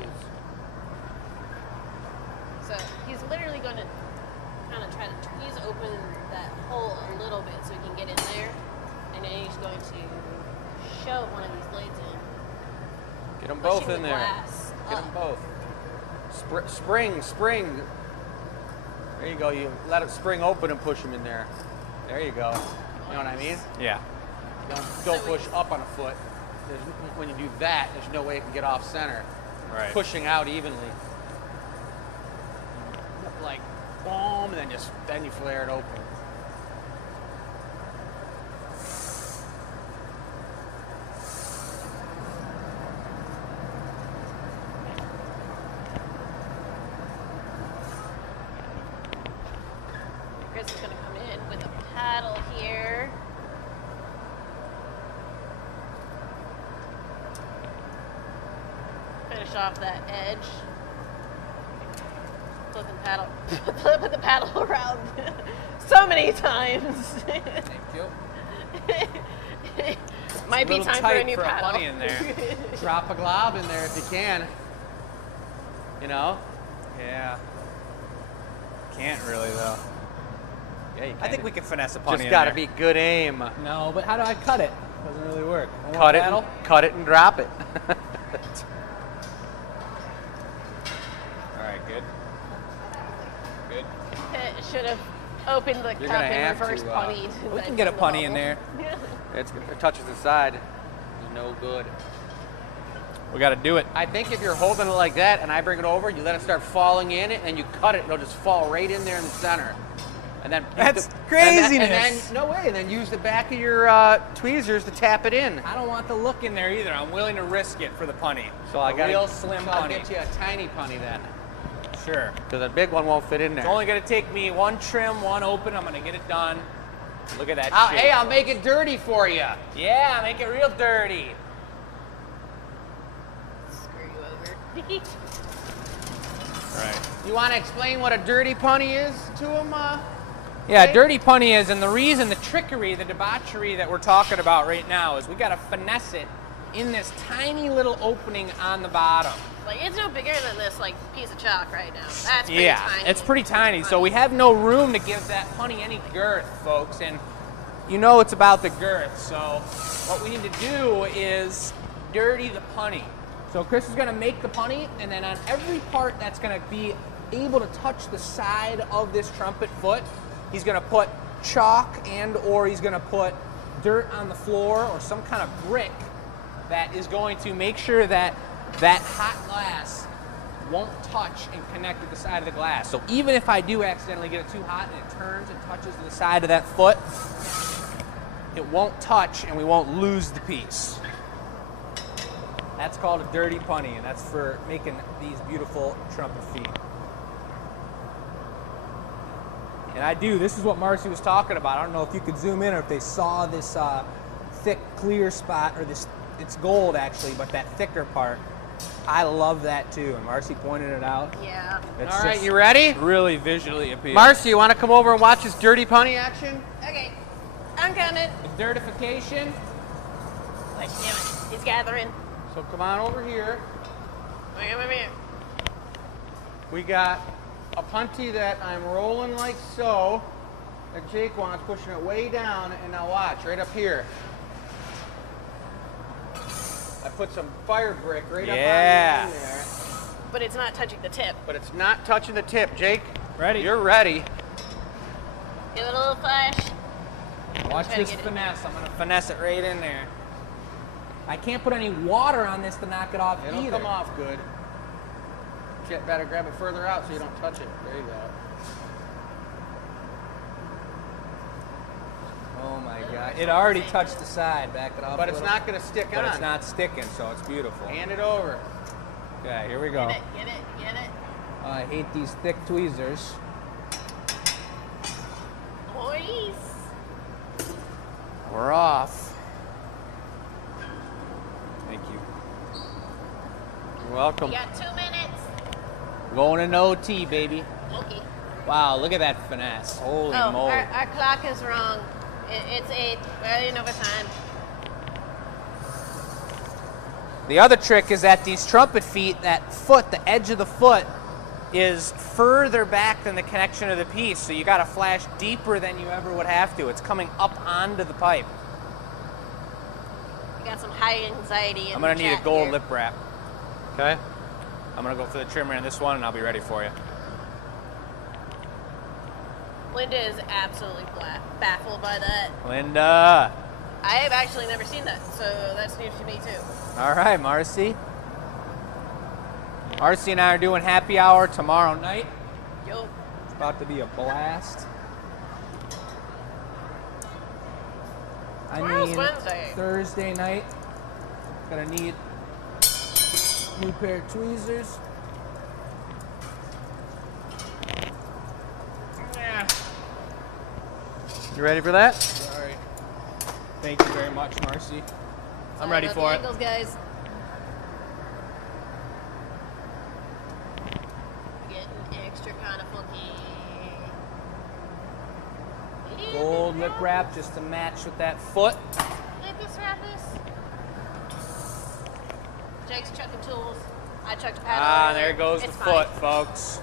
So he's literally going to kind of try to tweeze open that hole a little bit so he can get in there. And then he's going to shove one of these blades in. Get them pushing both the in there. glass Get up. them both. Spring. There you go. You let it spring open and push them in there. There you go. You know what I mean? Yeah. Don't push up on a foot. When you do that, there's no way it can get off center. Right. Pushing out evenly. Like, boom, and then you flare it open. Chris is gonna come in with a paddle here. Finish off that edge. Flip and paddle. Flip the paddle around so many times. Thank you. Might be little time for a tight new for a paddle. punny in there. Drop a glob in there if you can. You know? Yeah. Can't really though. Yeah, you I think kinda we can finesse a punny just in gotta there. be good aim. No, but how do I cut it? Doesn't really work. One more Cut it, paddle? cut it and drop it. All right, good. Good. Should have opened the You're cup gonna have and reverse to, punny. We can get a punny in there. It touches the side. It's no good. We got to do it. I think if you're holding it like that and I bring it over, you let it start falling in it and you cut it, it'll just fall right in there in the center. And then That's and craziness. then no way, and then use the back of your tweezers to tap it in. I don't want the look in there either. I'm willing to risk it for the punny. So I got real slim I'll punny. get you a tiny punny then, Sure. because a big one won't fit in there. It's only going to take me one trim, one open. I'm going to get it done. Look at that shape. Hey, I'll make it dirty for you. Yeah, make it real dirty. Screw you over. Right. You want to explain what a dirty punny is to him? Yeah, Okay. dirty punny is, and the reason, the trickery, the debauchery that we're talking about right now is we got to finesse it in this tiny little opening on the bottom. Like, it's no bigger than this, like, piece of chalk right now. That's pretty Yeah, tiny. it's pretty tiny, so we have no room to give that punny any girth, folks, and you know it's about the girth, so what we need to do is dirty the punny. So Chris is going to make the punny, and then on every part that's going to be able to touch the side of this trumpet foot, he's going to put chalk and or he's going to put dirt on the floor or some kind of brick that is going to make sure that that hot glass won't touch and connect to the side of the glass. So even if I do accidentally get it too hot and it turns and touches the side of that foot, it won't touch and we won't lose the piece. That's called a dirty punny, and that's for making these beautiful trumpet feet. And this is what Marcy was talking about. I don't know if you could zoom in or if they saw this thick, clear spot, or this, it's gold actually, but that thicker part. I love that too, and Marcy pointed it out. Yeah. It's All right, just you ready? really visually appealing. Marcy, you want to come over and watch this dirty punny action? Okay. I'm coming. The dirtification. Wait, damn it. He's gathering. So come on over here. Come here. We got a punty that I'm rolling like so, that Jake wants, pushing it way down, and now watch, right up here. I put some fire brick right up on the end there, But it's not touching the tip. but it's not touching the tip. Jake, Ready? you're ready. Give it a little flash. Watch Try to this get it. finesse. I'm going to finesse it right in there. I can't put any water on this to knock it off It'll either. come off good. You better grab it further out so you don't touch it. There you go. Oh my God. It already touched the side. Back it up But a it's little. not going to stick But on. it's not sticking, so it's beautiful. Hand it over. Okay, here we go. Get it. I hate these thick tweezers. Boys. We're off. Thank you. You're welcome. We got 2 minutes. Going in OT, baby. Okay. Wow, look at that finesse. Holy Oh, moly. our clock is wrong. It's 8. We're in overtime. The other trick is that these trumpet feet, that foot, the edge of the foot, is further back than the connection of the piece, so you got to flash deeper than you ever would have to. It's coming up onto the pipe. We got some high anxiety in I'm going the to need a chat gold here. lip wrap. Okay. I'm going to go for the trimmer in this one, and I'll be ready for you. Linda is absolutely baffled by that. Linda. I have actually never seen that, so that's news to me too. All right, Marcy. Marcy and I are doing happy hour tomorrow night. Yo. It's about to be a blast. Tomorrow's Wednesday. Thursday night. Gonna need new pair of tweezers. You ready for that? Sorry. Thank you very much, Marcy. I'm ready for it. Angles, guys. Getting extra kind of funky. Gold lip wrap just to match with that foot. Lip wrap this. Jake's chucking tools. I chucked a paddle. Ah, earlier. there goes It's the fine. foot, folks.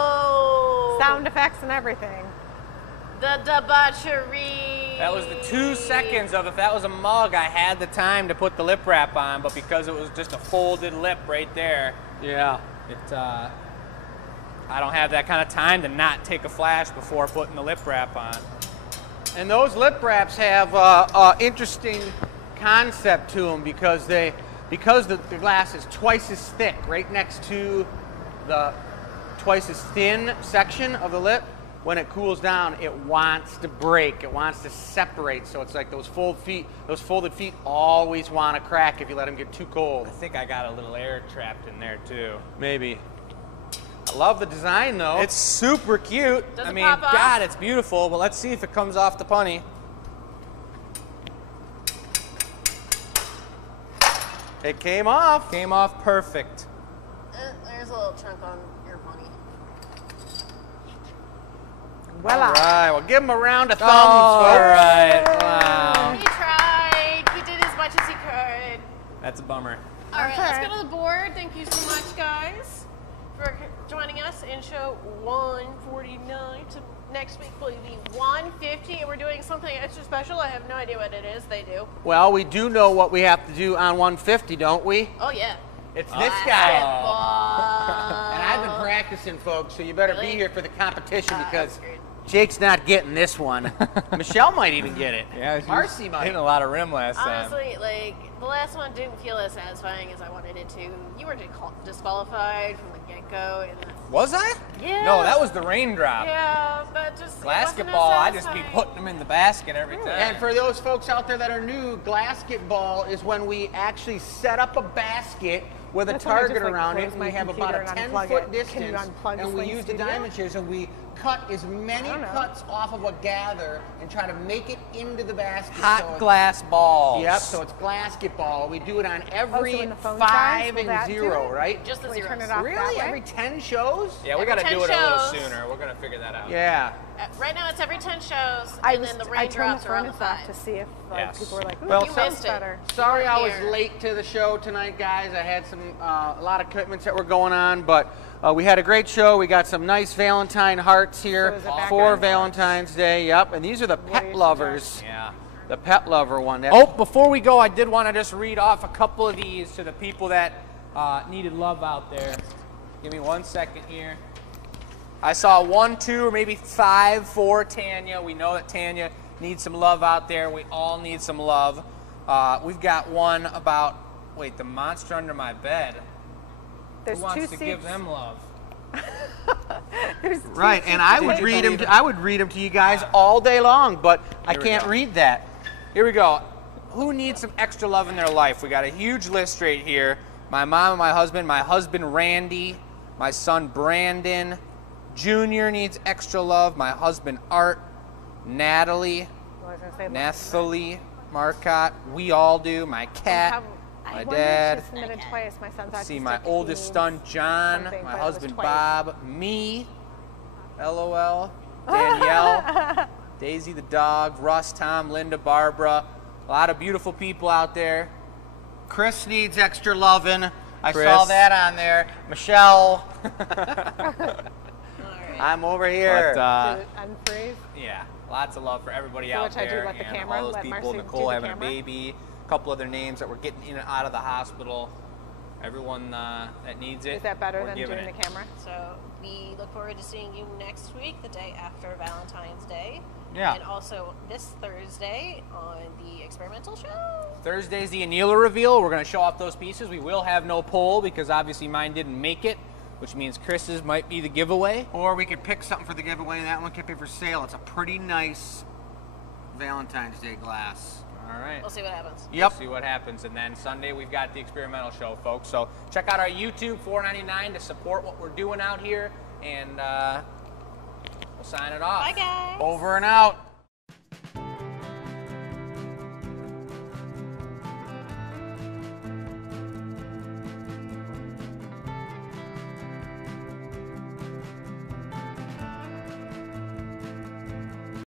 Oh! Sound effects and everything. The debauchery. That was the 2 seconds of, if that was a mug, I had the time to put the lip wrap on, but because it was just a folded lip right there, Yeah. I don't have that kind of time to not take a flash before putting the lip wrap on. And those lip wraps have interesting concept to them because the glass is twice as thick right next to the twice as thin section of the lip. When it cools down, it wants to break. It wants to separate. So it's like those folded feet always want to crack if you let them get too cold. I think I got a little air trapped in there too. Maybe. I love the design though. It's super cute. Does I it mean, pop off? God, it's beautiful, but let's see if it comes off the punny. It came off. Came off perfect. There's a little chunk on your bunny. Well, All right. Well, give him a round of thumbs, All folks. right. Wow. He tried. He did as much as he could. That's a bummer. All right, That's let's all go to the board. Thank you so much, guys, for joining us in show 149. So next week will be 150, and we're doing something extra special. I have no idea what it is. They do. Well, we do know what we have to do on 150, don't we? Oh, yeah. It's this guy. Basketball. And I've been practicing, folks, so you better Really? be here for the competition because that's great. Jake's not getting this one. Michelle might even get it. Yeah, Marcy might. hitting a lot of rim last time. Honestly, like, the last one didn't feel as satisfying as I wanted it to. You were disqualified from the get-go. Was I? Yeah. No, that was the raindrop. Yeah, but just... it wasn't as Basketball, I just be satisfying. putting them in the basket every time. And for those folks out there that are new, glasketball is when we actually set up a basket with That's a when I target just, like, around it. close And my we have about a computer and 10-foot unplug it. Can you distance, unplug and we Sling use the Studio? diamond shears, and we cut as many I don't know. cuts off of a gather and try to make it into the basket. So Hot it's- glass balls. Yep, so it's glasketball. We do it on every when the phone 5 dies, will that and do 0, it? right? Just the Will you turn zeros. it off that Really? way? Every 10 shows? Yeah, we Every got to 10 do it a little shows. sooner. We're going to figure that out. Yeah. Right now it's every 10 shows, I and was then the I turned raindrops the are on the furnace off 5. to see if Yes. people were like, ooh, Well, that You sounds missed it. better. Sorry I was Here. late to the show tonight, guys. I had a lot of commitments that were going on, but we had a great show. We got some nice Valentine hearts here So is it back for on? Valentine's Day. Yep, and these are the What pet is lovers. Yeah. The pet lover one. Oh, before we go, I did want to just read off a couple of these to the people that needed love out there. Give me 1 second here. I saw 1, 2, or maybe 5 for Tanya. We know that Tanya needs some love out there. We all need some love. We've got one about, wait, the monster under my bed. There's Who wants two to seats. give them love? There's two Right, and seats I to would take. read them. I would read them to you guys all day long, but I Here we can't go. read that. Here we go. Who needs some extra love in their life? We got a huge list right here. My mom and my husband Randy, my son Brandon, Junior needs extra love, my husband Art, Natalie, I was gonna say Nathalie, Marcotte, we all do, my cat, I my wonder if dad, she submitted twice. My son's see autistic. my He oldest needs son John, something, my but it was husband twice. Bob, me, LOL, Danielle, Daisy the dog, Russ, Tom, Linda, Barbara, a lot of beautiful people out there. Chris needs extra loving. I Chris. saw that on there. Michelle, All right. I'm over here. But, Did it unfreeze? yeah, lots of love for everybody So out what should I do, there, let the and camera- all those let people. Marcy Nicole do the having camera? a baby, a couple other names that we're getting in and out of the hospital. Everyone that needs it. Is that better we're than giving doing it. the camera? So we look forward to seeing you next week, the day after Valentine's Day. Yeah. And also this Thursday on the experimental show. Thursday's the Anila reveal. We're going to show off those pieces. We will have no poll because obviously mine didn't make it, which means Chris's might be the giveaway. Or we could pick something for the giveaway, and that one could be for sale. It's a pretty nice Valentine's Day glass. All right. We'll see what happens. Yep. We'll see what happens. And then Sunday we've got the experimental show, folks. So check out our YouTube, $4.99, to support what we're doing out here. And we'll sign it off. Bye, guys. Over and out.